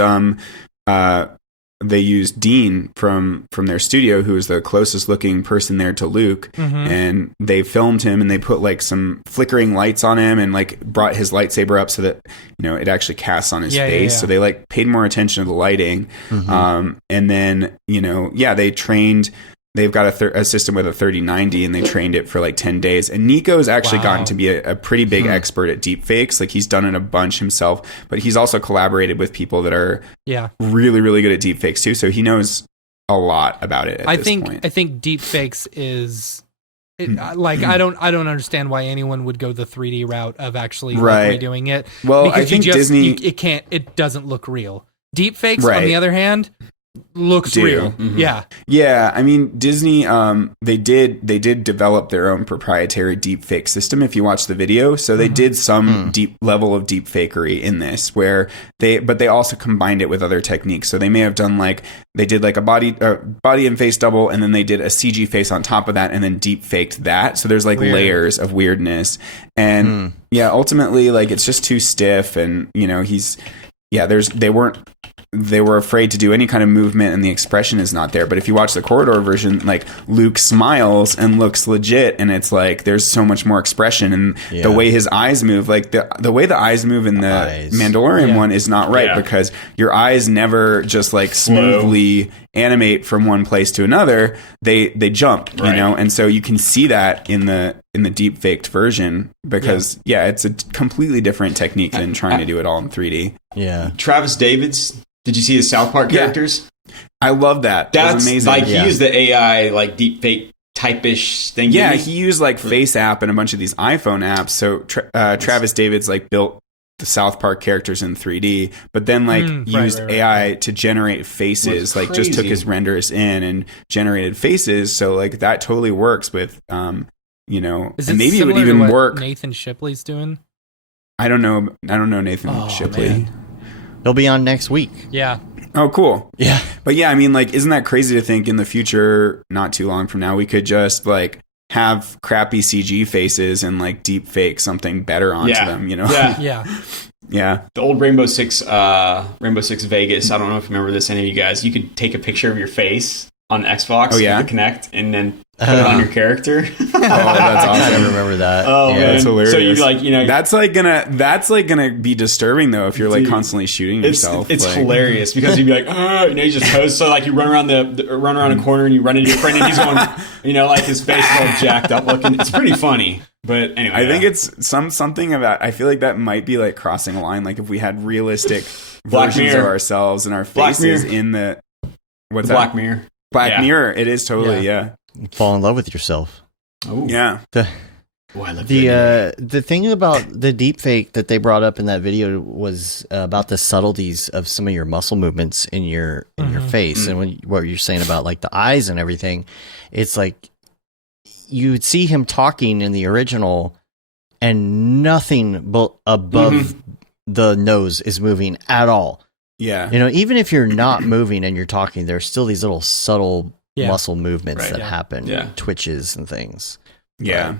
Dean from their studio, who was the closest looking person there to Luke, and they filmed him and they put some flickering lights on him and brought his lightsaber up so that it actually casts on his face. So they paid more attention to the lighting, and then they trained. They've got a system with a 3090, and they trained it for 10 days. And Nico's actually gotten to be a pretty big expert at deep fakes. He's done it a bunch himself, but he's also collaborated with people that are really, really good at deep fakes too. So he knows a lot about it at this point. I think deep fakes is... I don't understand why anyone would go the 3D route of actually redoing it. Well, because I think Disney... it doesn't look real. Deep fakes, on the other hand... looks real. Yeah. I mean, Disney, they did develop their own proprietary deep fake system if you watch the video. So they did some deep level of deep fakery in this but they also combined it with other techniques. So they may have done they did a body and face double, and then they did a CG face on top of that and then deep faked that. So there's layers of weirdness. And ultimately it's just too stiff, and they were afraid to do any kind of movement, and the expression is not there. But if you watch the Corridor version, Luke smiles and looks legit, and it's there's so much more expression, and the way his eyes move, the way the eyes move in the Mandalorian one is not right, because your eyes never just smoothly animate from one place to another. They jump, and so you can see that in the deep faked version, because it's a completely different technique than trying to do it all in 3D. Yeah. Travis David's. Did you see the South Park characters? I love that. That's amazing. He used the AI deep fake type-ish thing. Yeah, he used Face App and a bunch of these iPhone apps. So Travis David's built the South Park characters in 3D, but then used AI to generate faces. Just took his renders in and generated faces. So that totally works with and maybe it would even work. Nathan Shipley's doing. I don't know Nathan Shipley. Man. He'll be on next week. Yeah. Oh, cool. Yeah. But I mean, isn't that crazy to think in the future, not too long from now, we could just have crappy CG faces and deep fake something better onto them, Yeah. The old Rainbow Six Vegas. I don't know if you remember this, any of you guys. You could take a picture of your face on Xbox. Oh, yeah? The Connect, and then put it on your character. Oh, that's awesome. I remember that. Oh, yeah. man. That's hilarious. So you like, you know, that's like gonna be disturbing though if you're like constantly shooting yourself. It's like, hilarious because you'd be like, you know, you just post. So like you run around run around a corner and you run into your friend and he's going, you know, like his face is all jacked up looking. It's pretty funny. But anyway, I think it's something about. I feel like that might be like crossing a line. Like if we had realistic versions of ourselves and our faces in the what's Black that? Mirror. Black Mirror. It is totally Fall in love with yourself. Oh yeah. The thing about the deep fake that they brought up in that video was about the subtleties of some of your muscle movements in your face, and what you're saying about like the eyes and everything. It's like you would see him talking in the original, and nothing above the nose is moving at all. Yeah, you know, even if you're not moving and you're talking, there's still these little subtle muscle movements that happen, twitches and things. Yeah.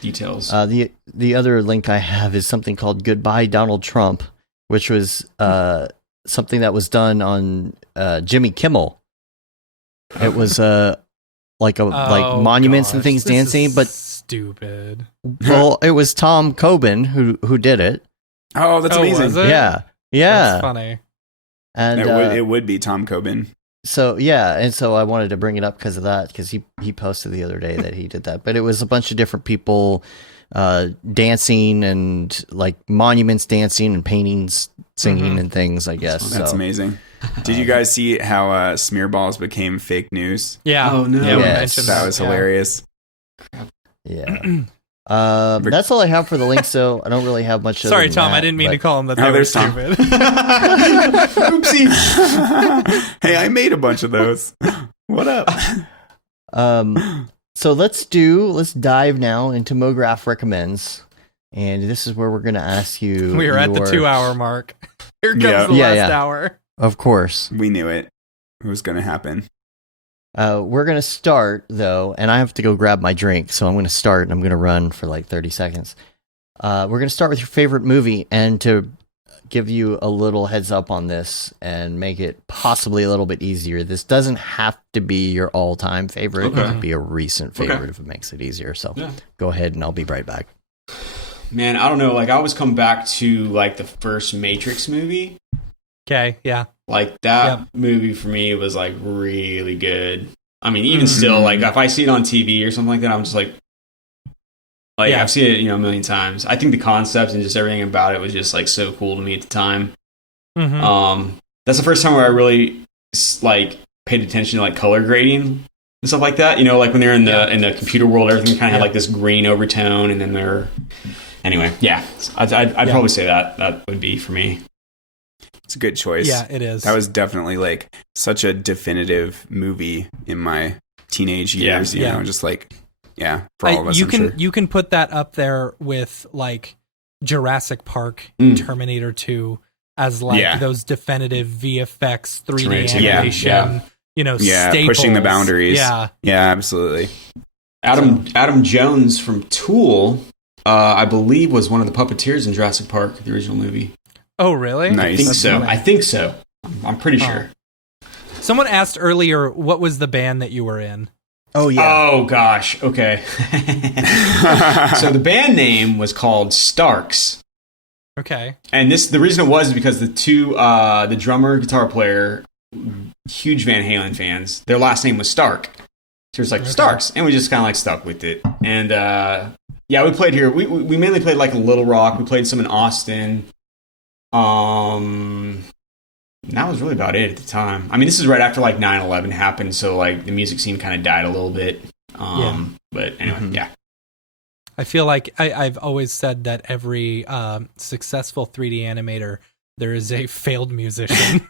Details. The other link I have is something called Goodbye Donald Trump, which was something that was done on Jimmy Kimmel. It was like monuments and things dancing, but stupid. Well, it was Tom Coben who did it. Oh, that's amazing. Was it? Yeah. That's funny. And it would be Tom Coben. So I wanted to bring it up because of that, because he posted the other day that he did that. But it was a bunch of different people dancing and like monuments dancing and paintings singing and things, I guess. That's amazing. Did you guys see how smear balls became fake news? Yeah. Oh no. Yeah, Yes. That was hilarious. Yeah. That's all I have for the links, so I don't really have much. Sorry, Tom, I didn't mean to call him that. They were stupid. Oopsie. Hey, I made a bunch of those. What up? So let's dive now into Mograph recommends, and this is where we're going to ask you. We are at the 2-hour mark. Here comes the last hour. Of course, we knew it. It was going to happen. We're going to start, though, and I have to go grab my drink, so I'm going to start, and I'm going to run for like 30 seconds. We're going to start with your favorite movie, and to give you a little heads up on this and make it possibly a little bit easier, this doesn't have to be your all-time favorite. It could be a recent favorite if it makes it easier. So go ahead, and I'll be right back. Man, I don't know. Like, I always come back to, like, the first Matrix movie. Okay, yeah. Like, that movie for me was, like, really good. I mean, even still, like, if I see it on TV or something like that, I'm just like, I've seen it, a million times. I think the concept and just everything about it was just, like, so cool to me at the time. That's the first time where I really, like, paid attention to, like, color grading and stuff like that. You know, like, when they're in the computer world, everything kind of had, like, this green overtone, and then they're... Anyway, I'd probably say that would be for me. It's a good choice. Yeah, it is. That was definitely like such a definitive movie in my teenage years. You know, just like for all of us. You can put that up there with like Jurassic Park, Terminator 2 as like those definitive VFX 3D animation. Staples. Pushing the boundaries. Yeah, absolutely. Adam Jones from Tool, I believe, was one of the puppeteers in Jurassic Park, the original movie. Oh, really? Nice. I think so. I'm pretty sure. Someone asked earlier, what was the band that you were in? Oh, yeah. Oh, gosh. Okay. So the band name was called Starks. Okay. And the reason it was is because the drummer, guitar player, huge Van Halen fans, their last name was Stark. So it's like Starks. And we just kind of like stuck with it. And we played here. We mainly played like in Little Rock. We played some in Austin. And that was really about it at the time. I mean, this is right after like 9/11 happened, so like the music scene kind of died a little bit. But anyway, I feel like I've always said that every successful 3D animator, there is a failed musician.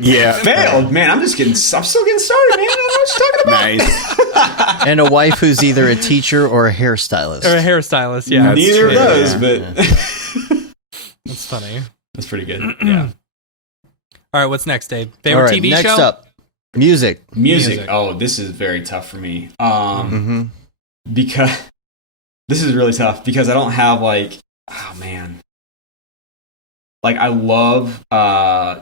Failed, man. I'm still getting started, man. I don't know what you're talking about. Nice. And a wife who's either a teacher or a hairstylist. Yeah. Neither of those, but that's funny. That's pretty good. Yeah. All right, what's next, Dave? Favorite TV show? Next up, music. Oh, this is very tough for me. Because this is really tough because I don't have like, oh man. Like I love I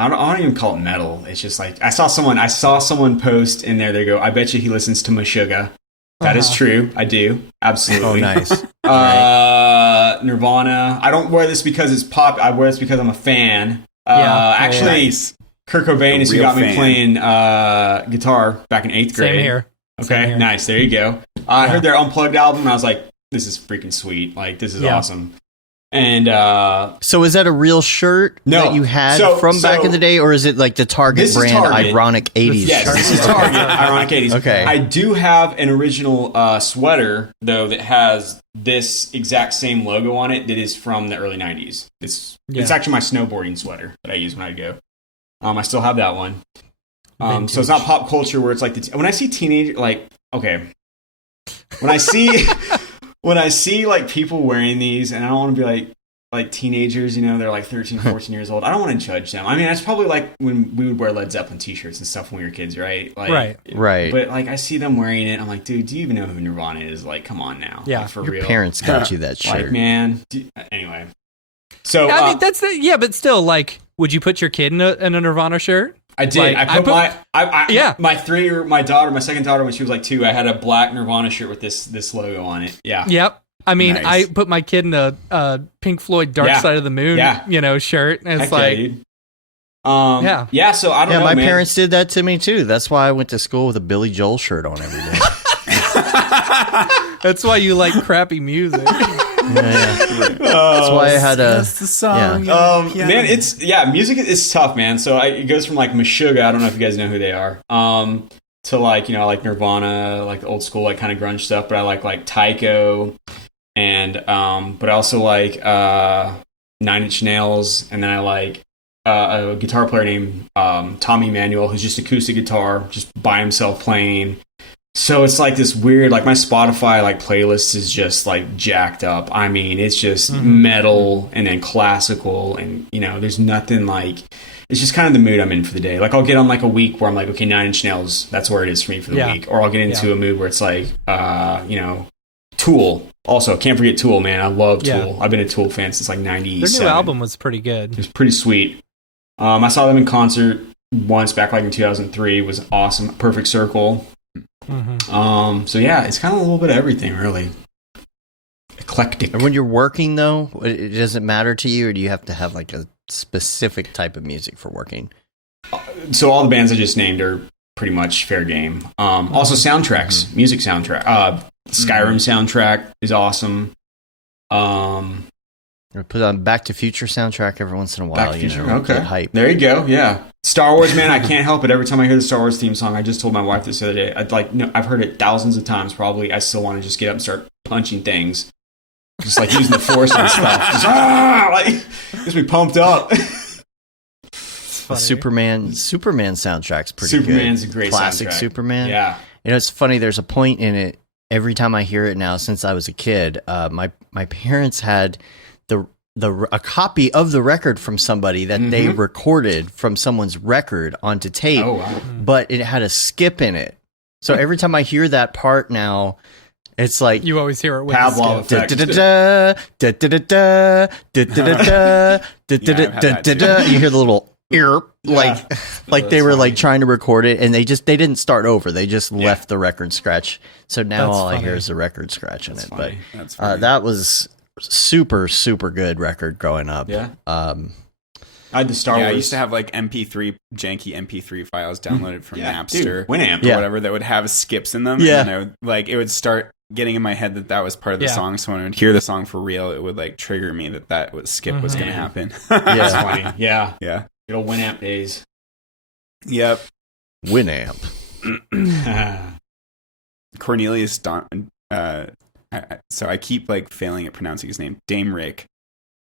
I don't even call it metal. It's just like I saw someone post in there. They go, I bet you he listens to Meshuggah. That is true. I do. Absolutely. Oh, nice. Nirvana. I don't wear this because it's pop. I wear this because I'm a fan. Actually, nice. Kurt Cobain is who got me playing guitar back in 8th grade. Same here. Okay, nice. There you go. I heard their Unplugged album, and I was like, this is freaking sweet. Like, this is awesome. And so is that a real shirt that you had from back in the day, or is it like the Target brand ironic 80s yes, shirt? This is Target ironic 80s. Okay. I do have an original sweater though that has this exact same logo on it that is from the early 90s. It's actually my snowboarding sweater that I use when I go. I still have that one. So it's not pop culture where it's like when I see teenage when I see like people wearing these, and I don't want to be like teenagers, you know, they're like 13, 14 years old. I don't want to judge them. I mean, that's probably like when we would wear Led Zeppelin t-shirts and stuff when we were kids, right? Like, right. But like I see them wearing it, I'm like, dude, do you even know who Nirvana is? Like, come on now. Yeah. Like, for Your real. parents got you that shirt. Like, man. Anyway. So I mean, that's but still, like, would you put your kid in a Nirvana shirt? I did. Like, my daughter, my second daughter, when she was like 2, I had a black Nirvana shirt with this logo on it. Yeah. Yep. I mean, Nice. I put my kid in a Pink Floyd Dark Side of the Moon, shirt, and it's Heck like, yeah, dude. Yeah, so I don't know, my man. parents did that to me too. That's why I went to school with a Billy Joel shirt on every day. that's why you like crappy music. That's why I had a. That's the song. Man, music is tough, man. So it goes from like Meshuggah, I don't know if you guys know who they are, to like, you know, I like Nirvana, like old school, like kind of grunge stuff, but I like Tycho, and but I also like 9 Inch Nails, and then I like a guitar player named Tommy Emmanuel, who's just acoustic guitar, just by himself playing. So it's like this weird, like my Spotify like playlist is just like jacked up. I mean, it's just metal and then classical, and you know, there's nothing like. It's just kind of the mood I'm in for the day. Like I'll get on like a week where I'm like, okay, 9 Inch Nails, that's where it is for me for the week. Or I'll get into a mood where it's like, you know, Tool. Also, can't forget Tool, man. I love Tool. I've been a Tool fan since like 97. Their new album was pretty good. It was pretty sweet. I saw them in concert once back like in 2003. It was awesome. Perfect Circle. So yeah, it's kind of a little bit of everything, really. Eclectic. And when you're working though, it doesn't matter to you, or do you have to have like a specific type of music for working? So all the bands I just named are pretty much fair game. Also soundtracks, music soundtrack. Skyrim soundtrack is awesome. Or put on Back to Future soundtrack every once in a while. Back to Future, okay. Get hype. There you go. Yeah, Star Wars, man. I can't help it. Every time I hear the Star Wars theme song, I just told my wife this the other day. I've heard it thousands of times. Probably, I still want to just get up and start punching things, just like using the Force and stuff. Just, like gets me pumped up. The Superman soundtrack's pretty good. Superman's a great classic soundtrack. Superman. Yeah. You know, it's funny. There's a point in it. Every time I hear it now, since I was a kid, my parents had a copy of the record from somebody that they recorded from someone's record onto tape. Oh, wow. But it had a skip in it. So every time I hear that part now, it's like You always hear it with Pavlov the skip. effect. You hear the little like they were like trying to record it, and they didn't start over. They just left the record scratch. So now That's all I funny. hear is the record scratch in it. funny. That's funny. That was super good record growing up. Yeah. I had the Star Wars. I used to have like janky MP3 files downloaded from Napster, Dude, Winamp, or whatever, that would have skips in them. Yeah. And it would start getting in my head that was part of the song. So when I would hear the song for real, it would like trigger me that skip was going to happen. That's funny. Yeah. Yeah. Good old Winamp days. Yep. Winamp. Cornelius so I keep like failing at pronouncing his name. Damerick.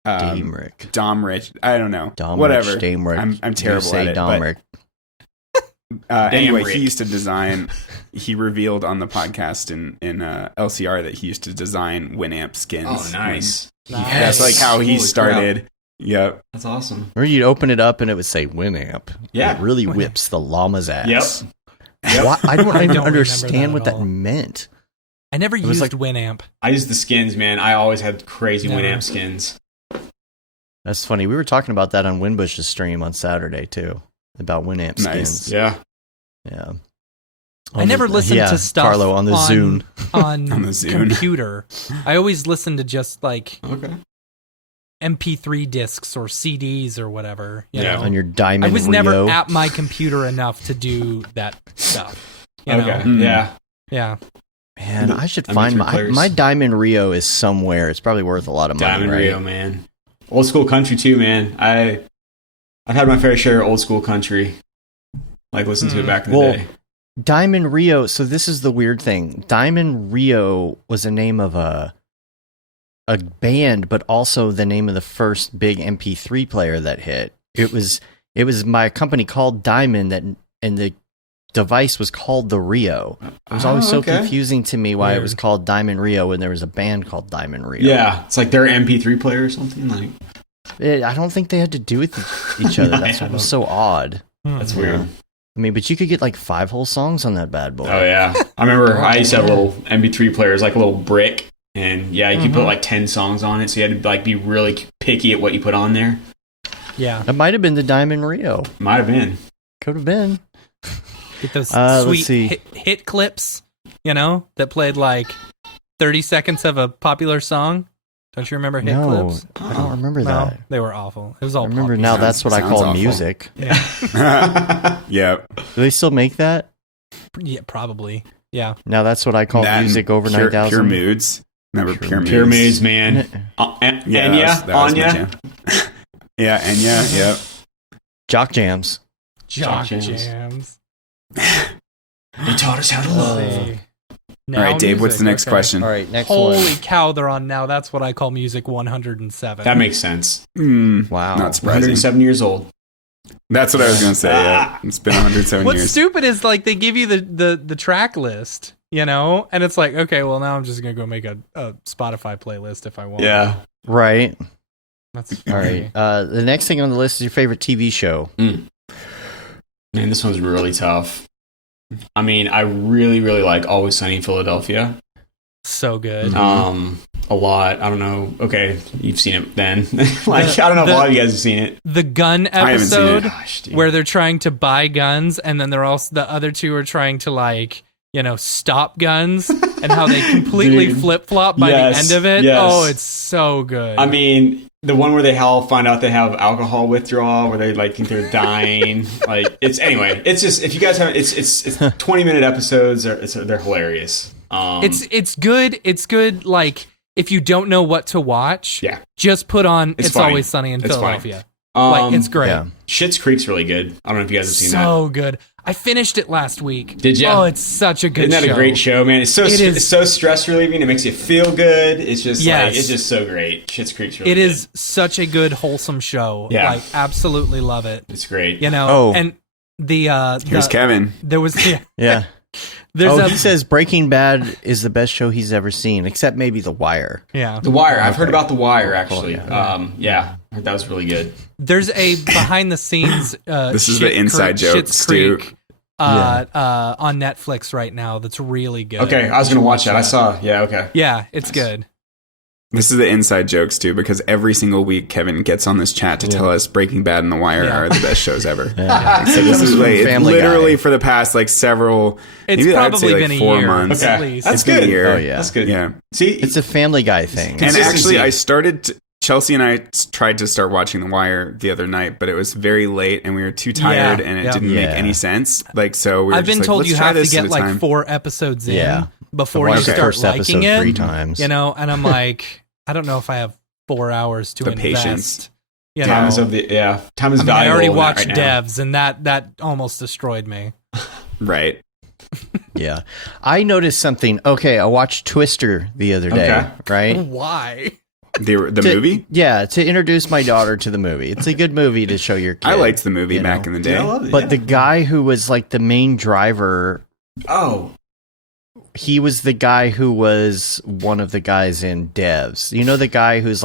Domrich. I don't know. Whatever. Damerick. I'm terrible at it. Domrick. Anyway, he used to design. He revealed on the podcast in LCR that he used to design Winamp skins. Oh, nice. That's like how he Holy started. crap. Yep. That's awesome. Or you'd open it up and it would say Winamp. Yeah. It really whips the llama's ass. Yep. Why? I don't remember understand that what at that all. meant. I never was used like- Winamp. I used the skins, man. I always had crazy Never. Winamp skins. That's funny. We were talking about that on Winbush's stream on Saturday too, about Winamp skins. Yeah. I never listened to stuff Carlo on the Zune. on the Zune. computer. I always listen to just like MP3 discs or CDs or whatever. You know? On your Diamond I was Rio. never at my computer enough to do that stuff. You know? Yeah. Man, I should find my Diamond Rio is somewhere. It's probably worth a lot of money. Diamond right? Rio, man. Old school country too, man. I've had my fair share of old school country. Like listen to it back in the day. Diamond Rio. So this is the weird thing. Diamond Rio was the name of a band, but also the name of the first big MP3 player that hit. It was my company called Diamond and the device was called the Rio. It was always so confusing to me why it was called Diamond Rio when there was a band called Diamond Rio. Yeah, it's like their MP3 player or something. Like I don't think they had to do with each other. That's what was so odd. That's weird. I mean, but you could get like 5 whole songs on that bad boy. Oh yeah, I remember I used to have little MP3 players, like a little brick, and you could put like 10 songs on it, so you had to like be really picky at what you put on there. Yeah, that might have been the Diamond Rio. Might have been. Could have been. Get those sweet hit clips, that played like 30 seconds of a popular song. Don't you remember hit clips? I don't remember that. They were awful. It was all. I remember now. That's what I call awful. Music. Yeah. Yep. Do they still make that? Yeah, probably. Yeah. Now that's what I call Music over 9,000. Pure Moods. Remember Pure Moods? Pure Moods, man. Enya? Anya? Yeah, Enya. Yep. Jock Jams. Jock Jams. He taught us how to love. All right, Dave, what's the next question? All right, next Holy one. cow, they're on now. That's what I call Music 107. That makes sense. Wow. Not surprising. 107 years old. That's what I was going to say. Yeah. It's been 107 What's years. stupid is like they give you the track list, and it's like, okay, well now I'm just going to go make a Spotify playlist if I want. Yeah. Right. That's all right. The next thing on the list is your favorite TV show. Man, this one's really tough. I mean, I really, really like Always Sunny in Philadelphia. So good. A lot. I don't know. Okay, you've seen it then. I don't know if a lot of you guys have seen it. The gun episode Gosh, where they're trying to buy guns and then the other two are trying to stop guns and how they completely flip-flop by the end of it. Yes. Oh, it's so good. I mean, the one where they all find out they have alcohol withdrawal, where they think they're dying. It's just, if you guys haven't, it's 20-minute episodes. They're hilarious. It's good. It's good. Like if you don't know what to watch, just put on It's Always Sunny in Philadelphia. It's great. Yeah. Schitt's Creek's really good. I don't know if you guys have seen that. So good. I finished it last week. Did you? Oh, it's such a good show. Isn't that a great show, man? It's so stress relieving. It makes you feel good. It's just it's just so great. Schitt's Creek's really good. It is such a good, wholesome show. Yeah. Absolutely love it. It's great. And here's Kevin. There was Yeah. He says Breaking Bad is the best show he's ever seen, except maybe The Wire. Yeah. The Wire. I've heard about The Wire, actually. I heard that was really good. There's a behind the scenes this is the inside joke, Stu. On Netflix right now that's really good. Okay, I was going to watch that. I saw. Yeah, okay. Yeah, it's good. This is the inside jokes, too, because every single week Kevin gets on this chat to tell us Breaking Bad and The Wire are the best shows ever. So this is literally for the past several, it's maybe probably I'd say been a 4 year, months. at least. That's good. A year. Oh, yeah. That's good. Yeah. See, it's a Family Guy thing. And actually, I started... Chelsea and I tried to start watching The Wire the other night, but it was very late and we were too tired and it didn't make any sense. So we were I've been just told you have to get 4 4 episodes in before I you start liking it. 3 times. And I'm like, I don't know if I have 4 hours to invest. Patience. Time is valuable. I already watched right Devs, and that almost destroyed me. Right. Yeah. I noticed something. Okay, I watched Twister the other day, right? Why? The movie? Yeah, to introduce my daughter to the movie. It's a good movie to show your kid. I liked the movie back in the day. Yeah, I loved it, but the guy who was the main driver... Oh. He was the guy who was one of the guys in Devs. You know the guy who's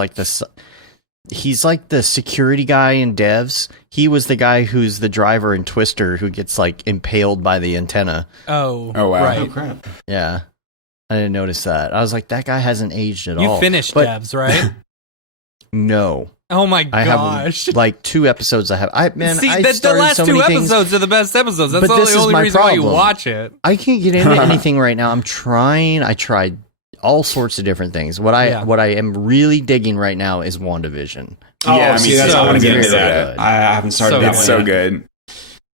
he's like the security guy in Devs. He was the guy who's the driver in Twister who gets impaled by the antenna. Oh wow. Right. Oh, crap. Yeah. I didn't notice that. I was like, that guy hasn't aged at all. You finished Devs, right? No. Oh my I gosh! have like 2 episodes. I the started last so 2 many things, episodes are the best episodes. That's but this the is only my reason why you problem. watch it. I can't get into anything right now. I'm trying. I tried all sorts of different things. What I am really digging right now is WandaVision. Oh, yeah, see, that's I I want to get into good. that. I haven't started that It's one so yet. good.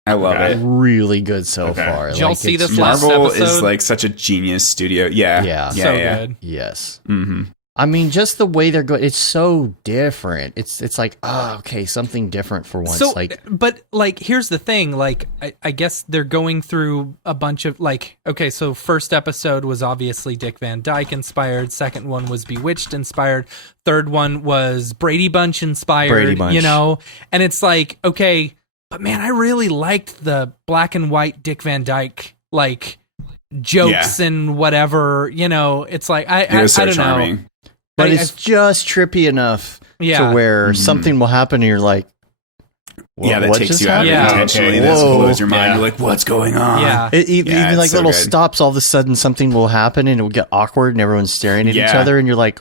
I love it. Really good so far. Did y'all see this last Marvel episode? is like such a genius studio. Yeah. So good. Yes. Mm-hmm. I mean, just the way they're going, it's so different. It's like, oh, okay, something different for once. So, like, but like, here's the thing. Like, I guess they're going through a bunch of like, okay, so first episode was obviously Dick Van Dyke inspired. Second one was Bewitched inspired. Third one was Brady Bunch inspired. Brady Bunch. You know, and it's like, okay, but man, I really liked the black and white Dick Van Dyke like jokes and whatever. You know, it's like I don't charming. know. but it's just trippy enough to where something will happen and you're like, that what takes just you out happened? intentionally. That blows your mind. You're like, what's going on? Yeah. Even like so little good. stops, all of a sudden something will happen and it will get awkward and everyone's staring at each other and you're like,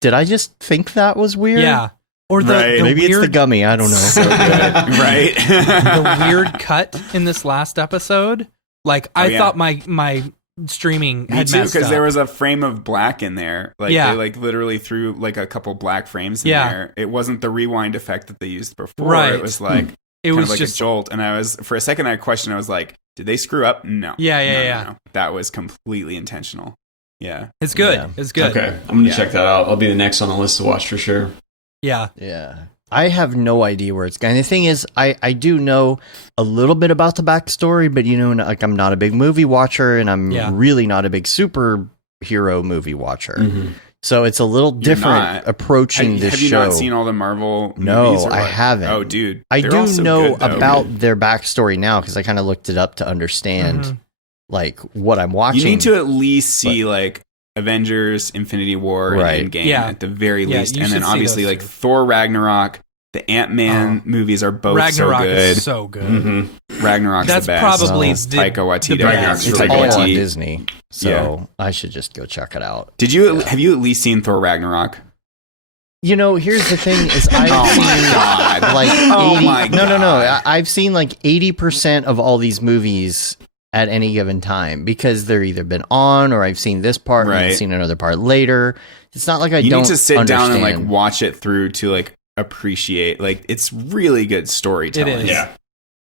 did I just think that was weird? Yeah. Or the maybe weird, it's the gummy. I don't know. So good. Right? the weird cut in this last episode. Like I thought my streaming Me had too, messed because up. there was a frame of black in there. Like Yeah. they like literally threw like a couple black frames in Yeah. there. It wasn't the rewind effect that they used before. Right. It was like It kind was of like just a jolt. And I was for a second I questioned, I was like, did they screw up? No. No. That was completely intentional. Yeah. It's good. Yeah. It's good. Okay, I'm gonna check that out. I'll be the next on the list to watch for sure. Yeah. Yeah. I have no idea where it's going. The thing is, I do know a little bit about the backstory, but like I'm not a big movie watcher and I'm really not a big superhero movie watcher. Mm-hmm. So it's a little different approaching this show. Have you not seen all the Marvel movies? No, or I what? haven't. Oh, dude. I They're do all so know good, though. about their backstory now because I kind of looked it up to understand like what I'm watching. You need to at least see like Avengers, Infinity War, and Endgame at the very least. you And then should see obviously those like two. Thor Ragnarok, the Ant-Man movies are both Ragnarok so good. is so good. Mm-hmm. Ragnarok's That's the best. probably Taika Waititi. the best. It's Taika all on Waititi. Disney, so I should just go check it out. Have you at least seen Thor Ragnarok? Here's the thing: is I've seen like 80, no. I've seen like 80% of all these movies at any given time because they're either been on or I've seen this part and I've seen another part later. It's not like You don't need to sit down and understand. like watch it through to like appreciate. Like it's really good storytelling. It is. Yeah.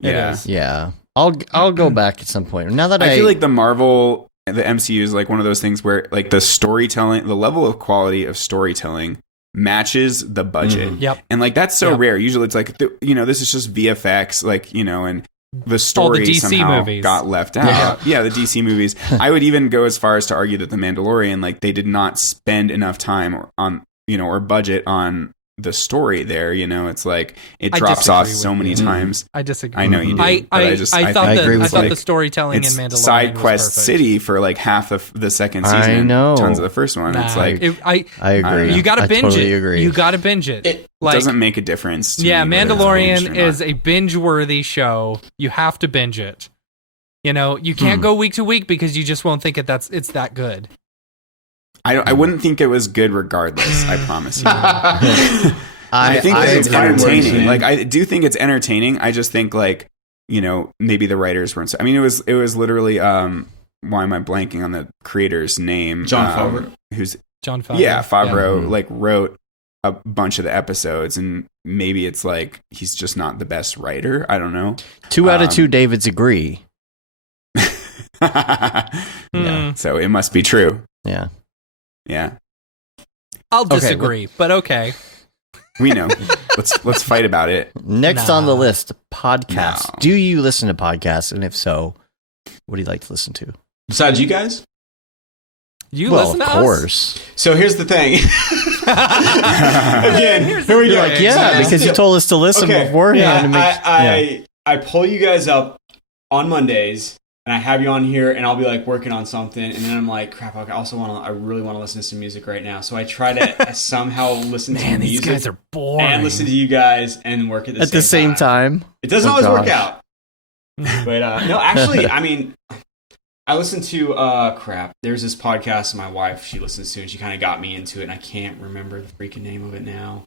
Yeah. is. Yeah, I'll go back at some point. Now that I feel like the MCU is like one of those things where like the storytelling, the level of quality of storytelling matches the budget. Mm-hmm. Yep. And like that's so rare. Usually it's like this is just VFX, like and the story DC somehow movies. got left out. Yeah, the DC movies. I would even go as far as to argue that The Mandalorian, like they did not spend enough time on or budget on the story there. It's like it drops off so many times. I disagree. I know you do. I thought the storytelling in it's Mandalorian side was quest perfect. city for like half of the second season. I know. Tons of the first one. It's like I agree. You got to I binge totally it. agree. You got to binge it. it like, doesn't make a difference. To yeah, me whether it's binged Mandalorian or is not. a binge-worthy show. You have to binge it. You can't go week to week because you just won't think it's that good. I wouldn't think it was good regardless. I promise you. I think I that it's agree. entertaining. Like I do think it's entertaining. I just think like maybe the writers weren't. I mean, it was literally. Why am I blanking on the creator's name? John Favreau. Who's John Favreau. Yeah, Favreau like wrote a bunch of the episodes, and maybe it's like he's just not the best writer. I don't know. 2 out of 2 Davids agree. Yeah, so it must be true. Yeah. Yeah, I'll disagree, but okay. we know. let's fight about it. Next on the list, podcasts. No. Do you listen to podcasts? And if so, what do you like to listen to? Besides you guys? You listen to of course. So here's the thing. Again, here we go. Like, yeah, because you told us to listen beforehand. I pull you guys up on Mondays, and I have you on here, and I'll be like working on something, and then I'm like, crap, I really want to listen to some music right now. So I try to somehow listen to music. These guys are boring. And listen to you guys and work at the same time. It doesn't always work out. But no, actually, I mean, I listen to there's this podcast my wife she listens to, and she kind of got me into it, and I can't remember the freaking name of it now.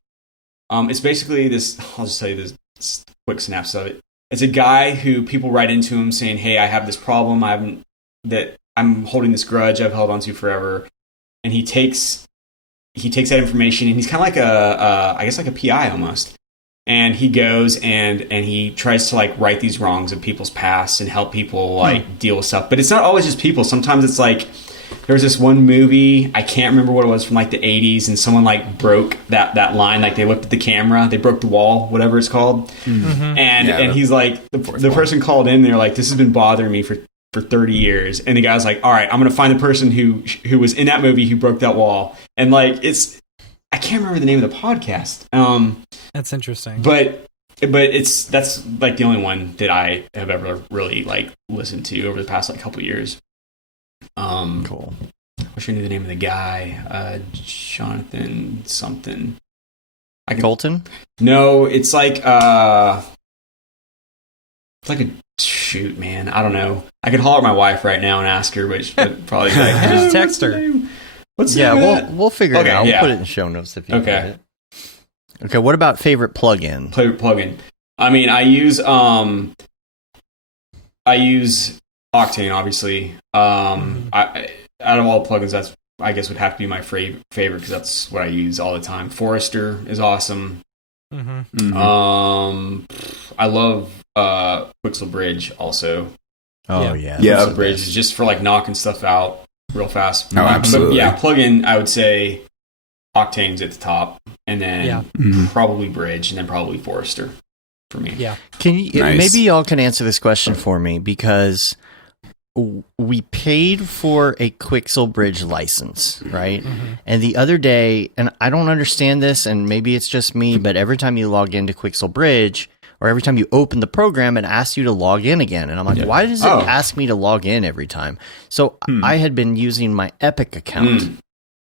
It's basically this. I'll just tell you this quick synopsis of it. It's a guy who people write into him saying, "Hey, I have this problem. I'm holding this grudge I've held onto forever," and he takes that information, and he's kind of like I guess like a PI almost. And he goes and he tries to like right these wrongs of people's past and help people like deal with stuff. But it's not always just people. Sometimes it's like there was this one movie, I can't remember what it was, from like the 80s, and someone like broke that line. Like they looked at the camera, they broke the wall, whatever it's called. Mm-hmm. And he's like, the person called in, they're like, this has been bothering me for 30 years. And the guy's like, all right, I'm going to find the person who was in that movie who broke that wall. And like, I can't remember the name of the podcast. That's interesting. But that's like the only one that I have ever really like listened to over the past like couple of years. Cool. I wish I knew the name of the guy. Jonathan something. Colton? No, it's like shoot, man. I don't know. I could holler at my wife right now and ask her, but she'd probably be like, hey, just text her. What's the name of that? We'll figure it out. We'll put it in the show notes if you want it. Okay, what about favorite plugin? Favorite plugin. I mean, I use Octane, obviously. Out of all the plugins, that's I guess would have to be my favorite because that's what I use all the time. Forester is awesome. Mm-hmm. Mm-hmm. I love Quixel Bridge also. Oh yeah. Quixel Bridge is just for like knocking stuff out real fast. Oh, absolutely. But yeah, plugin, I would say Octane's at the top, and then probably Bridge, and then probably Forester for me. Yeah. Maybe y'all can answer this question for me, because we paid for a Quixel Bridge license, right? Mm-hmm. And the other day, and I don't understand this, and maybe it's just me, but every time you log into Quixel Bridge, or every time you open the program, it asks you to log in again. And I'm like, why does it ask me to log in every time? So I had been using my Epic account,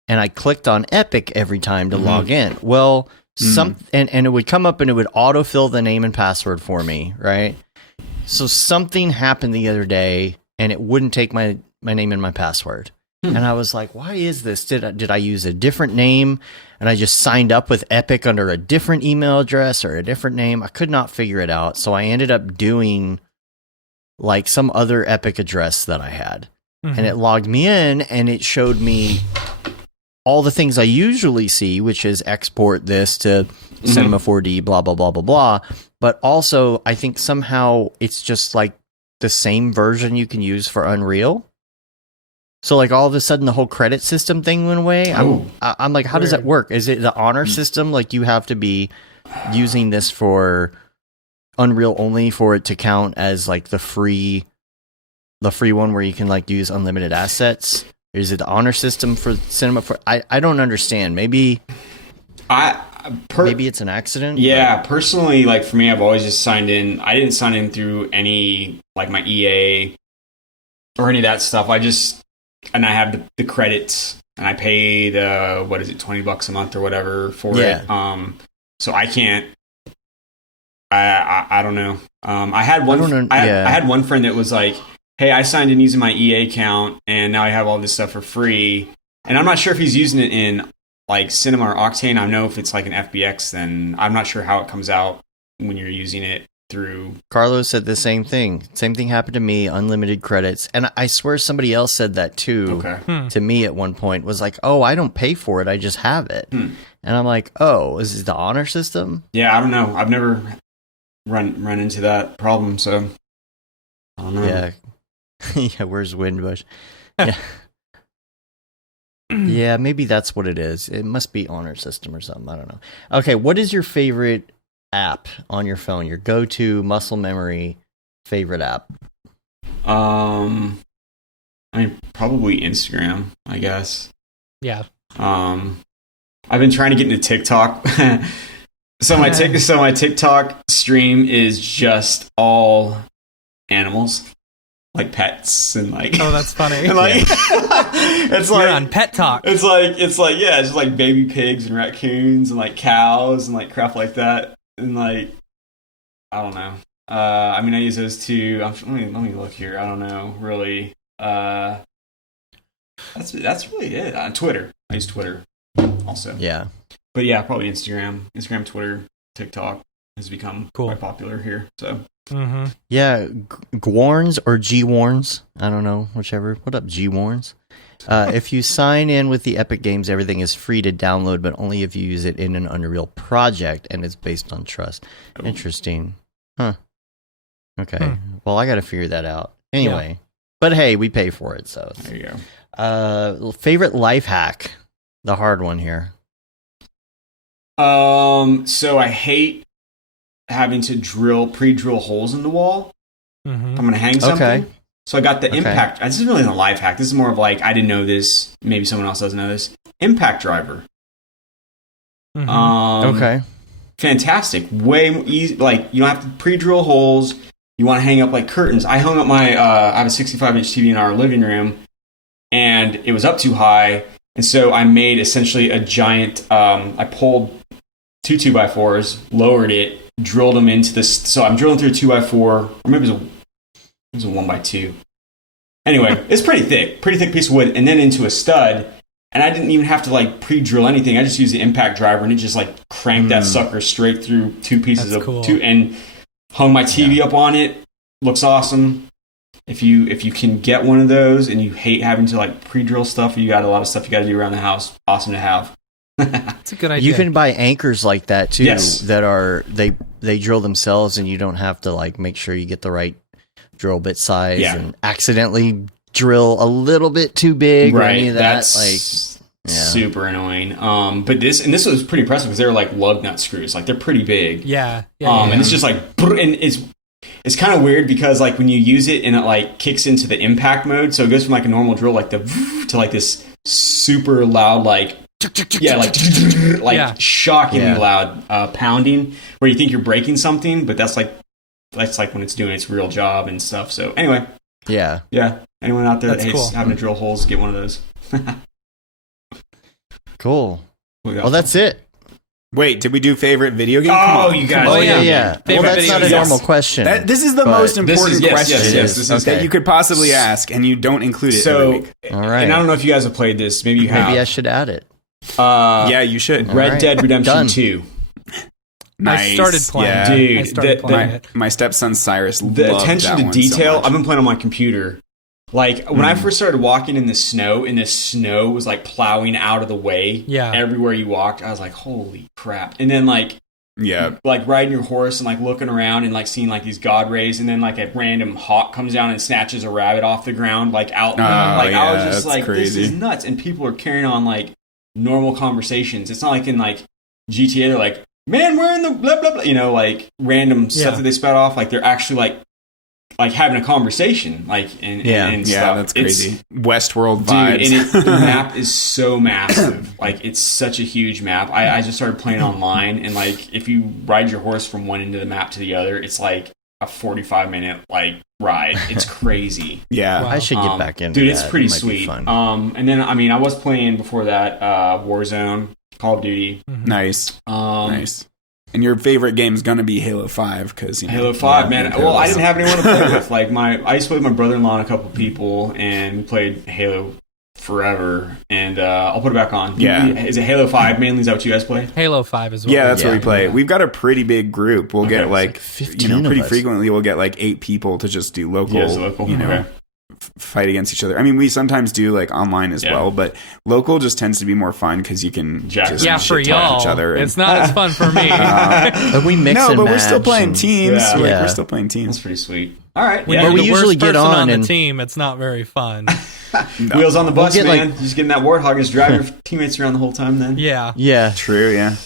and I clicked on Epic every time to log in. Well, and it would come up and it would autofill the name and password for me, right? So something happened the other day, and it wouldn't take my name and my password. And I was like, why is this? Did I use a different name, and I just signed up with Epic under a different email address or a different name? I could not figure it out. So I ended up doing like some other Epic address that I had. And it logged me in, and it showed me all the things I usually see, which is export this to Cinema 4D, blah, blah, blah, blah, blah. But also, I think somehow it's just like the same version you can use for Unreal. So like all of a sudden the whole credit system thing went away. I'm like, how does that work? Is it the honor system? Like you have to be using this for Unreal only for it to count as like the free one where you can like use unlimited assets? Or is it the honor system for Cinema? I don't understand. Maybe maybe it's an accident. Yeah, personally, like for me, I've always just signed in. I didn't sign in through any like my EA or any of that stuff. And I have the credits, and I pay the $20 a month or whatever for it. So I can't. I don't know. I had one. I had one friend that was like, "Hey, I signed in using my EA account, and now I have all this stuff for free." And I'm not sure if he's using it in like Cinema or Octane. I know if it's like an FBX, then I'm not sure how it comes out when you're using it through. Carlos said the same thing. Same thing happened to me, unlimited credits. And I swear somebody else said that too to me at one point, was like, oh, I don't pay for it, I just have it. And I'm like, oh, is it the honor system? Yeah, I don't know. I've never run into that problem, so I don't know. Yeah. Yeah, where's Windbush? Yeah. Yeah, maybe that's what it is. It must be honor system or something. I don't know. Okay, what is your favorite app on your phone? Your go-to muscle memory favorite app? I mean, probably Instagram, I guess. Yeah. I've been trying to get into TikTok. So my TikTok stream is just all animals. Like pets and like, oh, that's funny. And like it's like you're on Pet Talk. It's like yeah, it's just like baby pigs and raccoons and like cows and like crap like that. And like I don't know. I mean, I use those too. Let me look here. I don't know really. That's really it. On Twitter, I use Twitter also. Yeah. But yeah, probably Instagram, Twitter, TikTok has become quite popular here. So yeah, Gwarns or G-Warns, I don't know, whichever. What up, G-Warns? If you sign in with the Epic Games, everything is free to download, but only if you use it in an Unreal project, and it's based on trust. Interesting. Huh. Okay. Well, I got to figure that out. Anyway. But hey, we pay for it, so. There you go. Favorite life hack? The hard one here. So I hate having to pre-drill holes in the wall. I'm going to hang something. Okay. So I got the impact. This isn't really a life hack. This is more of like, I didn't know this. Maybe someone else doesn't know this. Impact driver. Okay. Fantastic. Way easy. Like, you don't have to pre-drill holes. You want to hang up like curtains. I hung up I have a 65-inch TV in our living room, and it was up too high. And so I made essentially a giant, I pulled 2 2x4s, lowered it, drilled them into this. So I'm drilling through a 2x4, or maybe it was a 1x2. Anyway, it's pretty thick piece of wood, and then into a stud. And I didn't even have to like pre-drill anything. I just used the impact driver, and it just like cranked that sucker straight through 2 pieces and hung my TV up on it. Looks awesome. If you can get one of those and you hate having to like pre-drill stuff, you got a lot of stuff you got to do around the house. Awesome to have. That's a good idea. You can buy anchors like that too. Yes. That are they drill themselves, and you don't have to like make sure you get the right drill bit size and accidentally drill a little bit too big or any of that. That's super annoying. But this was pretty impressive because they're like lug nut screws. Like they're pretty big. And it's just like, and it's kind of weird because like when you use it and it like kicks into the impact mode, so it goes from like a normal drill like to like this super loud like shockingly loud pounding where you think you're breaking something, but that's like when it's doing its real job and stuff. So anyway, anyone out there that hates having to drill holes, get one of those. Cool. Well, that's it. Wait, did we do favorite video game? Oh, you guys. Oh, yeah. Well, that's not a normal question. This is the most important question that you could possibly ask, and you don't include it every week. All right. And I don't know if you guys have played this. Maybe you have. Maybe I should add it. Yeah, you should. Red Dead Redemption 2. Nice. I started playing. Dude, my stepson Cyrus loved the attention to detail. So I've been playing on my computer. Like when I first started walking in the snow, and the snow was like plowing out of the way everywhere you walked, I was like, holy crap. And then like riding your horse and like looking around and like seeing like these god rays, and then like a random hawk comes down and snatches a rabbit off the ground like out. I was just like, crazy. This is nuts. And people are carrying on like normal conversations. It's not like in like GTA they're like, man, we're in the blah blah blah, like random stuff that they spout off. Like they're actually like having a conversation, like and stuff. That's crazy. Westworld vibes. Dude, and the map is so massive. Like it's such a huge map. I just started playing online, and like if you ride your horse from one end of the map to the other, it's like a 45-minute like ride. It's crazy. Wow. I should get back into dude. That. It's pretty sweet. And then I mean, I was playing before that Warzone, Call of Duty. Nice. Nice. And your favorite game is gonna be Halo 5 because Halo 5, man. Well, I didn't have anyone to play with. Like I used to play with my brother-in-law and a couple people, and we played Halo forever. And I'll put it back on. Yeah, is it Halo 5 mainly? Is that what you guys play? Halo 5 as well. Yeah, that's what we play. We've got a pretty big group. We'll get like 15 pretty frequently. We'll get like 8 people to just do local. Fight against each other. I mean, we sometimes do like online as well, but local just tends to be more fun because you can just for y'all, each other. It's not as fun for me. But we mix and but match we're still playing teams. Yeah. We're still playing teams. That's pretty sweet. All right. When we the usually worst get person on the and team, it's not very fun. Wheels on the bus, man. You just get in that warthog and just drive your teammates around the whole time. Then yeah, true. Yeah.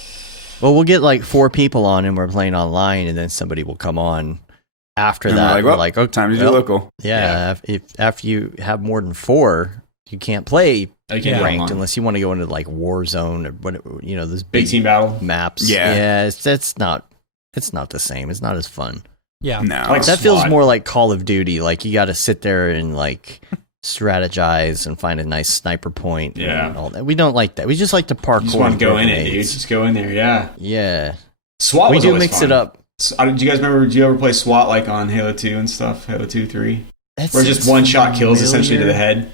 Well, we'll get like 4 people on, and we're playing online, and then somebody will come on. After that, we're like, time to do local. Yeah, if after you have more than 4, you can't play ranked unless you want to go into like Warzone or what those big team battle maps. Yeah, it's not the same. It's not as fun. Yeah, no, like that feels more like Call of Duty. Like you got to sit there and like strategize and find a nice sniper point. Yeah, and all that. We don't like that. We just like to parkour. You just want to go in it, dude. Just go in there. Yeah. SWAT. We do mix it up. Do you guys remember? Did you ever play SWAT like on Halo 2 and stuff? Halo 2, 3, where just one shot kills essentially to the head.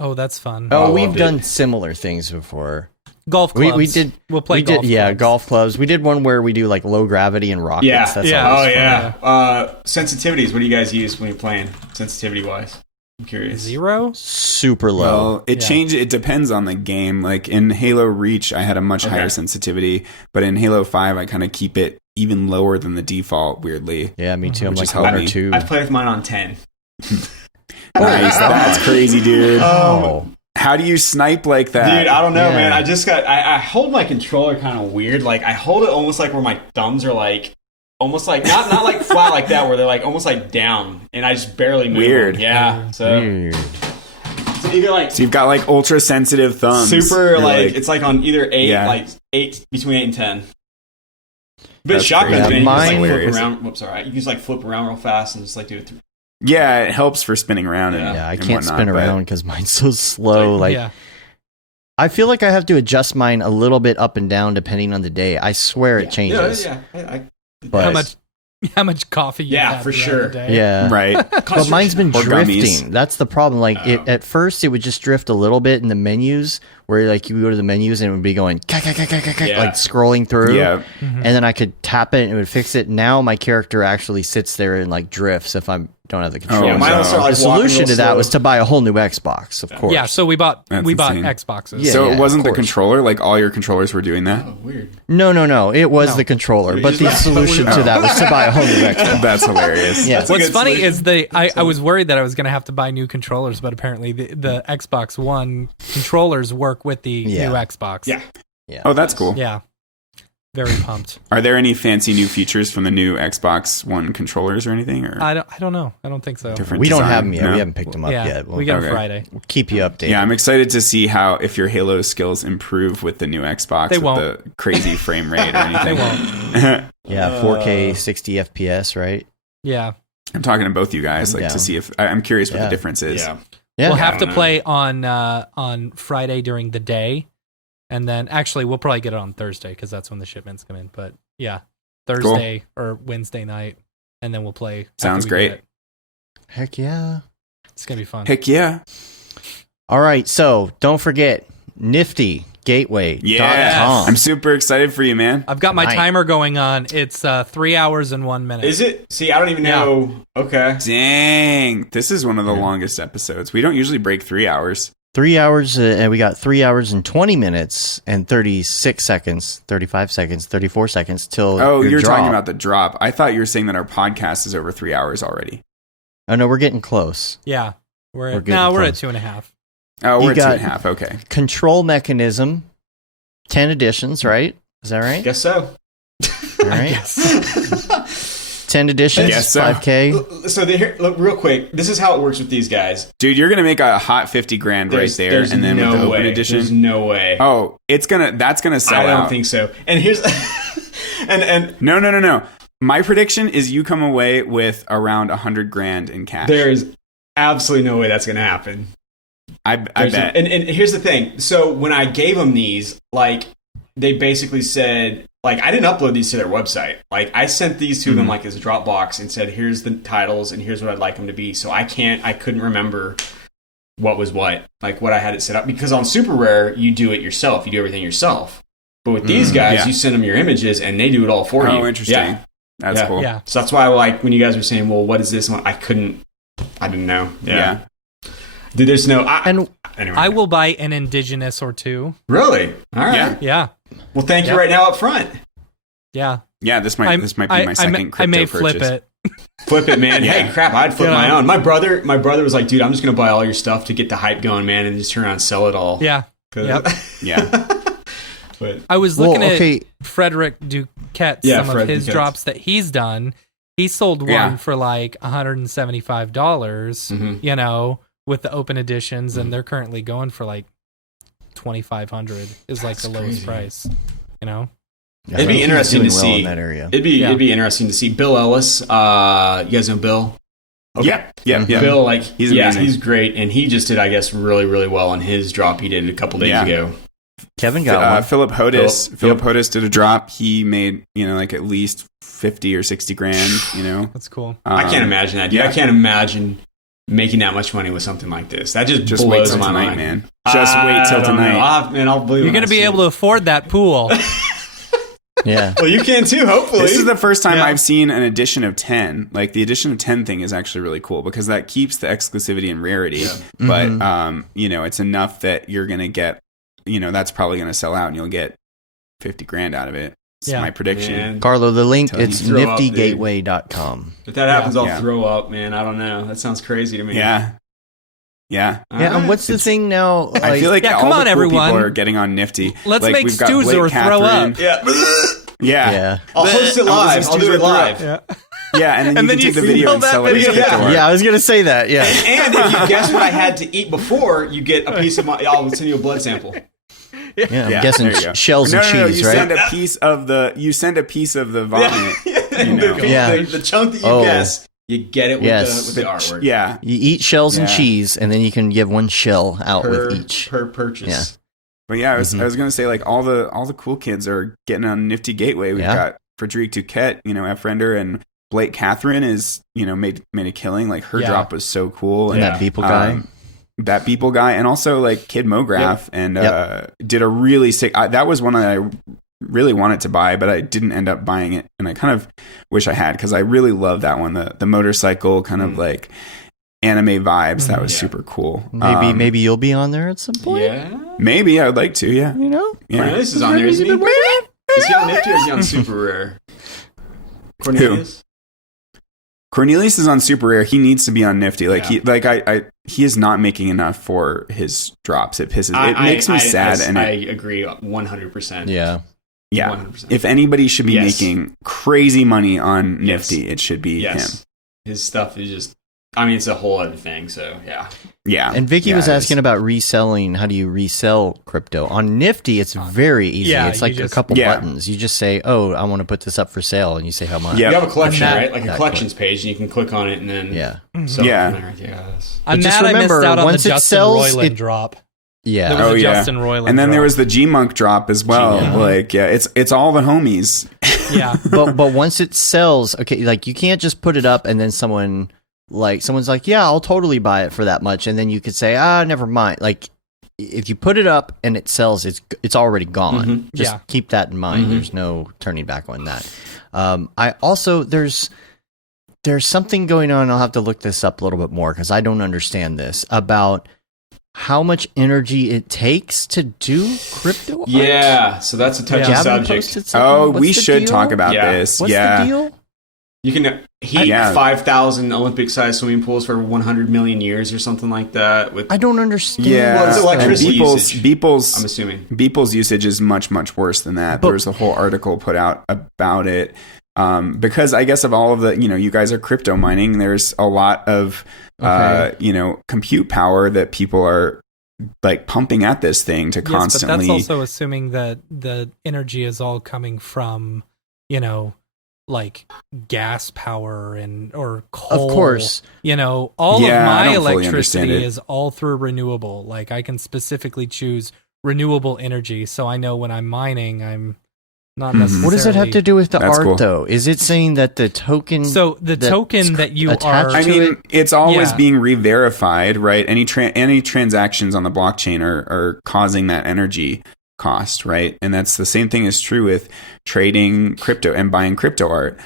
Oh, that's fun. Oh, we've done similar things before. Golf clubs. We'll play golf clubs. Yeah, golf clubs. We did one where we do like low gravity and rockets. Yeah. That's Sensitivities. What do you guys use when you're playing, sensitivity-wise? I'm curious. 0? Super low. Well, it depends on the game. Like in Halo Reach, I had a much higher sensitivity, but in Halo 5, I kind of keep it even lower than the default, weirdly. Yeah, me too. I'm like 1 or 2. I've played with mine on 10. Nice. That's crazy, dude. How do you snipe like that? Dude, I don't know, man. I hold my controller kind of weird. Like, I hold it almost like where my thumbs are like, almost like, not like flat like that, where they're like almost like down, and I just barely move. Weird. Them. Yeah. So. Weird. So either like. So you've got like ultra sensitive thumbs. Super, like, it's like on either 8, like 8, between 8 and 10. But shotgun's man, you can just like flip around. Whoops, alright. You can just like flip around real fast and just like do it through. Yeah, it helps for spinning around. Yeah, I can't spin around because mine's so slow. I feel like I have to adjust mine a little bit up and down depending on the day. I swear it changes. But how much coffee you have for sure. the day. Yeah. Right. But mine's been drifting. Gummies. That's the problem. Like at first it would just drift a little bit in the menus where like you go to the menus and it would be going like scrolling through. Yeah. And then I could tap it and it would fix it. Now my character actually sits there and like drifts if I don't have the controls. Yeah, mine will start, like, the solution to that was to buy a whole new Xbox, of course. Yeah, so we bought That's Xboxes. Yeah, so it wasn't the controller? Like all your controllers were doing that? Oh, weird. No. It was the controller. But the solution to that was to buy a whole new Xbox. That's hilarious. Yeah. What's funny is I was worried that I was going to have to buy new controllers, but apparently the Xbox One controllers work with the new Xbox. Yeah. Oh, that's cool. Yeah. Very pumped. Are there any fancy new features from the new Xbox One controllers or anything? Or I don't know. I don't think so. We don't have them yet. No? We haven't picked them up yet. We got them Friday. We'll keep you updated. Yeah, I'm excited to see if your Halo skills improve with the new Xbox with the crazy frame rate or anything. They won't. Yeah, 4K 60 FPS, right? Yeah. I'm talking to both you guys to see if I'm curious what the difference is. Yeah. We'll have to play on Friday during the day. And then, actually, we'll probably get it on Thursday because that's when the shipments come in. But yeah, Thursday or Wednesday night, and then we'll play. Sounds great. Heck yeah. It's going to be fun. Heck yeah. All right, so don't forget, Nifty Gateway.com. Yeah. I'm super excited for you, man. I've got my timer going on. It's 3 hours and 1 minute. Is it? See, I don't even know. Okay. Dang. This is one of the longest episodes. We don't usually break 3 hours. 3 hours, and we got 3 hours and 20 minutes and 36 seconds, 35 seconds, 34 seconds till. Oh, you're drop. talking about the drop. I thought you were saying that our podcast is over 3 hours already. Oh, no, we're getting close. Yeah. We're at 2.5. Oh, we're at 2.5. Okay. Control Mechanism, 10 editions, right? Is that right? Guess so. All right. 10 editions, 5K. So look, real quick, this is how it works with these guys. Dude, you're gonna make a hot 50 grand right there, and then with the open edition, there's no way. Oh, that's gonna sell out. I don't think so. And here's and no. My prediction is you come away with around 100 grand in cash. There is absolutely no way that's gonna happen. I bet. And here's the thing. So when I gave them these, like, they basically said, like, I didn't upload these to their website. Like, I sent these to them like as a Dropbox and said, here's the titles and here's what I'd like them to be. So I couldn't remember what was what, like what I had it set up. Because on Super Rare, you do it yourself. You do everything yourself. But with these guys, you send them your images and they do it all for you. Oh, interesting. Yeah. That's cool. Yeah. So that's why, like, when you guys were saying, well, what is this? I didn't know. Yeah. Dude, there's no... anyway. I will buy an indigenous or two. Really? All right. Yeah. Well, thank you right now up front. Yeah. Yeah, this might be my second crypto I may purchase. flip it. Flip it, man. Hey, crap, I'd flip my own. My brother was like, dude, I'm just going to buy all your stuff to get the hype going, man, and just turn around and sell it all. Yeah. Yep. Yeah. But I was looking at Frederick Duquette, some of his drops that he's done. He sold one for like $175, you know, with the open editions, and they're currently going for like $2,500 is like the lowest price, you know? Yeah, it'd be interesting to see. In that area. It'd be interesting to see. Bill Ellis, you guys know Bill? Okay. Yeah. Bill, like, he's amazing. He's great, and he just did, I guess, really, really well on his drop he did a couple days ago. Kevin got one. Philip Hodis. Philip Hodis did a drop. He made, like at least 50 or 60 grand, That's cool. I can't imagine that, dude. I can't imagine making that much money with something like this. That just wait blows till my tonight, mind. man. Just wait till tonight. I'll believe You're going to be able to afford that pool. Yeah. Well, you can too, hopefully. This is the first time I've seen an edition of 10. Like, the edition of 10 thing is actually really cool because that keeps the exclusivity and rarity. Yeah. But, it's enough that you're going to get, that's probably going to sell out and you'll get $50,000 out of it. It's my prediction. Man. Carlo, the link, it's niftygateway.com. If that happens, I'll throw up, man. I don't know. That sounds crazy to me. Yeah. And what's the thing now? Like, I feel like all come the on, cool everyone. people are getting on Nifty. Let's like, make we've got stews Blake or throw up. Yeah. I'll host it live. I'll do it live. Yeah, and then you can take the video and sell it as video. cryptoart. Yeah, I was going to say that. Yeah. And if you guess what I had to eat before, you get a piece of my. I'll send you a blood sample. Yeah, I'm guessing shells and cheese, you right? Send a piece of the vomit. The chunk that you guess, you get it with the artwork. Yeah. You eat shells and cheese, and then you can give one shell out with each. Per purchase. Yeah. But I was going to say, like, all the cool kids are getting on Nifty Gateway. We've got Frederic Duquette, F. Render, and Blake Catherine is, made a killing. Like, her drop was so cool. And that Beeple guy. That Beeple guy, and also like Kid Mograph, and did a really sick. That was one that I really wanted to buy, but I didn't end up buying it, and I kind of wish I had because I really love that one. The motorcycle kind of like anime vibes. That was super cool. Maybe you'll be on there at some point. Yeah, maybe I would like to. Yeah, Cornelius is on there. Isn't he? Is he on Nifty or is he on Super Rare? Cornelius. Cornelius is on Super Rare. He needs to be on Nifty. Like he is not making enough for his drops. It makes me sad. I agree 100%. Yeah. 100%. If anybody should be making crazy money on Nifty, it should be him. His stuff is just. I mean, it's a whole other thing. So yeah. And Vicky was asking about reselling. How do you resell crypto on Nifty? It's very easy. It's like a couple buttons. You just say, "Oh, I want to put this up for sale," and you say how much. You have a collection, right? Like a collections page, and you can click on it, and then I'm mad I missed out on the Justin Roiland drop. Yeah. There was a Justin Roiland and then drop. there was the G-Monk drop as well. It's all the homies. Yeah. but once it sells, okay, like you can't just put it up and then someone's like, yeah, I'll totally buy it for that much, and then you could say, never mind. Like, if you put it up and it sells, it's already gone. Just keep that in mind. There's no turning back on that. I also there's something going on. I'll have to look this up a little bit more because I don't understand this about how much energy it takes to do crypto art. Yeah, so that's a touchy subject. We should talk about this. What's the deal? You can heat 5,000 Olympic-sized swimming pools for 100 million years or something like that. I don't understand. Yeah, well, it's electricity usage. Beeple's, I'm assuming. Beeple's usage is much, much worse than that. There was a whole article put out about it. Because I guess of all of the, you guys are crypto mining, there's a lot of, compute power that people are like pumping at this thing to constantly. But that's also assuming that the energy is all coming from, like gas power or coal. Of course. All of my electricity is all through renewable. Like I can specifically choose renewable energy. So I know when I'm mining, I'm not necessarily. What does it have to do with the art, cool. though? Is it saying that the token? So the token that you are. I mean, it's always being re-verified, right? Any transactions on the blockchain are causing that energy cost, right? And that's the same thing is true with trading crypto and buying crypto art.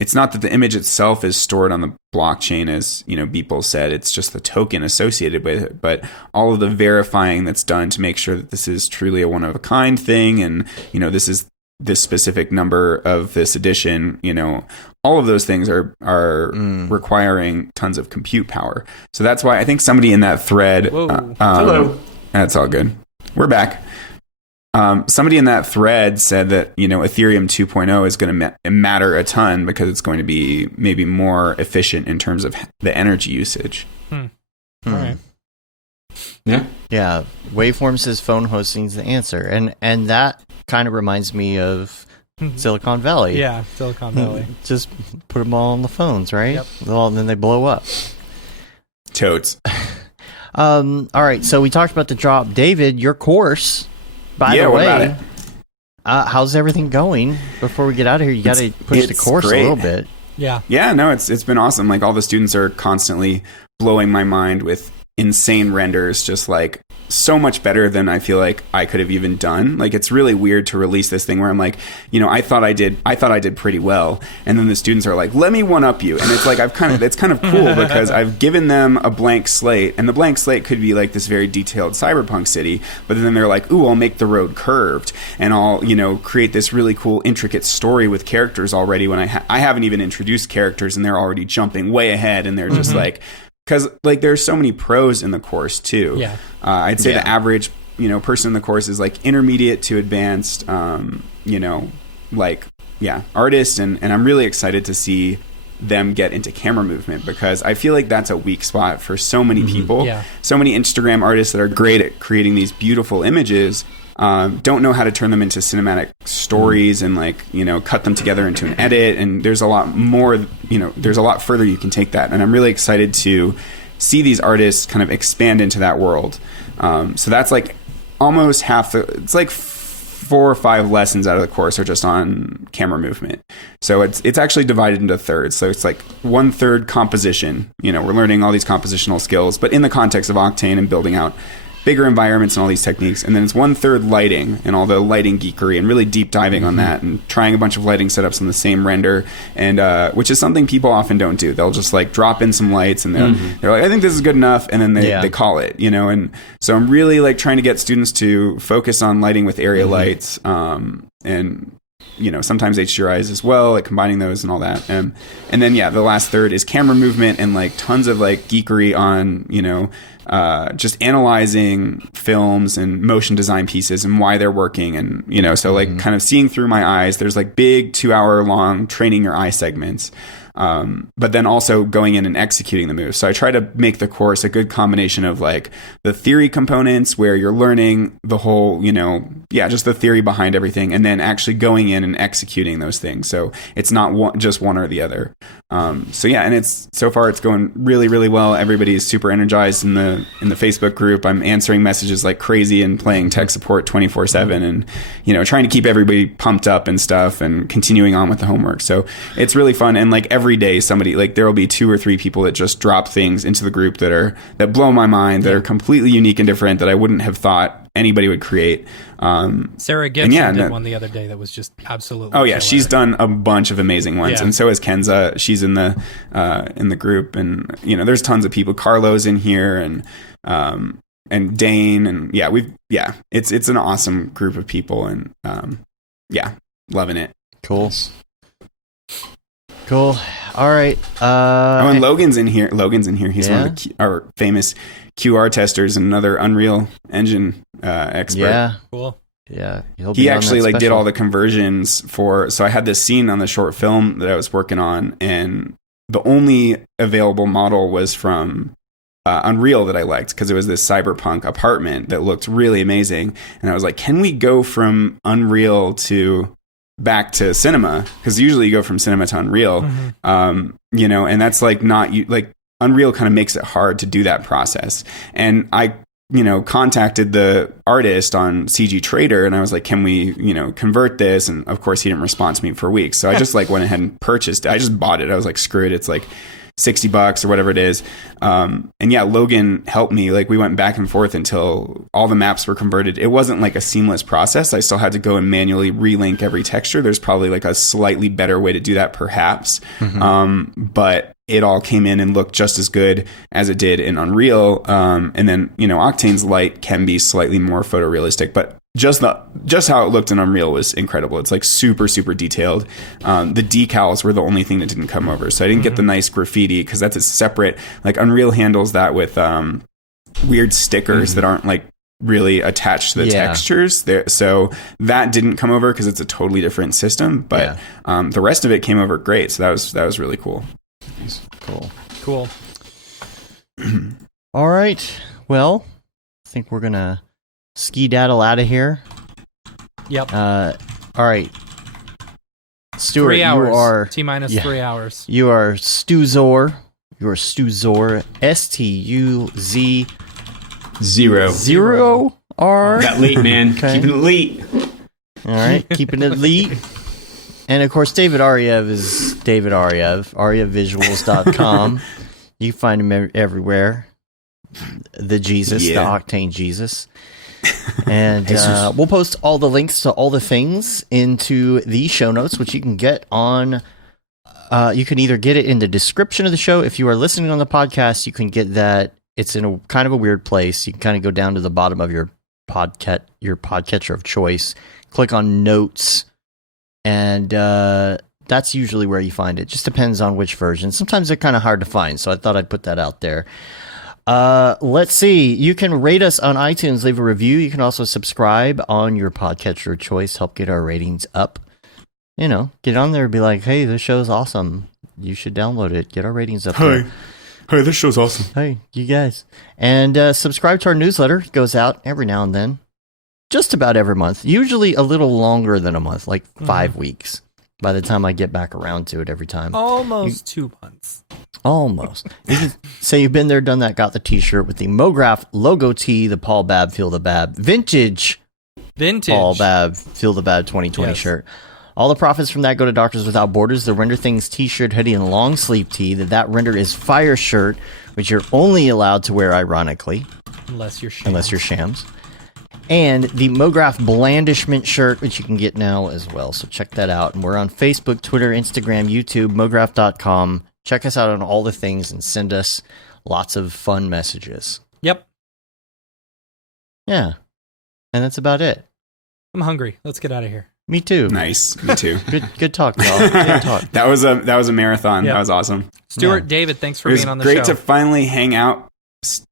It's not that the image itself is stored on the blockchain, as Beeple said. It's just the token associated with it. But all of the verifying that's done to make sure that this is truly a one of a kind thing, and this is this specific number of this edition. All of those things are requiring tons of compute power. So that's why I think somebody in that thread. Hello. That's all good. We're back. Somebody in that thread said that, Ethereum 2.0 is going to matter a ton because it's going to be maybe more efficient in terms of the energy usage. All right. Yeah. Yeah. Waveform says phone hosting is the answer. And that kind of reminds me of Silicon Valley. Yeah, Silicon Valley. Just put them all on the phones, right? Yep. Well, and then they blow up. Totes. All right, so we talked about the drop. David, your course, by the way, what about it? how's everything going? Before we get out of here, you got to push the course great. a little bit. Yeah, no, it's been awesome. Like all the students are constantly blowing my mind with insane renders, just like so much better than I feel like I could have even done. Like it's really weird to release this thing where I'm like, I thought I did pretty well, and then the students are like, let me one up you, and it's like it's kind of cool because I've given them a blank slate, and the blank slate could be like this very detailed cyberpunk city, but then they're like, ooh, I'll make the road curved, and I'll create this really cool intricate story with characters already when I haven't even introduced characters, and they're already jumping way ahead, and they're just like, because like there's so many pros in the course too. Yeah. I'd say the average person in the course is like intermediate to advanced, artist, and I'm really excited to see them get into camera movement because I feel like that's a weak spot for so many people. So many Instagram artists that are great at creating these beautiful images don't know how to turn them into cinematic stories and cut them together into an edit, and there's a lot more, there's a lot further you can take that, and I'm really excited to see these artists kind of expand into that world. So that's like almost half it's like 4 or 5 lessons out of the course are just on camera movement. So it's actually divided into thirds. So it's like 1/3 composition. We're learning all these compositional skills, but in the context of Octane and building out bigger environments and all these techniques. And then it's 1/3 lighting and all the lighting geekery and really deep diving on that and trying a bunch of lighting setups on the same render, and which is something people often don't do. They'll just like drop in some lights and they're like, I think this is good enough, and then they call it, and so I'm really like trying to get students to focus on lighting with area lights, and sometimes HDRIs as well, like combining those and all that. And then, the last third is camera movement and like tons of like geekery on, just analyzing films and motion design pieces and why they're working. And, so like kind of seeing through my eyes, there's like big 2-hour long training your eye segments. But then also going in and executing the moves. So I try to make the course a good combination of like the theory components where you're learning the whole, just the theory behind everything, and then actually going in and executing those things. So it's not just one or the other. And so far it's going really, really well. Everybody's super energized in the Facebook group. I'm answering messages like crazy and playing tech support 24/7 and, trying to keep everybody pumped up and stuff and continuing on with the homework. So it's really fun. And like every day somebody, like there will be 2 or 3 people that just drop things into the group that blow my mind, that are completely unique and different that I wouldn't have thought anybody would create. Sarah Gibson did one the other day that was just absolutely killer. She's done a bunch of amazing ones, and so has Kenza. She's in the group, and there's tons of people. Carlo's in here, and Dane, and it's an awesome group of people, and loving it. Cool. All right. And Logan's in here. He's one of our famous QR testers and another Unreal Engine expert. Yeah. Cool. Yeah. He actually did all the conversions so I had this scene on the short film that I was working on, and the only available model was from Unreal that I liked because it was this cyberpunk apartment that looked really amazing. And I was like, can we go from Unreal back to cinema, because usually you go from cinema to Unreal, and that's like not Unreal kind of makes it hard to do that process. And I contacted the artist on CG Trader, and I was like, can we convert this? And of course he didn't respond to me for weeks, so I just like went ahead and purchased it. I just bought it. I was like, screw it, it's like $60 or whatever it is. Logan helped me. Like we went back and forth until all the maps were converted. It wasn't like a seamless process. I still had to go and manually relink every texture. There's probably like a slightly better way to do that perhaps. But it all came in and looked just as good as it did in Unreal. And then, Octane's light can be slightly more photorealistic, but just how it looked in Unreal was incredible. It's like super, super detailed. The decals were the only thing that didn't come over. So I didn't get the nice graffiti because that's a separate, like Unreal handles that with weird stickers that aren't like really attached to the textures there. So that didn't come over because it's a totally different system, but the rest of it came over great. So that was really cool. Cool. All right. Well, I think we're going to ski-daddle out of here. Yep. All right. Stuart, 3 hours. you are... T-minus 3 hours. You are Stuzor. You are Stuzor. S-T-U-Z... 0 R. Got elite, man. Okay. Keeping it elite. All right. Keeping it elite. And, of course, David Ariew is David Ariew, ariavisuals.com. You can find him everywhere. The Jesus, the Octane Jesus. And we'll post all the links to all the things into the show notes, which you can get on... you can either get it in the description of the show. If you are listening on the podcast, you can get that. It's in a kind of a weird place. You can kind of go down to the bottom of your podcatcher of choice, click on notes, and that's usually where you find it. Just depends on which version. Sometimes they're kind of hard to find, so I thought I'd put that out there. Let's see. You can rate us on iTunes, leave a review. You can also subscribe on your podcatcher of choice, help get our ratings up. You know, get on there and be like, hey, this show's awesome. You should download it. Get our ratings up there. Hey, this show's awesome. Hey, you guys. And subscribe to our newsletter. It goes out every now and then. Just about every month. Usually a little longer than a month, like 5 weeks. By the time I get back around to it every time. Almost 2 months. Almost. You can say you've been there, done that, got the t-shirt with the Mograph logo tee, the Paul Babb, Feel the Babb, vintage Paul Babb, Feel the Babb 2020 shirt. All the profits from that go to Doctors Without Borders, the Render Things t-shirt, hoodie, and long sleeve tee. That Render is Fire shirt, which you're only allowed to wear ironically. Unless you're shams. And the Mograph Blandishment shirt, which you can get now as well. So check that out. And we're on Facebook, Twitter, Instagram, YouTube, mograph.com. Check us out on all the things and send us lots of fun messages. Yep. Yeah. And that's about it. I'm hungry. Let's get out of here. Me too. Nice. Me too. Good talk, y'all. Good talk. That was a marathon. Yep. That was awesome. Stuart, David, thanks for being on the show. It was great to finally hang out.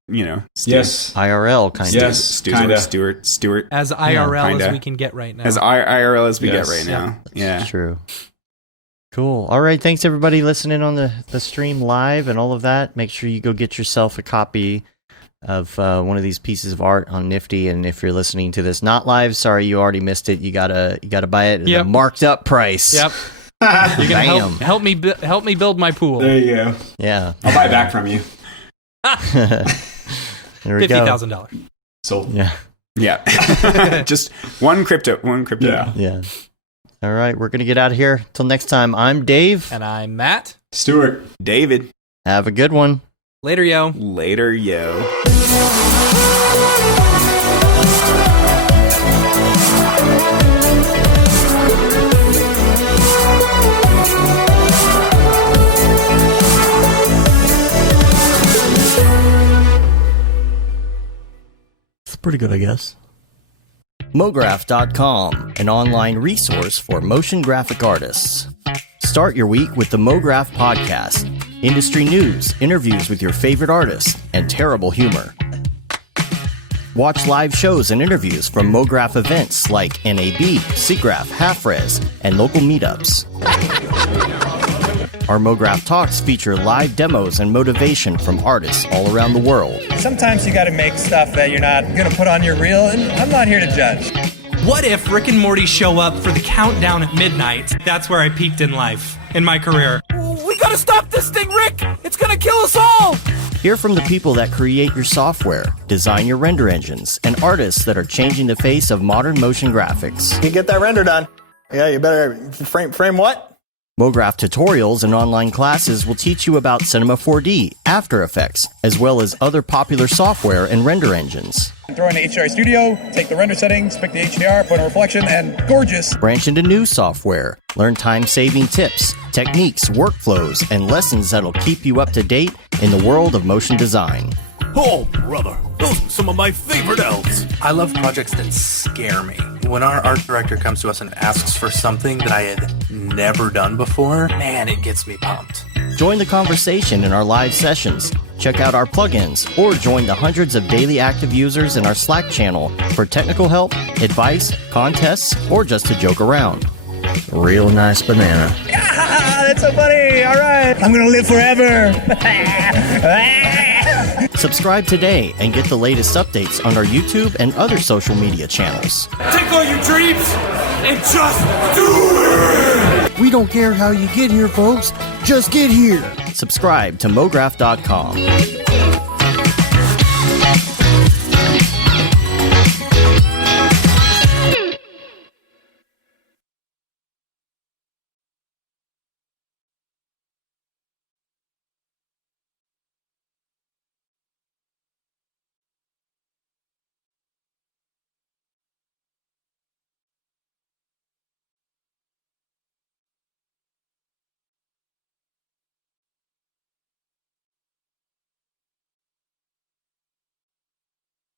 You know, yes, IRL kind of. Yes, Stuart. As IRL as we can get right now. As IRL as we get right now. That's true. Cool. All right. Thanks everybody listening on the stream live and all of that. Make sure you go get yourself a copy of one of these pieces of art on Nifty. And if you're listening to this not live, sorry you already missed it. You gotta buy it at a marked up price. Yep. You're gonna help me build my pool. There you go. Yeah. I'll buy it back from you. There we go. $50,000. Sold. Yeah. Just one crypto. Yeah. All right, we're gonna get out of here. Till next time, I'm Dave. And I'm Matt. Stuart. David. Have a good one. Later, yo. Later, yo. It's pretty good, I guess. Mograph.com, an online resource for motion graphic artists. Start your week with the Mograph podcast. Industry news, interviews with your favorite artists, and terrible humor. Watch live shows and interviews from Mograph events like NAB, SIGGRAPH, Half-Res, and local meetups. Our Mograph Talks feature live demos and motivation from artists all around the world. Sometimes you gotta make stuff that you're not gonna put on your reel, and I'm not here to judge. What if Rick and Morty show up for the countdown at midnight? That's where I peaked in life, in my career. We gotta stop this thing, Rick! It's gonna kill us all! Hear from the people that create your software, design your render engines, and artists that are changing the face of modern motion graphics. You get that render done. Yeah, you better frame what? Mograph tutorials and online classes will teach you about Cinema 4D, After Effects, as well as other popular software and render engines. Throw in the HDR Studio, take the render settings, pick the HDR, put in a reflection, and gorgeous. Branch into new software. Learn time-saving tips, techniques, workflows, and lessons that'll keep you up to date in the world of motion design. Oh, brother, those are some of my favorite elves. I love projects that scare me. When our art director comes to us and asks for something that I had never done before, man, it gets me pumped. Join the conversation in our live sessions. Check out our plugins, or join the hundreds of daily active users in our Slack channel for technical help, advice, contests, or just to joke around. Real nice banana. Yeah, that's so funny. All right. I'm going to live forever. Subscribe today and get the latest updates on our YouTube and other social media channels. Take all your dreams and just do it! We don't care how you get here, folks. Just get here. Subscribe to Mograph.com.